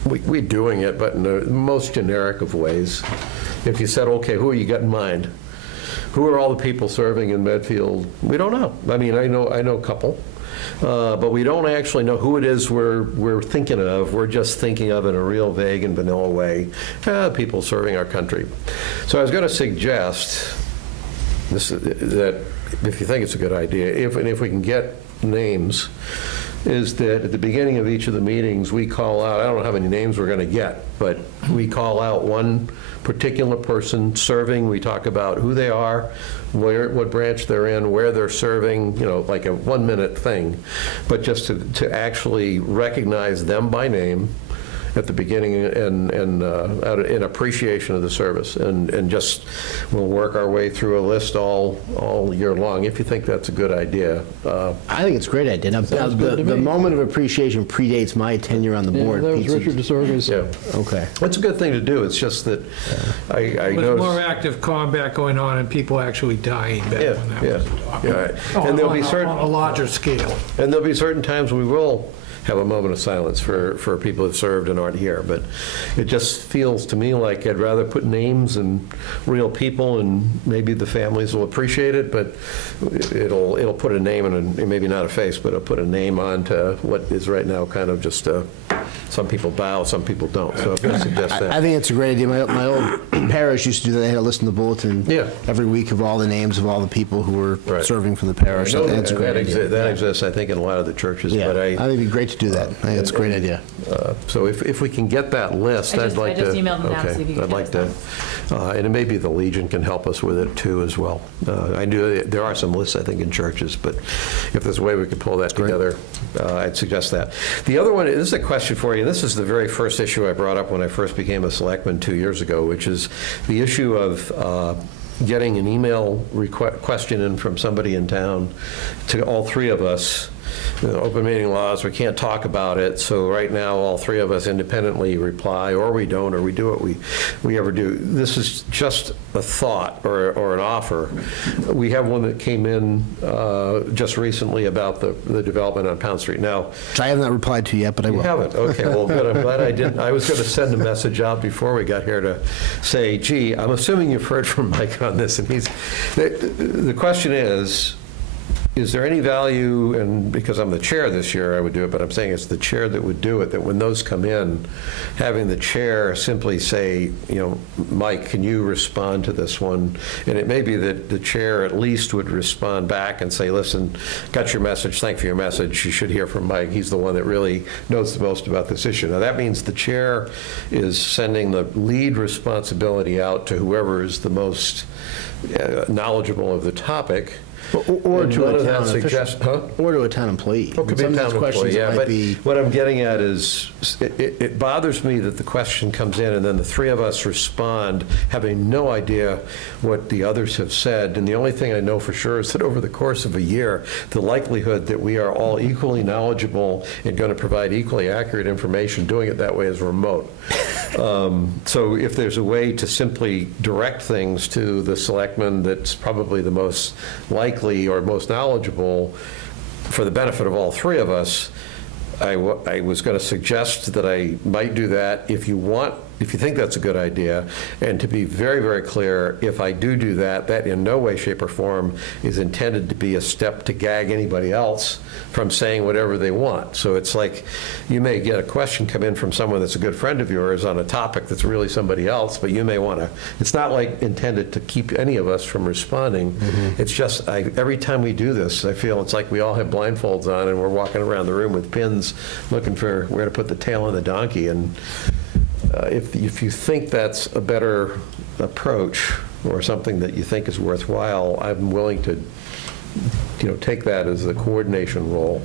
we're doing it, but in the most generic of ways. If you said, okay, who you got in mind? Who are all the people serving in Medfield? We don't know. I mean, I know a couple, but we don't actually know who it is we're thinking of. We're just thinking of in a real vague and vanilla way, people serving our country. So I was going to suggest that if you think it's a good idea, if we can get names, is that at the beginning of each of the meetings, we call out, I don't know how many names we're going to get, but we call out one particular person serving. We talk about who they are, what branch they're in, where they're serving, like a 1-minute thing, but just to actually recognize them by name at the beginning and in appreciation of the service, and just we'll work our way through a list all year long, if you think that's a good idea. I think it's a great idea. Now, the moment of appreciation predates my tenure on the board. That was Richard DeSorga's. Yeah. Okay. That's a good thing to do. It's just that I There's noticed more active combat going on and people actually dying back when that was adopted. Yeah. And there'll be certain on a larger scale. And there'll be certain times we will have a moment of silence for people who've served and aren't here. But it just feels to me like I'd rather put names and real people, and maybe the families will appreciate it, but it'll put a name and maybe not a face, but it'll put a name on to what is right now kind of just some people bow, some people don't. So I'm going to suggest that. I think it's a great idea. My old parish used to do that. They had a list in the bulletin every week of all the names of all the people who were serving from the parish. I think that's a great idea. That exists, I think, in a lot of the churches. Yeah, but I think it'd be great to do that. I think that's a great idea. So if we can get that list, I'd like to. I just emailed them now to see if you can I'd like to, and it maybe the Legion can help us with it too as well. I knew there are some lists, I think, in churches, but if there's a way we could pull that together, I'd suggest that. The other one, this is a question for you. This is the very first issue I brought up when I first became a selectman 2 years ago, which is the issue of getting an email question in from somebody in town to all three of us. Open meeting laws, we can't talk about it, so right now all three of us independently reply, or we don't, or we do what we ever do. This is just a thought or an offer. We have one that came in just recently about the development on Pound Street. Now, which I have not replied to yet, but I will. You haven't? Okay, well, good. I'm glad I didn't. I was going to send a message out before we got here to say, gee, I'm assuming you've heard from Mike on this, and the question is there any value, and because I'm the chair this year, I would do it, but I'm saying it's the chair that would do it, that when those come in, having the chair simply say, Mike, can you respond to this one? And it may be that the chair at least would respond back and say, listen, got your message, thank you for your message, you should hear from Mike, he's the one that really knows the most about this issue. Now that means the chair is sending the lead responsibility out to whoever is the most knowledgeable of the topic. Or to a town official. Or to a town employee. Or could be a town employee, yeah. But what I'm getting at is, it bothers me that the question comes in and then the three of us respond having no idea what the others have said. And the only thing I know for sure is that over the course of a year, the likelihood that we are all equally knowledgeable and going to provide equally accurate information, doing it that way is remote. So if there's a way to simply direct things to the selectman that's probably the most likely or most knowledgeable for the benefit of all three of us, I was going to suggest that I might do that. If you want if you think that's a good idea, and to be very, very clear, if I do that, that in no way, shape, or form is intended to be a step to gag anybody else from saying whatever they want. So it's like you may get a question come in from someone that's a good friend of yours on a topic that's really somebody else, but you may want to, it's not like intended to keep any of us from responding. It's just, every time we do this, I feel it's like we all have blindfolds on and we're walking around the room with pins looking for where to put the tail on the donkey. And if you think that's a better approach or something that you think is worthwhile, I'm willing to take that as the coordination role.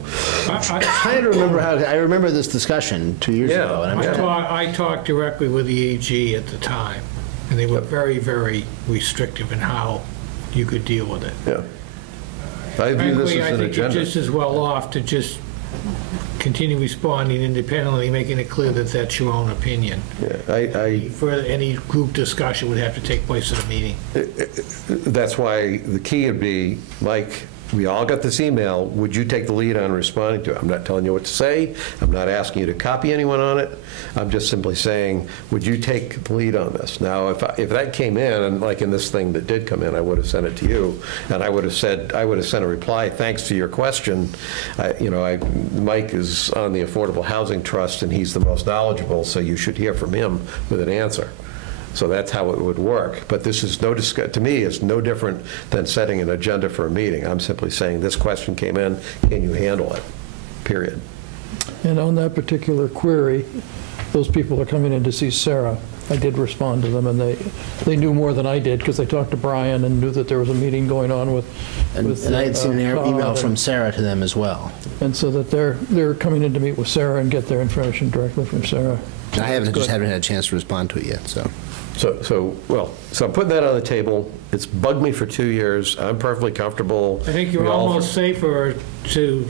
I remember this discussion 2 years ago. And I talked directly with the AG at the time, and they were very, very restrictive in how you could deal with it. Yeah. I view this as an agenda. I think you're just as well off to just continue responding independently, making it clear that that's your own opinion. Yeah, Further, any group discussion would have to take place at a meeting. That's why the key would be, Mike, we all got this email. Would you take the lead on responding to it? I'm not telling you what to say. I'm not asking you to copy anyone on it. I'm just simply saying, would you take the lead on this? Now, if that came in, and like in this thing that did come in, I would have sent it to you, and I would have sent a reply, thanks to your question. Mike is on the Affordable Housing Trust, and he's the most knowledgeable, so you should hear from him with an answer. So that's how it would work. But this is to me, it's no different than setting an agenda for a meeting. I'm simply saying this question came in, can you handle it? Period. And on that particular query, those people are coming in to see Sarah. I did respond to them, and they knew more than I did because they talked to Brian and knew that there was a meeting going on with and I had seen an email from Sarah to them as well. And so that they're coming in to meet with Sarah and get their information directly from Sarah. I haven't had a chance to respond to it yet, so. So I'm putting that on the table. It's bugged me for 2 years. I'm perfectly comfortable. I think you're almost safer to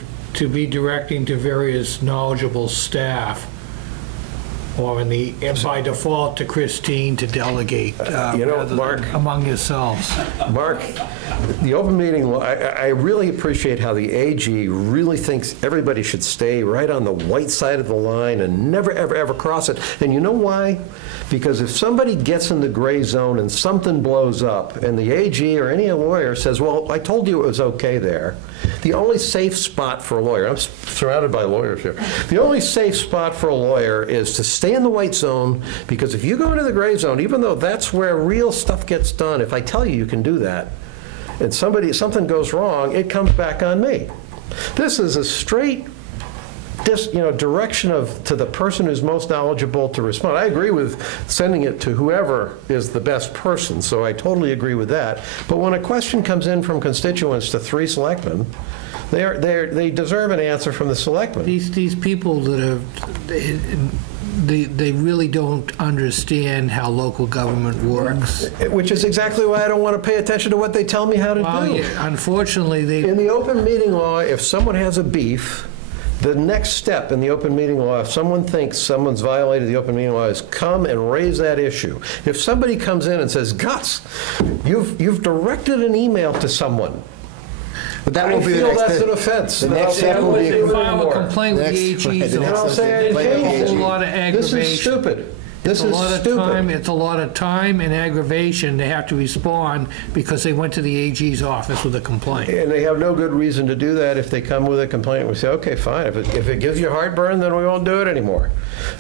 be directing to various knowledgeable staff, or by default to Christine to delegate Mark, among yourselves. Mark, the open meeting law, I really appreciate how the AG really thinks everybody should stay right on the white side of the line and never, ever, ever cross it. And you know why? Because if somebody gets in the gray zone and something blows up, and the AG or any lawyer says, well, I told you it was okay there, the only safe spot for a lawyer, I'm surrounded by lawyers here, the only safe spot for a lawyer is to stay in the white zone, because if you go into the gray zone, even though that's where real stuff gets done, if I tell you you can do that, and something goes wrong, it comes back on me. This is a straight direction to the person who's most knowledgeable to respond. I agree with sending it to whoever is the best person, so I totally agree with that. But when a question comes in from constituents to 3 selectmen, they deserve an answer from the selectmen. These people that they really don't understand how local government works. Which is exactly why I don't want to pay attention to what they tell me how to do. Yeah, unfortunately, in the open meeting law, if someone has a beef, the next step in the open meeting law, if someone thinks someone's violated the open meeting law, is come and raise that issue. If somebody comes in and says, Gus, you've directed an email to someone, but that won't be the next that's an offense. The next step will be file a complaint with the AG's office. It's a lot of aggravation. This is stupid. This is stupid. It's a lot of time and aggravation. They have to respond because they went to the AG's office with a complaint. And they have no good reason to do that. If they come with a complaint, we say, okay, fine. If it gives you heartburn, then we won't do it anymore.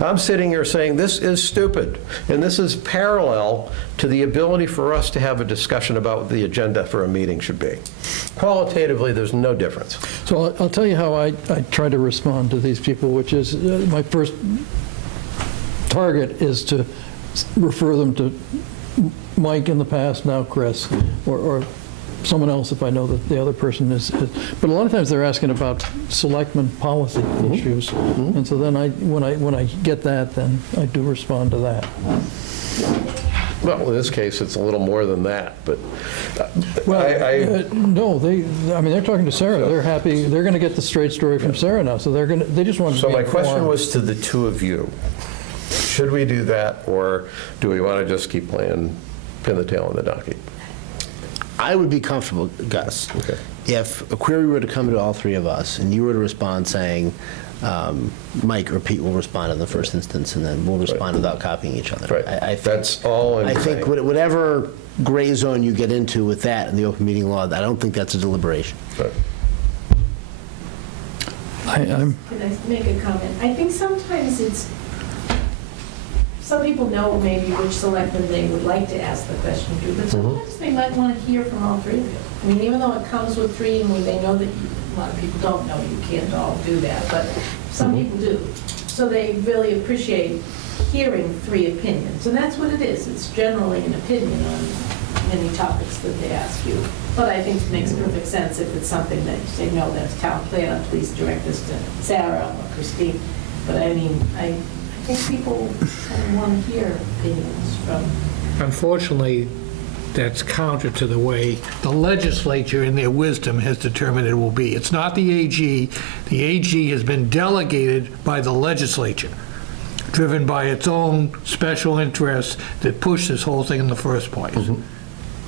I'm sitting here saying this is stupid. And this is parallel to the ability for us to have a discussion about what the agenda for a meeting should be. Qualitatively, there's no difference. So I'll tell you how I try to respond to these people, which is my first target is to refer them to Mike in the past, now Chris, or someone else if I know that the other person is. But a lot of times they're asking about selectmen policy issues, and so then when I get that, then I do respond to that. Well, in this case, it's a little more than that, but no, they're talking to Sarah. They're happy. They're going to get the straight story from Sarah now, so they just want to. So my question was to the two of you. Should we do that, or do we want to just keep playing pin the tail on the donkey? I would be comfortable, Gus, if a query were to come to all 3 of us and you were to respond saying, Mike or Pete will respond in the first instance, and then we'll respond without copying each other. Right. I think, That's all I'm I think saying. whatever gray zone you get into with that in the open meeting law, I don't think that's a deliberation. Right. I'm, Can I make a comment? I think sometimes some people know maybe which selectmen they would like to ask the question to, but sometimes they might want to hear from all three of you. I mean, even though it comes with three, and they know that a lot of people don't know you can't all do that, but some people do. So they really appreciate hearing three opinions, and that's what it is. It's generally an opinion on many topics that they ask you. But I think it makes perfect sense if it's something that you say, no, that's town planner, please direct this to Sarah or Christine. But I mean, I think people kind of want to hear opinions from. Unfortunately, that's counter to the way the legislature in their wisdom has determined it will be. It's not the AG. The AG has been delegated by the legislature, driven by its own special interests that pushed this whole thing in the first place.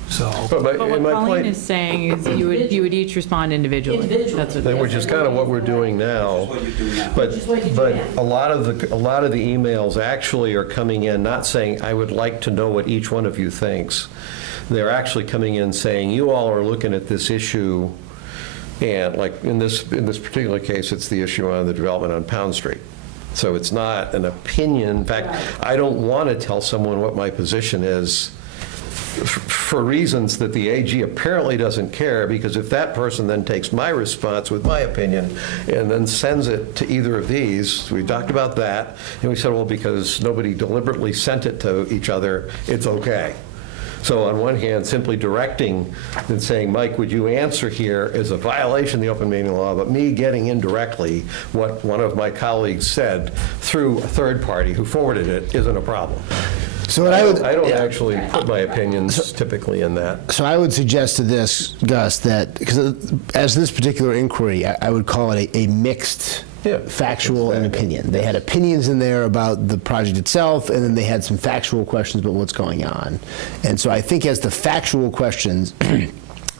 So. But what Colleen is saying is you would each respond individually. That's what, which is kind of what we're doing now. Which is what you do now. But a lot of the emails actually are coming in not saying, I would like to know what each one of you thinks. They're actually coming in saying, you all are looking at this issue, and like in this particular case, it's the issue on the development on Pound Street. So it's not an opinion. In fact, I don't want to tell someone what my position is for reasons that the AG apparently doesn't care, because if that person then takes my response with my opinion and then sends it to either of these, we talked about that, and we said, well, because nobody deliberately sent it to each other, it's okay. So on one hand, simply directing and saying, Mike, would you answer here, is a violation of the open meeting law, but me getting indirectly what one of my colleagues said through a third party who forwarded it isn't a problem. So what I don't actually put my opinions typically in that. So I would suggest to this, Gus, that, because as this particular inquiry, I would call it a mixed factual and opinion. They had opinions in there about the project itself, and then they had some factual questions about what's going on. And so I think as the factual questions,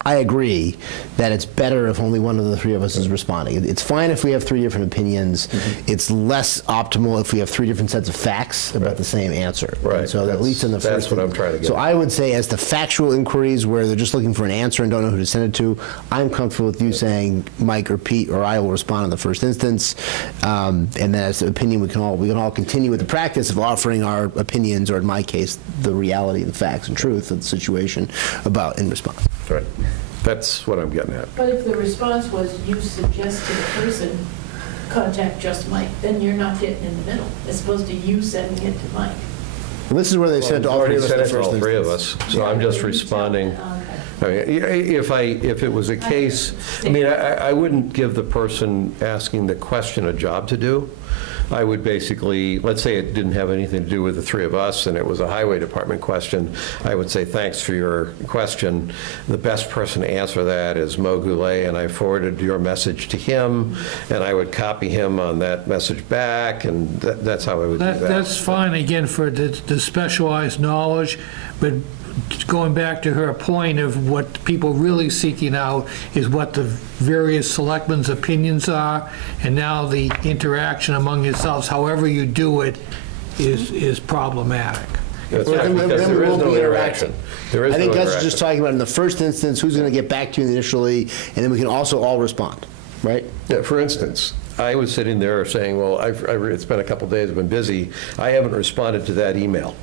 I agree that it's better if only one of the three of us is responding. It's fine if we have three different opinions. It's less optimal if we have three different sets of facts about the same answer. Right. And so at least in the first, that's what I'm trying to get. So I would say, as the factual inquiries where they're just looking for an answer and don't know who to send it to, I'm comfortable with you saying Mike or Pete or I will respond in the first instance. And then as the opinion, we can all continue with the practice of offering our opinions, or in my case, the reality and facts and truth of the situation about in response. Right. That's what I'm getting at. But if the response was, you suggest to the person, contact just Mike, then you're not getting in the middle. It's supposed to you sending it to Mike. Well, this is where they sent all three of us in the first all three of us, so I'm just responding. I mean, if it was a case, I mean, I wouldn't give the person asking the question a job to do. I would basically, let's say it didn't have anything to do with the three of us and it was a highway department question, I would say, thanks for your question. The best person to answer that is Mo Goulet, and I forwarded your message to him, and I would copy him on that message back, and that's how I would do that. That's fine, again, for the specialized knowledge, but going back to her point of what people really seeking out is what the various selectmen's opinions are, and now the interaction among yourselves, however you do it, is problematic. That's right, because there is no interaction. I think Gus is just talking about in the first instance, who's going to get back to you initially, and then we can also all respond, right? Yeah, for instance, I was sitting there saying, well, it's been a couple days, I've been busy, I haven't responded to that email.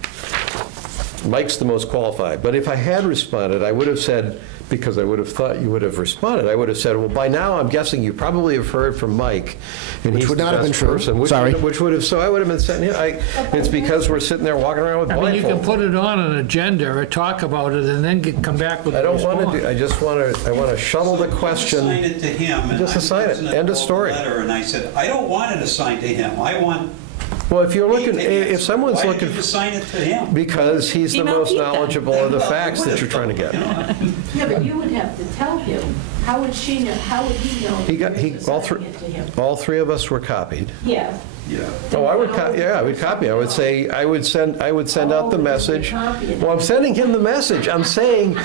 Mike's the most qualified. But if I had responded, I would have said, because I would have thought you would have responded, I would have said, well, by now I'm guessing you probably have heard from Mike, and which he's would the not have been best true. person. Sorry. Which would have, so I would have been saying, it's because we're sitting there walking around with I mean, you blindfolds. can put it on an agenda or talk about it and then come back with a I don't response. want to do, I just want to shuttle the question. Assign it to him. And Just assign it. End of story. And I said, I don't want it assigned to him. I want. Well, if you're looking, if someone's Why looking. did you assign it to him? Because he's the Email most Pete then. knowledgeable of the facts that you're trying to get. Yeah, but you would have to tell him. How would she know? How would he know? All three of us were copied. Yeah. Yeah. Oh, I would copy. I would say, I would send out the message. Well, I'm sending him the message. I'm saying,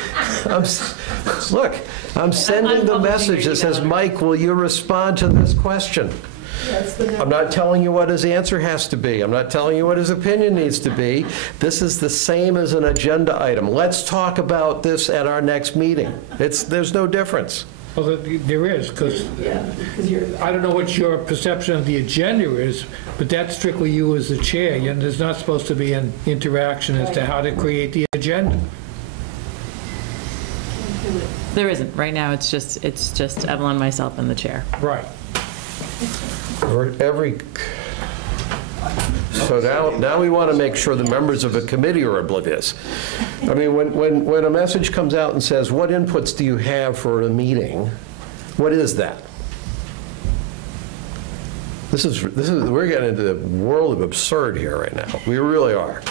look, I'm sending the message that says, Mike, will you respond to this question? I'm not telling you what his answer has to be. I'm not telling you what his opinion needs to be. This is the same as an agenda item. Let's talk about this at our next meeting. There's no difference. Well, there is, because I don't know what your perception of the agenda is, but that's strictly you as the chair, and there's not supposed to be an interaction as to how to create the agenda. There isn't. Right now, it's just Evelyn, myself, and the chair. Right. So now we want to make sure the members of a committee are oblivious. I mean, when a message comes out and says, what inputs do you have for a meeting? What is that? We're getting into the world of absurd here right now. We really are.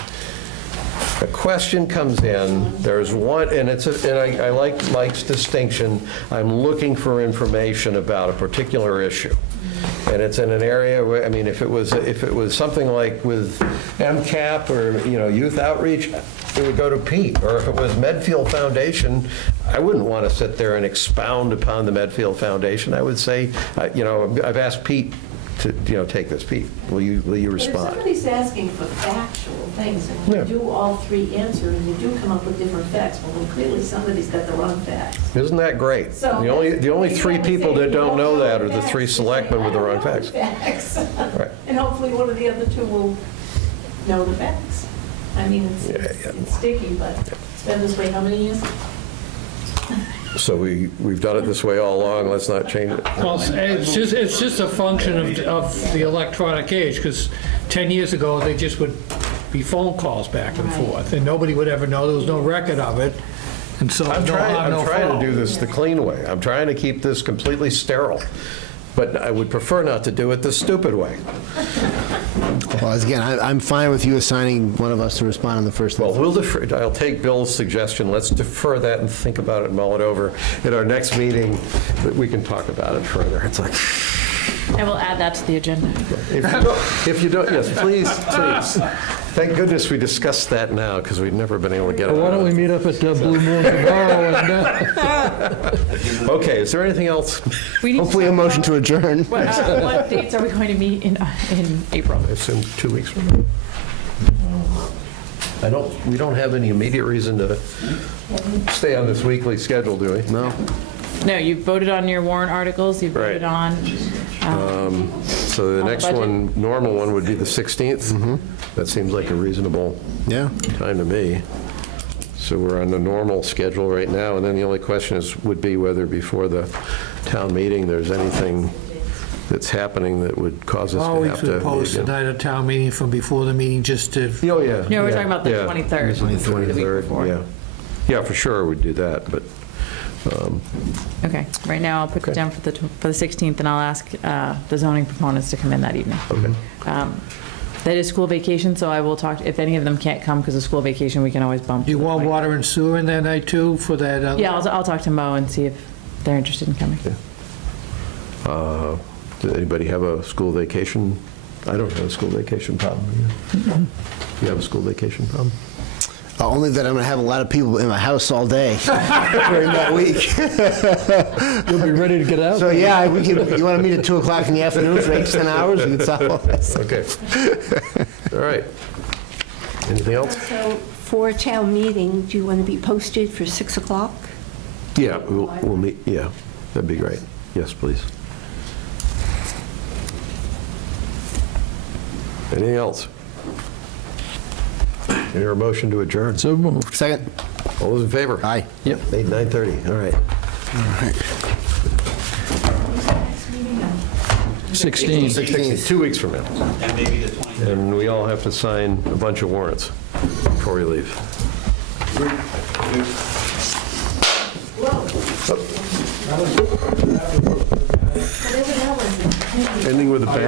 A question comes in, there's one, and I like Mike's distinction. I'm looking for information about a particular issue. And it's in an area where, I mean, if it was something like with MCAP or, youth outreach, it would go to Pete. Or if it was Medfield Foundation, I wouldn't want to sit there and expound upon the Medfield Foundation. I would say, I've asked Pete to, take this. Pete, will you respond? But if somebody's asking for factual things, and you do all three answer, and you do come up with different facts, well, clearly somebody's got the wrong facts. Isn't that great? So the only three people that don't know that are the three selectmen with the wrong facts. Right. And hopefully one of the other two will know the facts. I mean, it's sticky, but it's been this way how many years? So we've done it this way all along. Let's not change it. Well, it's just a function of the electronic age, because 10 years ago, they just would be phone calls back and forth, and nobody would ever know. There was no record of it. And so I'm trying to do this the clean way. I'm trying to keep this completely sterile. But I would prefer not to do it the stupid way. Well, again, I'm fine with you assigning one of us to respond on the first. Well, we'll defer. I'll take Bill's suggestion. Let's defer that and think about it and mull it over. At our next meeting, we can talk about it further. It's like... I will add that to the agenda. If you don't, yes, please. Thank goodness we discussed that now, because we've never been able to get it. Well, why don't we meet up at Blue Moon tomorrow? Okay, is there anything else? Hopefully a motion to adjourn. What dates are we going to meet in April? I assume 2 weeks from now. We don't have any immediate reason to stay on this weekly schedule, do we? No. No, you voted on your warrant articles, you voted on... So the next one, normal one, would be the 16th. Mm-hmm. That seems like a reasonable time to me. So we're on the normal schedule right now, and then the only question would be whether before the town meeting there's anything that's happening that would cause us to have to... Always post the night of town meeting from before the meeting, just to... Oh, yeah. No, we're talking about the 23rd. The 23rd, yeah, for sure we'd do that, but... Okay, right now I'll put it down for the 16th, and I'll ask the zoning proponents to come in that evening. Okay. That is school vacation, so I will talk, if any of them can't come because of school vacation, we can always bump. Do you want water and sewer in that night too, for that other? Yeah, I'll talk to Mo and see if they're interested in coming. Yeah. Does anybody have a school vacation? I don't have a school vacation problem. You have a school vacation problem? Only that I'm going to have a lot of people in my house all day during that week. You'll be ready to get out? So yeah, you want to meet at 2 o'clock in the afternoon for 8 to 10 hours? We can solve all this. Okay. All right. Anything else? So for a town meeting, do you want to be posted for 6 o'clock? Yeah, we'll meet. Yeah, that'd be great. Yes, please. Anything else? Is there a motion to adjourn? So moved. Second. All those in favor? Aye. Yep. Made 9:30. All right. 16. 2 weeks from now. And maybe the 23rd. And we all have to sign a bunch of warrants before we leave. Ending with a bang.